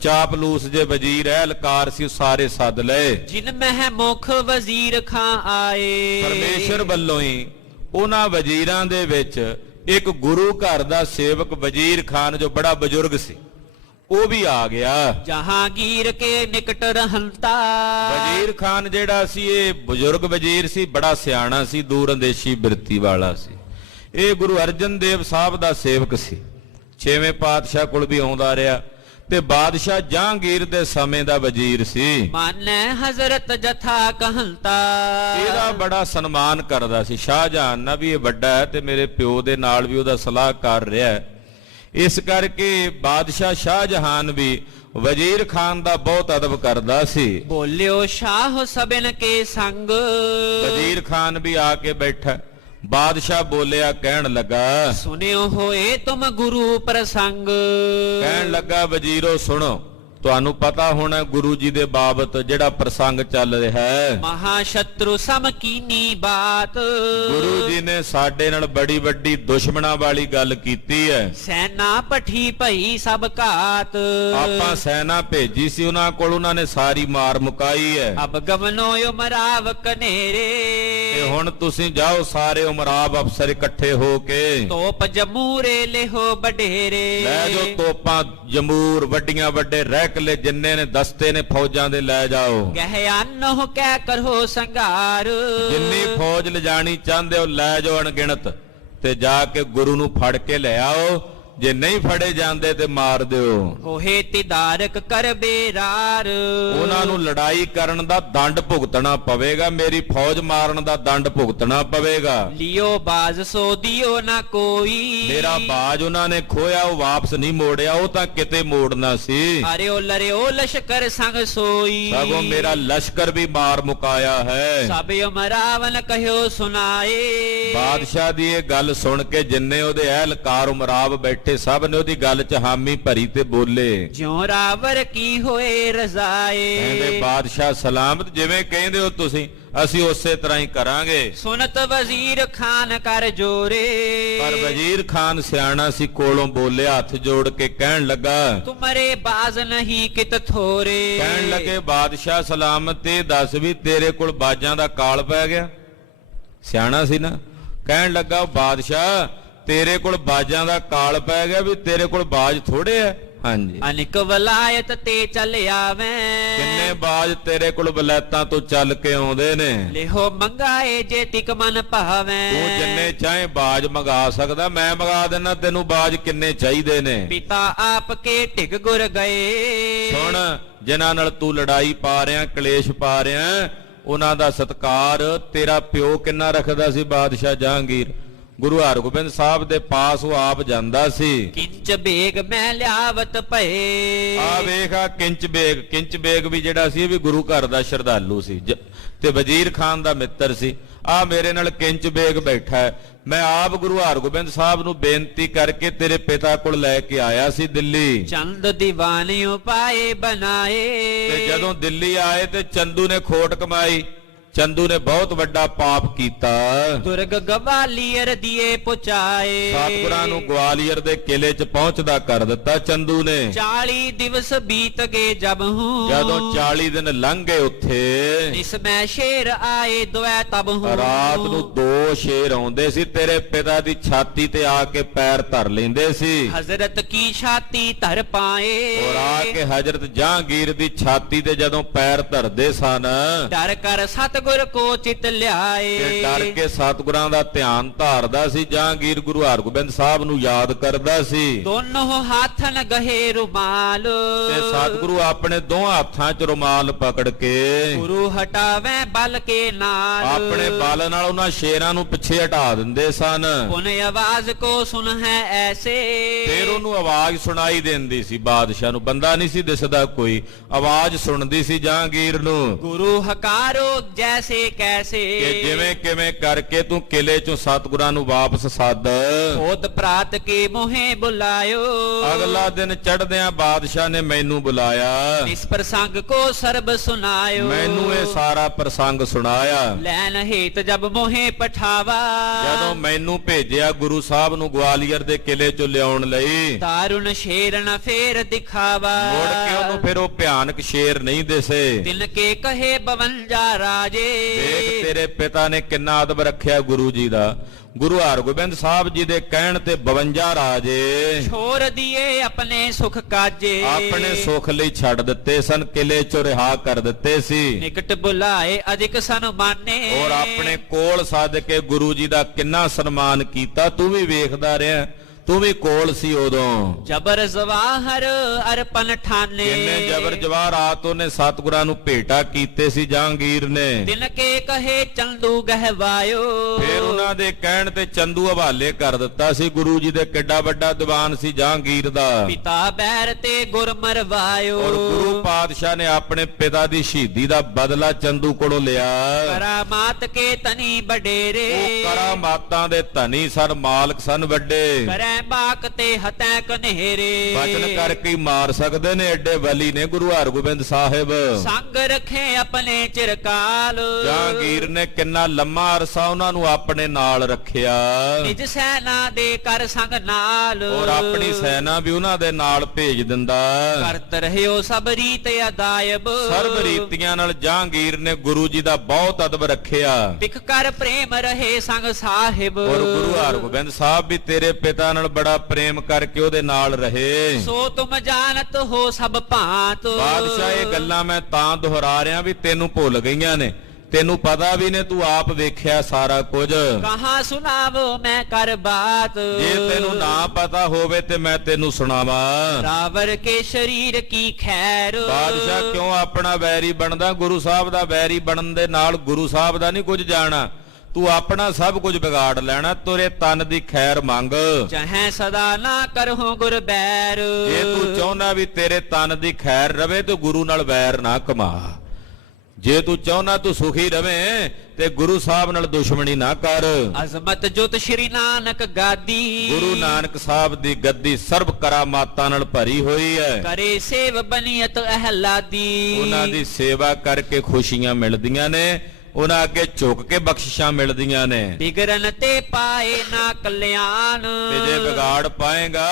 ਚਾਪਲੂਸ ਜੇ ਵਜ਼ੀਰ ਅਹਿਲਕਾਰ ਸੀ ਸਾਰੇ ਸੱਦ ਲਏ। ਜਿਨ ਮਹਿ ਮੁਖ ਵਜ਼ੀਰ ਖਾਂ ਆਏ। ਪਰਮੇਸ਼ਰ ਵੱਲੋਂ ਹੀ ਉਹਨਾਂ ਵਜ਼ੀਰਾਂ ਦੇ ਵਿੱਚ ਇੱਕ ਗੁਰੂ ਘਰ ਦਾ ਸੇਵਕ ਵਜ਼ੀਰ ਖਾਨ ਜੋ ਬੜਾ ਬਜ਼ੁਰਗ ਸੀ, ਉਹ ਵੀ ਆ ਗਿਆ। ਜਹਾਂਗੀਰ ਕੇ ਨਿਕਟ ਰਹੰਤਾ। ਵਜ਼ੀਰ ਖਾਨ ਜਿਹੜਾ ਸੀ ਇਹ ਬਜ਼ੁਰਗ ਵਜ਼ੀਰ ਸੀ, ਬੜਾ ਸਿਆਣਾ ਸੀ, ਦੂਰ ਅੰਦੇਸ਼ੀ ਬਿਰਤੀ ਵਾਲਾ ਸੀ। ਇਹ ਗੁਰੂ ਅਰਜਨ ਦੇਵ ਸਾਹਿਬ ਦਾ ਸੇਵਕ ਸੀ। 6ਵੇਂ ਪਾਤਸ਼ਾਹ ਕੋਲ ਵੀ ਆਉਂਦਾ ਰਿਹਾ, ਤੇ ਬਾਦਸ਼ਾਹ ਜਹਾਂਗੀਰ ਦੇ ਸਮੇਂ ਦਾ ਵਜ਼ੀਰ ਸੀ। ਮਾਨੈ ਹਜ਼ਰਤ ਜਥਾ ਕਹੰਤਾ। ਇਹਦਾ ਬੜਾ ਸਨਮਾਨ ਕਰਦਾ ਸੀ ਸ਼ਾਹਜਹਾਨ ਨਾ, ਵੀ ਇਹ ਵੱਡਾ ਹੈ ਤੇ ਮੇਰੇ ਪਿਓ ਦੇ ਨਾਲ ਵੀ ਉਹਦਾ ਸਲਾਹਕਾਰ ਰਿਹਾ ਹੈ। ਇਸ ਕਰਕੇ ਬਾਦਸ਼ਾਹ ਸ਼ਾਹਜਹਾਨ ਵੀ ਵਜ਼ੀਰ ਖਾਨ ਦਾ ਬਹੁਤ ਅਦਬ ਕਰਦਾ ਸੀ। ਬੋਲਿਓ ਸ਼ਾਹ ਸਭਨ ਕੇ ਸੰਗ। ਵਜ਼ੀਰ ਖਾਨ ਵੀ ਆ ਕੇ ਬੈਠਾ। ਬਾਦਸ਼ਾਹ ਬੋਲਿਆ, ਕਹਿਣ ਲੱਗਾ, ਸੁਨਿਓ ਹੋਏ ਤੁਮ ਗੁਰੂ ਪ੍ਰਸੰਗ। ਕਹਿਣ ਲੱਗਾ, ਵਜ਼ੀਰੋ ਸੁਣੋ, ਤੁਹਾਨੂੰ ਪਤਾ ਹੋਣਾ ਗੁਰੂ ਜੀ ਦੇ ਬਾਬਤ ਜਿਹੜਾ ਪ੍ਰਸੰਗ ਚੱਲ ਰਿਹਾ ਹੈ। ਮਹਾਸ਼ਤਰੂ ਸਮਕੀਨੀ ਬਾਤ। ਗੁਰੂ ਜੀ ਨੇ ਸਾਡੇ ਨਾਲ ਬੜੀ ਵੱਡੀ ਦੁਸ਼ਮਣਾਂ ਵਾਲੀ ਗੱਲ ਕੀਤੀ ਹੈ। ਸੈਨਾ ਪਠੀ ਭਈ ਸਭ ਘਾਤ। ਆਪਾਂ ਸੈਨਾ ਭੇਜੀ ਸੀ ਉਹਨਾਂ ਕੋਲ, ਉਹਨਾਂ ਨੇ ਸਾਰੀ ਮਾਰ ਮੁਕਾਈ ਹੈ। ਅਬ ਗਮਨੋ ਉਮਰਾਵ ਕਨੇਰੇ। ਤੇ ਹੁਣ ਤੁਸੀਂ ਜਾਓ ਸਾਰੇ ਉਮਰਾਵ ਅਫਸਰ ਇਕੱਠੇ ਹੋ ਕੇ ਤੋਪ ਜਮੂਰੇ ਲਿਹੋ ਬਡੇਰੇ। ਲੈ ਜੋ ਤੋਪਾਂ ਜਮੂਰ ਵੱਡੀਆਂ ਵੱਡੇ ਰਹਿਕਲੇ ਜਿੰਨੇ ਨੇ ਦਸਤੇ ਨੇ ਫੌਜਾਂ ਦੇ ਲੈ ਜਾਓ। ਗਹਿਆਨੋ ਕਹਿ ਕਰੋ ਸੰਘਾਰ। ਜਿੰਨੀ ਫੌਜ ਲਿਜਾਣੀ ਚਾਹੁੰਦੇ ਹੋ ਲੈ ਜਾਓ ਅਣਗਿਣਤ, ਤੇ ਜਾ ਕੇ ਗੁਰੂ ਨੂੰ ਫੜ ਕੇ ਲੈ ਆਓ। ਜੇ ਨਹੀਂ ਫੜੇ ਜਾਂਦੇ ਤੇ ਮਾਰ ਦਿਓ। ਹੋਏ ਤਿਦਾਰਕ ਕਰ ਬੇਰਾਰ। ਉਹਨਾਂ ਨੂੰ ਲੜਾਈ ਕਰਨ ਦਾ ਦੰਡ ਭੁਗਤਣਾ ਪਵੇਗਾ, ਮੇਰੀ ਫੌਜ ਮਾਰਨ ਦਾ ਦੰਡ ਭੁਗਤਣਾ ਪਵੇਗਾ। ਲਿਓ ਬਾਜ਼ ਸੋ ਦਿਓ ਨਾ ਕੋਈ। ਮੇਰਾ ਬਾਜ ਉਹਨਾਂ ਨੇ ਖੋਇਆ, ਉਹ ਵਾਪਸ ਨਹੀਂ ਮੋੜਿਆ, ਉਹ ਤਾਂ ਕਿਤੇ ਮੋੜਨਾ ਸੀ। ਅਰਿਓ ਲਰਿਓ ਲਸ਼ਕਰ ਸੰਗ ਸੋਈ। ਸਗੋਂ ਮੇਰਾ ਲਸ਼ਕਰ ਵੀ ਮਾਰ ਮੁਕਾਇਆ ਹੈ। ਸਭ ਉਮਰਾਵਨ ਕਹਿਓ ਸੁਨਾਏ। ਬਾਦਸ਼ਾਹ ਦੀ ਇਹ ਗੱਲ ਸੁਣ ਕੇ ਜਿੰਨੇ ਉਹਦੇ ਅਹਿਲਕਾਰ ਉਮਰਾਵ ਬੈਠੇ ਸਭ ਨੇ ਉਹਦੀ ਗੱਲ 'ਚ ਹਾਮੀ ਭਰੀ ਤੇ ਬੋਲੇ, ਜਿਉ ਰਾਵਰ ਕੀ ਹੋਏ ਰਜ਼ਾਏ। ਕਹਿੰਦੇ ਬਾਦਸ਼ਾਹ ਸਲਾਮਤ, ਜਿਵੇਂ ਕਹਿੰਦੇ ਹੋ ਤੁਸੀਂ ਅਸੀਂ ਉਸੇ ਤਰ੍ਹਾਂ ਹੀ ਕਰਾਂਗੇ। ਸੁਨਤ ਵਜ਼ੀਰ ਖਾਨ ਕਰ ਜੋਰੇ। ਪਰ ਵਜ਼ੀਰ ਖਾਨ ਸਿਆਣਾ ਸੀ, ਕੋਲੋਂ ਬੋਲਿਆ ਹੱਥ ਜੋੜ ਕੇ, ਕਹਿਣ ਲੱਗਾ, ਤੁਮਰੇ ਬਾਜ਼ ਨਹੀਂ ਕਿਤ ਥੋਰੇ। ਕਹਿਣ ਲੱਗੇ ਬਾਦਸ਼ਾਹ ਸਲਾਮਤ, ਇਹ ਦੱਸ ਵੀ ਤੇਰੇ ਕੋਲ ਬਾਜਾਂ ਦਾ ਕਾਲ ਪੈ ਗਿਆ। ਸਿਆਣਾ ਸੀ ਨਾ। ਕਹਿਣ ਲੱਗਾ, ਬਾਦਸ਼ਾਹ ਤੇਰੇ ਕੋਲ ਬਾਜਾਂ ਦਾ ਕਾਲ ਪੈ ਗਿਆ, ਵੀ ਤੇਰੇ ਕੋਲ ਬਾਜ ਥੋੜੇ ਐ। ਹਾਂਜੀ, ਅਨਿਕ ਵਲਾਇਤ ਤੇ ਚੱਲ ਆਵੇਂ। ਕਿੰਨੇ ਬਾਜ ਤੇਰੇ ਕੋਲ ਵਲੈਤਾਂ ਤੋਂ ਚੱਲ ਕੇ ਆਉਂਦੇ ਨੇ। ਲਿਹੋ ਮੰਗਾਏ ਜੇ ਤਿਕ ਮਨ ਭਾਵੇਂ। ਤੂੰ ਜਿੰਨੇ ਚਾਹੇ ਬਾਜ ਮੰਗਾ ਸਕਦਾ, ਮੈਂ ਮੰਗਾ ਦੇਣਾ ਤੈਨੂੰ ਬਾਜ ਕਿੰਨੇ ਚਾਹੀਦੇ ਨੇ। ਪਿਤਾ ਆਪ ਕੇ ਢਿਗ ਗੁਰ ਗਏ। ਸੁਣ, ਜਿਨ੍ਹਾਂ ਨਾਲ ਤੂੰ ਲੜਾਈ ਪਾ ਰਿਆ, ਕਲੇਸ਼ ਪਾ ਰਿਆ, ਉਹਨਾਂ ਦਾ ਸਤਿਕਾਰ ਤੇਰਾ ਪਿਓ ਕਿੰਨਾ ਰੱਖਦਾ ਸੀ ਬਾਦਸ਼ਾਹ ਜਹਾਂਗੀਰ। ਗੁਰੂ ਹਰਗੋਬਿੰਦ ਸਾਹਿਬ ਦੇ ਪਾਸ ਉਹ ਆਪ ਜਾਂਦਾ ਸੀ। ਕਿੰਚ ਬੇਗ ਮੈਂ ਲਿਆਵਤ ਭਏ। ਆ ਵੇਖ, ਆ ਕਿੰਚ ਬੇਗ ਵੀ ਜਿਹੜਾ ਸੀ ਇਹ ਵੀ ਗੁਰੂ ਘਰ ਦਾ ਸ਼ਰਧਾਲੂ ਸੀ ਤੇ ਵਜ਼ੀਰ ਖਾਨ ਦਾ ਮਿੱਤਰ ਸੀ। ਆ ਮੇਰੇ ਨਾਲ ਕਿੰਚ ਬੇਗ ਬੈਠਾ ਹੈ। ਮੈਂ ਆਪ ਗੁਰੂ ਹਰਗੋਬਿੰਦ ਸਾਹਿਬ ਨੂੰ ਬੇਨਤੀ ਕਰਕੇ ਤੇਰੇ ਪਿਤਾ ਕੋਲ ਲੈ ਕੇ ਆਇਆ ਸੀ ਦਿੱਲੀ। ਚੰਦ ਦੀਵਾਨੇ ਉਪਾਏ ਬਣਾਏ। ਤੇ ਜਦੋਂ ਦਿੱਲੀ ਆਏ ਤੇ ਚੰਦੂ ਨੇ ਖੋਟ ਕਮਾਈ। ਚੰਦੂ ਨੇ ਬਹੁਤ ਵੱਡਾ ਪਾਪ ਕੀਤਾ। ਦੁਰਗ ਗਵਾਲੀਅਰ ਦੀਏ ਪੁਚਾਏ। ਸਤਿਗੁਰਾਂ ਨੂੰ ਗਵਾਲੀਅਰ ਦੇ ਕਿਲੇ 'ਚ ਪਹੁੰਚਦਾ ਕਰ ਦਿੱਤਾ ਚੰਦੂ ਨੇ। 40 ਦਿਵਸ ਬੀਤ ਗਏ ਜਬ ਹੂੰ। ਜਦੋਂ 40 ਦਿਨ ਲੰਘ ਗਏ ਉੱਥੇ, ਇਸ ਮੈਂ ਸ਼ੇਰ ਆਏ ਦੁਐ ਤਬ ਹੂੰ। ਰਾਤ ਨੂੰ 2 ਸ਼ੇਰ ਆਉਂਦੇ ਸੀ, ਤੇਰੇ ਪਿਤਾ ਦੀ ਛਾਤੀ ਤੇ ਆ ਕੇ ਪੈਰ ਧਰ ਲੈਂਦੇ ਸੀ। ਹਜ਼ਰਤ ਕੀ ਛਾਤੀ ਧਰ ਪਾਏ। ਔਰ ਆ ਕੇ ਹਜ਼ਰਤ ਜਹਾਂਗੀਰ ਦੀ ਛਾਤੀ ਤੇ ਜਦੋਂ ਪੈਰ ਧਰਦੇ ਸਨ, ਡਰ ਕਰ ਸਤਿਗੁਰ ਕੋ ਚਿਤ ਲਿਆਏ। ਤੇ ਡਰ ਕੇ ਸਤਿਗੁਰਾਂ ਦਾ ਧਿਆਨ ਧਾਰਦਾ ਸੀ। ਜਹਾਂਗੀਰ ਗੁਰੂ ਹਰਗੋਬਿੰਦ ਸਾਹਿਬ ਨੂੰ ਯਾਦ ਕਰਦਾ ਸੀ। ਦੋਨੋਂ ਹੱਥਨ ਗਹੇ ਰੁਮਾਲ। ਤੇ ਸਤਿਗੁਰੂ ਆਪਣੇ ਦੋਹਾਂ ਹੱਥਾਂ 'ਚ ਰੁਮਾਲ ਪਕੜ ਕੇ ਗੁਰੂ ਹਟਾਵੇ ਬਲ ਕੇ ਨਾਲ। ਆਪਣੇ ਬਲ ਨਾਲ ਉਹਨਾਂ ਸ਼ੇਰਾਂ ਨੂੰ ਪਿੱਛੇ ਹਟਾ ਦਿੰਦੇ ਸਨ। ਪੁਨ ਆਵਾਜ਼ ਕੋ ਸੁਨ ਹੈ ਐਸੇ। ਫਿਰ ਉਹਨੂੰ ਆਵਾਜ਼ ਸੁਣਾਈ ਦਿੰਦੀ ਸੀ। ਬਾਦਸ਼ਾਹ ਨੂੰ ਬੰਦਾ ਨਹੀਂ ਸੀ ਦਿਸਦਾ ਕੋਈ, ਆਵਾਜ਼ ਸੁਣਦੀ ਸੀ ਜਹਾਂਗੀਰ ਨੂੰ। ਗੁਰੂ ਹਕਾਰੋ ਜੈਸੇ ਕੈਸੇ। ਕਿ ਜਿਵੇਂ ਕਿਵੇਂ ਕਰਕੇ ਤੂੰ ਕਿਲੇ 'ਚੋਂ ਸਤਿਗੁਰਾਂ ਨੂੰ ਵਾਪਸ ਸੱਦ। ਖੋਦ ਪ੍ਰਾਤ ਕੇ ਮੋਹੇ ਬੁਲਾਇਓ। ਅਗਲਾ ਦਿਨ ਚੜ੍ਹਦਿਆਂ ਬਾਦਸ਼ਾਹ ਨੇ ਮੈਨੂੰ ਬੁਲਾਇਆ। ਇਸ ਪ੍ਰਸੰਗ ਕੋ ਸਰਬ ਸੁਨਾਇਓ। ਮੈਨੂੰ ਇਹ ਸਾਰਾ ਪ੍ਰਸੰਗ ਸੁਣਾਇਆ। ਲੈਣ ਹੇਤ ਜਬ ਮੋਹੇ ਪਠਾਵਾ। ਜਦੋਂ ਮੈਨੂੰ ਭੇਜਿਆ ਗੁਰੂ ਸਾਹਿਬ ਨੂੰ ਗਵਾਲੀਅਰ ਦੇ ਕਿਲੇ 'ਚੋਂ ਲਿਆਉਣ ਲਈ, ਦਾਰੁਣ ਸ਼ੇਰ ਨ ਫੇਰ ਦਿਖਾਵਾ। ਮੁੜ ਕੇ ਉਹਨੂੰ ਫਿਰ ਉਹ ਭਿਆਨਕ ਸ਼ੇਰ ਨਹੀਂ ਦਿਸੇ। ਤਿਲ ਕੇ ਕਹੇ 52 ਰਾਜੇ। ਦੇਖ ਤੇਰੇ ਪਿਤਾ ਨੇ ਕਿੰਨਾ ਅਦਬ ਰੱਖਿਆ ਗੁਰੂ ਜੀ ਦਾ। ਗੁਰੂ ਹਰਗੋਬਿੰਦ ਸਾਹਿਬ ਜੀ ਦੇ ਕਹਿਣ ਤੇ 52 ਰਾਜੇ ਛੋੜ ਦੀਏ ਆਪਣੇ ਸੁਖ ਕਾਜੇ। ਆਪਣੇ ਸੁਖ ਲਈ ਛੱਡ ਦਿੱਤੇ ਸਨ, ਕਿਲੇ 'ਚੋਂ ਰਿਹਾ ਕਰ ਦਿੱਤੇ ਸੀ। ਨਿਕਟ ਬੁਲਾਏ ਅਧਿਕ ਸਨਮਾਨੇ। ਔਰ ਆਪਣੇ ਕੋਲ ਸੱਦ ਕੇ ਗੁਰੂ ਜੀ ਦਾ ਕਿੰਨਾ ਸਨਮਾਨ ਕੀਤਾ। ਤੂੰ ਵੀ ਵੇਖਦਾ ਰਿਹਾ, ਤੂੰ ਵੀ ਕੋਲ ਸੀ ਉਦੋਂ। ਜਬਰ ਜਵਾਹਰ ਅਰਪਨ ਠਾਨੇ ਕਿੰਨੇ ਜਬਰ ਜਵਾਹਰ ਰਾਤ ਉਹਨੇ ਸਤਿਗੁਰਾਂ ਨੂੰ ਭੇਟਾ ਕੀਤੇ ਸੀ ਜਹਾਂਗੀਰ ਨੇ। ਤਿਨ ਕੇ ਕਹੇ ਚੰਦੂ ਗਹਿਵਾਇਓ ਫਿਰ ਉਹਨਾਂ ਦੇ ਕਹਿਣ ਤੇ ਚੰਦੂ ਹਵਾਲੇ ਕਰ ਦਿੱਤਾ ਸੀ। ਗੁਰੂ ਜੀ ਦੇ ਕਿੱਡਾ ਵੱਡਾ ਦੀਵਾਨ ਸੀ ਜਹਾਂਗੀਰ ਦਾ। ਪਿਤਾ ਬੈਰ ਤੇ ਗੁਰ ਮਰਵਾਇਓ ਔਰ ਗੁਰੂ ਪਾਤਸ਼ਾਹ ਨੇ ਆਪਣੇ ਪਿਤਾ ਦੀ ਸ਼ਹੀਦੀ ਦਾ ਬਦਲਾ ਚੰਦੂ ਕੋਲੋਂ ਲਿਆ। ਕਰਾਮਾਤ ਕੇ ਤਨੀ ਬਡੇਰੇ ਉਹ ਕਰਾਮਾਤਾਂ ਦੇ ਧਨੀ ਸਨ, ਮਾਲਕ ਸਨ ਵੱਡੇ। ਕਰੈ ਬਾਕ ਤੇ ਹਤੈ ਕਨੇਰੇ ਬਚਨ ਕਰਕੇ ਹੀ ਮਾਰ ਸਕਦੇ ਨੇ, ਐਡੇ ਵਲੀ ਨੇ ਗੁਰੂ ਹਰਗੋਬਿੰਦ ਸਾਹਿਬ। ਸੰਗ ਰਖੇ ਆਪਣੇ ਚਿਰਕਾਲ ਜਹਾਂਗੀਰ ਨੇ ਕਿੰਨਾ ਲੰਮਾ ਅਰਸਾ ਉਹਨਾਂ ਨੂੰ ਆਪਣੇ ਨਾਲ ਰੱਖਿਆ। ਨਿਜ ਸੈਨਾ ਦੇ ਕਰ ਸੰਗ ਨਾਲ ਔਰ ਆਪਣੀ ਸੈਨਾ ਵੀ ਉਹਨਾਂ ਦੇ ਨਾਲ ਭੇਜ ਦਿੰਦਾ। ਕਰਤ ਰਹਿਓ ਸਭ ਰੀਤ ਅਦਾਇਬ ਸਰਬ ਰੀਤੀਆਂ ਨਾਲ ਜਹਾਂਗੀਰ ਨੇ ਗੁਰੂ ਜੀ ਦਾ ਬਹੁਤ ਅਦਬ ਰੱਖਿਆ। ਬਿਖ ਕਰ ਪ੍ਰੇਮ ਰਹੇ ਸੰਗ ਸਾਹਿਬ ਔਰ ਗੁਰੂ ਹਰਗੋਬਿੰਦ ਸਾਹਿਬ ਵੀ ਤੇਰੇ ਪਿਤਾ ਨਾਲ ਬੜਾ ਪ੍ਰੇਮ ਕਰਕੇ ਉਹਦੇ ਨਾਲ ਰਹੇ। ਸੋ ਤੁਮ ਜਾਣਤ ਹੋ ਸਭ ਭਾਂਤ ਬਾਦਸ਼ਾਹ ਇਹ ਗੱਲਾਂ ਮੈਂ ਤਾਂ ਦੁਹਰਾ ਰਿਹਾ ਵੀ ਤੈਨੂੰ ਭੁੱਲ ਗਈਆਂ ਨੇ, ਤੈਨੂੰ ਪਤਾ ਵੀ ਨੇ, ਤੂੰ ਆਪ ਵੇਖਿਆ ਸਾਰਾ ਕੁਝ। ਕਹਾਂ ਸੁਣਾਵੋ ਮੈਂ ਕਰ ਬਾਤ ਜੇ ਤੈਨੂੰ ਨਾ ਪਤਾ ਹੋਵੇ ਤੇ ਮੈਂ ਤੈਨੂੰ ਸੁਣਾਵਾਂ। ਰਾਵਰ ਕੇ ਸ਼ਰੀਰ ਕੀ ਖੈਰ ਬਾਦਸ਼ਾਹ ਕਿਉਂ ਆਪਣਾ ਵੈਰੀ ਬਣਦਾ? ਗੁਰੂ ਸਾਹਿਬ ਦਾ ਵੈਰੀ ਬਣਨ ਦੇ ਨਾਲ ਗੁਰੂ ਸਾਹਿਬ ਦਾ ਨਹੀਂ ਕੁਝ ਜਾਣਾ, ਤੂੰ ਆਪਣਾ ਸਭ ਕੁਝ ਵਿਗਾੜ ਲੈਣਾ। ਤੁਰੇ ਤਨ ਦੀ ਖੈਰ ਮੰਗ, ਚਾਹੇ ਸਦਾ ਨਾ ਕਰਹੁ ਗੁਰ ਬੈਰ। ਜੇ ਤੂੰ ਚਾਹੁੰਦਾ ਵੀ ਤੇਰੇ ਤਨ ਦੀ ਖੈਰ ਰਵੇ ਤੇ ਗੁਰੂ ਨਾਲ ਵੈਰ ਨਾ ਕਮਾ। ਜੇ ਤੂੰ ਚਾਹੁੰਦਾ ਤੂੰ ਸੁਖੀ ਰਵੇਂ ਤੇ ਗੁਰੂ ਸਾਹਿਬ ਨਾਲ ਦੁਸ਼ਮਣੀ ਨਾ ਕਰ। ਅਜ਼ਮਤ ਜੁਤ ਸ਼੍ਰੀ ਨਾਨਕ ਗਾਦੀ ਗੁਰੂ ਨਾਨਕ ਸਾਹਿਬ ਦੀ ਗੱਦੀ ਸਰਬ ਕਰਾਮਾਤਾਂ ਨਾਲ ਭਰੀ ਹੋਈ ਹੈ। ਕਰੇ ਸੇਵ ਬਨੀਅਤ ਅਹਲਾਦੀ ਉਹਨਾਂ ਦੀ ਸੇਵਾ ਕਰਕੇ ਖੁਸ਼ੀਆਂ ਮਿਲਦੀਆਂ ਨੇ, ਉਹਨਾਂ ਅੱਗੇ ਝੁਕ ਕੇ ਬਖਸ਼ਿਸ਼ਾਂ ਮਿਲਦੀਆਂ ਨੇ। ਬਿਗਰਨ ਤੇ ਪਾਏ ਨਾ ਕਲਿਆਣ ਤੇ ਜੇ ਵਿਗਾੜ ਪਾਏਗਾ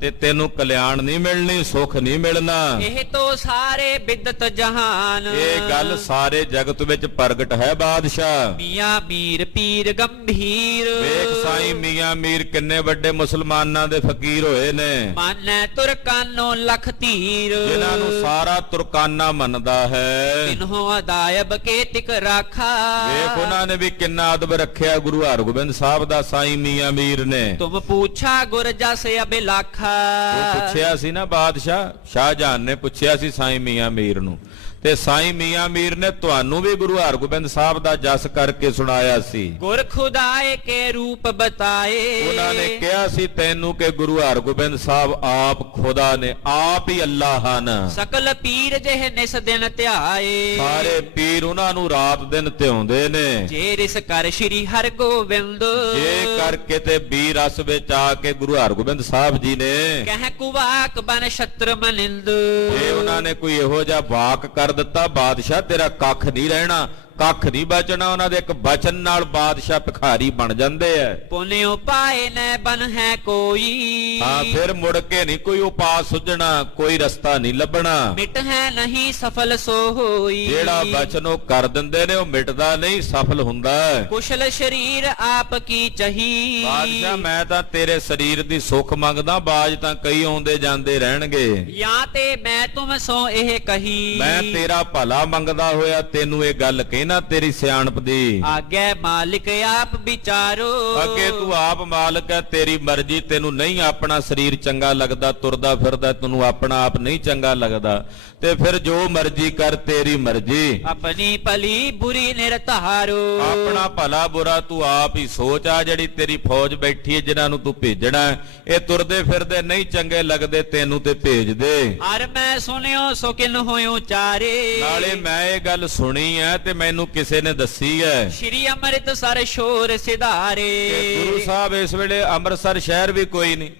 ਤੇ ਤੈਨੂੰ ਕਲਿਆਣ ਨਹੀਂ ਮਿਲਣੀ, ਸੁਖ ਨਹੀਂ ਮਿਲਣਾ। ਇਹ ਤੋਂ ਸਾਰੇ ਬਿਦਤ ਜਹਾਨ ਇਹ ਗੱਲ ਸਾਰੇ ਜਗਤ ਵਿੱਚ ਪ੍ਰਗਟ ਹੈ ਬਾਦਸ਼ਾਹ। ਮੀਆਂ ਮੀਰ ਪੀਰ ਗੰਭੀਰ ਵੇਖ ਸਾਈਂ ਮੀਆਂ ਮੀਰ ਕਿੰਨੇ ਵੱਡੇ ਮੁਸਲਮਾਨਾਂ ਦੇ ਫਕੀਰ ਹੋਏ ਨੇ। ਮਾਨੈ ਤੁਰਕਾਨੋ ਲਖ ਧੀਰ ਜਿਨ੍ਹਾਂ ਨੂੰ ਸਾਰਾ ਤੁਰਕਾਨਾ ਮੰਨਦਾ ਹੈ। ਤਿਨਹੋ ਅਦਾਇਬ ਕੇ ਤਿਕ ਰਾਖਾ ਵੇਖ ਉਹਨਾਂ ਨੇ ਵੀ ਕਿੰਨਾ ਅਦਬ ਰੱਖਿਆ ਗੁਰੂ ਹਰਗੋਬਿੰਦ ਸਾਹਿਬ ਦਾ ਸਾਈਂ ਮੀਆਂ ਮੀਰ ਨੇ। ਤੁਮ ਪੁੱਛਾ ਗੁਰ ਜਸ ਅਬਿਲਾਖਾ ਉਹ ਪੁੱਛਿਆ ਸੀ ਨਾ ਬਾਦਸ਼ਾਹ ਸ਼ਾਹਜਹਾਨ ਨੇ ਪੁੱਛਿਆ ਸੀ ਸਾਈਂ ਮੀਆਂ ਮੀਰ ਨੂੰ, ਤੇ ਸਾਈਂ ਮੀਆਂ ਮੀਰ ਨੇ ਤੁਹਾਨੂੰ ਵੀ ਗੁਰੂ ਹਰਗੋਬਿੰਦ ਸਾਹਿਬ ਦਾ ਜਸ ਕਰਕੇ ਸੁਣਾਇਆ ਸੀ। ਗੁਰ ਖੁਦਾਏ ਕੇ ਰੂਪ ਬਤਾਏ ਉਹਨਾਂ ਨੇ ਕਿਹਾ ਸੀ ਤੈਨੂੰ ਕਿ ਗੁਰੂ ਹਰਗੋਬਿੰਦ ਸਾਹਿਬ ਆਪ ਖੁਦਾ ਨੇ, ਆਪ ਹੀ ਅੱਲਾਹ ਹਨ। ਸਕਲ ਪੀਰ ਜਿਹੇ ਨਿਸ ਦਿਨ ਧਿਆਏ ਸਾਰੇ ਪੀਰ ਉਹਨਾਂ ਨੂੰ ਰਾਤ ਦਿਨ ਧਿਆਉਂਦੇ ਨੇ। ਜੇ ਰਿਸ ਕਰ ਸ਼੍ਰੀ ਹਰਗੋਬਿੰਦ ਜੇ ਕਰਕੇ ਤੇ ਬੀ ਰਸ ਵਿੱਚ ਆ ਕੇ ਗੁਰੂ ਹਰਗੋਬਿੰਦ ਸਾਹਿਬ ਜੀ ਨੇ ਕਹਿ ਕੁਵਾਕ ਬਨ ਛਤਰ ਮਨਿੰਦ ਜੇ ਉਹਨਾਂ ਨੇ ਕੋਈ ਇਹੋ ਜਿਹਾ ਵਾਕ ਕਰ ਦਿੱਤਾ ਬਾਦਸ਼ਾਹ ਤੇਰਾ ਕੱਖ ਨਹੀਂ ਰਹਿਣਾ, ਕੱਖ ਨਹੀਂ ਬਚਣਾ। ਉਹਨਾਂ ਦੇ ਇੱਕ ਬਚਨ ਨਾਲ ਬਾਦਸ਼ਾਹ ਭਿਖਾਰੀ ਬਣ ਜਾਂਦੇ ਐ। ਪੁਨਿਓ ਪਾਏ ਨੈ ਬਨ ਹੈ ਕੋਈ ਹਾਂ ਫਿਰ ਮੁੜ ਕੇ ਨਹੀਂ ਕੋਈ ਉਪਾਅ ਸੁਝਣਾ, ਕੋਈ ਰਸਤਾ ਨਹੀਂ ਲੱਭਣਾ। ਮਿਟ ਹੈ ਨਹੀਂ ਸਫਲ ਸੋ ਹੋਈ ਜਿਹੜਾ ਬਚਨ ਉਹ ਕਰ ਦਿੰਦੇ ਨੇ ਉਹ ਮਿਟਦਾ ਨਹੀਂ, ਸਫਲ ਹੁੰਦਾ ਹੈ। ਕੁਸ਼ਲ ਸ਼ਰੀਰ ਆਪ ਕੀ ਚਹੀ ਬਾਦਸ਼ਾਹ ਮੈਂ ਤਾਂ ਤੇਰੇ ਸਰੀਰ ਦੀ ਸੁੱਖ ਮੰਗਦਾ, ਬਾਜ ਤਾਂ ਕਈ ਆਉਂਦੇ ਜਾਂਦੇ ਰਹਿਣਗੇ। ਜਾਂ ਤੇ ਮੈਂ ਤੁਮ ਸੋ ਇਹ ਕਹੀ ਮੈਂ ਤੇਰਾ ਭਲਾ ਮੰਗਦਾ ਹੋਇਆ ਤੈਨੂੰ ਇਹ ਗੱਲ ਨਾ ਤੇਰੀ ਸਿਆਣਪ ਦੀ। ਆਗੇ ਮਾਲਿਕ ਆਪ ਵਿਚਾਰੋ ਅੱਗੇ ਤੂੰ ਆਪ ਮਾਲਕ ਹੈ, ਤੇਰੀ ਮਰਜ਼ੀ। ਤੈਨੂੰ ਨਹੀਂ ਆਪਣਾ ਸਰੀਰ ਚੰਗਾ ਲੱਗਦਾ, ਤੁਰਦਾ ਫਿਰਦਾ ਤੈਨੂੰ ਆਪਣਾ ਆਪ ਨਹੀਂ ਚੰਗਾ ਲੱਗਦਾ, ਤੇ ਫਿਰ ਜੋ ਮਰਜ਼ੀ ਕਰ, ਤੇਰੀ ਮਰਜ਼ੀ। ਆਪਣੀ ਭਲੀ ਬੁਰੀ ਨਿਰਧਾਰੋ ਆਪਣਾ ਭਲਾ ਬੁਰਾ ਤੂੰ ਆਪ ਹੀ ਸੋਚ। ਆ ਜਿਹੜੀ ਤੇਰੀ ਫੌਜ ਬੈਠੀ ਹੈ ਜਿਨ੍ਹਾਂ ਨੂੰ ਤੂੰ ਭੇਜਣਾ, ਇਹ ਤੁਰਦੇ ਫਿਰਦੇ ਨਹੀਂ ਚੰਗੇ ਲੱਗਦੇ ਤੈਨੂੰ, ਤੇ ਭੇਜ ਦੇ। ਹਰ ਮੈਂ ਸੁਣਿਓ ਸੋ ਕਿਨ ਹੋਇਓ ਚਾਰੇ ਨਾਲੇ ਮੈਂ ਇਹ ਗੱਲ ਸੁਣੀ ਹੈ ਤੇ ਮੈਨੂੰ ਕਿਸੇ ਨੇ ਦੱਸੀ ਹੈ। ਸ਼੍ਰੀ ਅੰਮ੍ਰਿਤਸਰ ਸ਼ੋਰ ਸਿਧਾਰੇ ਗੁਰੂ ਸਾਹਿਬ ਇਸ ਵੇਲੇ ਅੰਮ੍ਰਿਤਸਰ ਸ਼ਹਿਰ ਵੀ ਕੋਈ ਨਹੀਂ।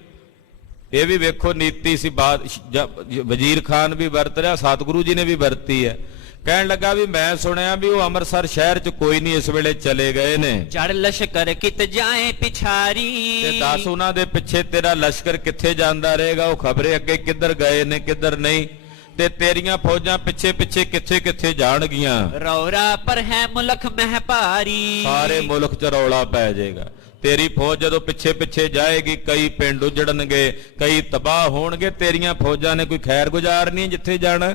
ਇਹ ਵੀ ਵੇਖੋ ਨੀਤੀ ਸੀ, ਵਜ਼ੀਰ ਖਾਨ ਵੀ ਵਰਤ ਰਿਹਾ, ਸਤਿਗੁਰੂ ਜੀ ਨੇ ਵੀ ਵਰਤੀ ਹੈ। ਕਹਿਣ ਲੱਗਾ ਵੀ ਮੈਂ ਸੁਣਿਆ ਵੀ ਉਹ ਅੰਮ੍ਰਿਤਸਰ ਸ਼ਹਿਰ 'ਚ ਕੋਈ ਨਹੀਂ, ਇਸ ਵੇਲੇ ਚਲੇ ਗਏ ਨੇ। ਜੜ ਲਸ਼ਕਰ ਕਿਤ ਜਾਏ ਪਿਛਾਰੀ ਤੇ ਦੱਸ ਉਹਨਾਂ ਦੇ ਪਿੱਛੇ ਤੇਰਾ ਲਸ਼ਕਰ ਕਿੱਥੇ ਜਾਂਦਾ ਰਹੇਗਾ? ਉਹ ਖਬਰੇ ਅੱਗੇ ਕਿੱਧਰ ਗਏ ਨੇ ਕਿੱਧਰ ਨਹੀਂ, ਤੇ ਤੇਰੀਆਂ ਫੌਜਾਂ ਪਿੱਛੇ ਪਿੱਛੇ ਕਿੱਥੇ ਕਿੱਥੇ ਜਾਣਗੀਆਂ। ਰੌਰਾ ਪਰ ਹੈ ਮੁਲਕ ਮਹਿ ਭਾਰੀ ਸਾਰੇ ਮੁਲਕ 'ਚ ਰੌਲਾ ਪੈ ਜਾਏਗਾ। ਤੇਰੀ ਫੌਜ ਜਦੋਂ ਪਿੱਛੇ ਪਿੱਛੇ ਜਾਏਗੀ, ਕਈ ਪਿੰਡ ਉਜੜਨਗੇ, ਕਈ ਤਬਾਹ ਹੋਣਗੇ। ਤੇਰੀਆਂ ਫੌਜਾਂ ਨੇ ਕੋਈ ਖੈਰ ਗੁਜ਼ਾਰ ਨਹੀਂ ਜਿੱਥੇ ਜਾਣਾ।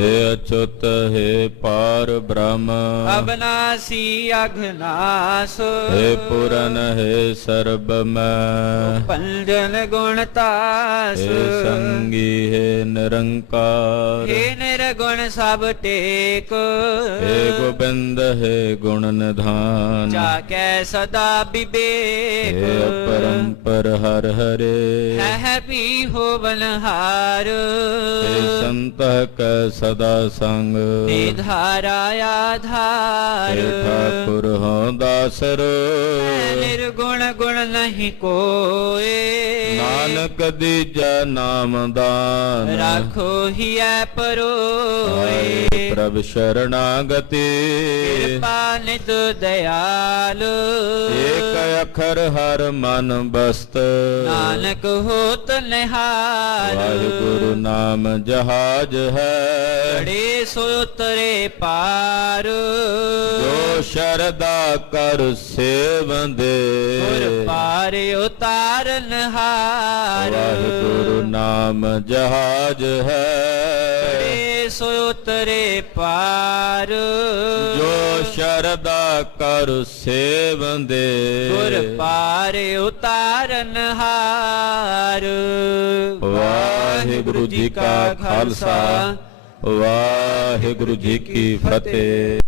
हे अच्युत हे पार ब्रह्म अविनाशी अघनाश हे पुरन हे सर्वमय पंजन गुणतास हे संगी हे निरंकार हे निर्गुण सब टेक हे गोविंद हे गुण निधान जाके सदा विवेक हे अपरंपर हर हरे है भी हो बनहार हे संत कै सदा संग हे धारा आधार हे ठाकुर हो दासरो निर्गुण गुण नहीं कोए नानक दीजा नाम दान राखो ही परोए हरे प्रभ शरणागति कृपा नित दयाल एक अखर हर मन बस्त नानक होत निहाल वाहिगुरु नाम जहाज है बड़े सो तरे पार जो शरदा कर सेवंदे गुर पार उतारन हार वाहिगुरु नाम जहाज है बड़े सो तरे पार जो शरदा कर सेवंदे गुर पार उतारन हार वाहिगुरु जी का खालसा वाहिगुरु जी की फतेह।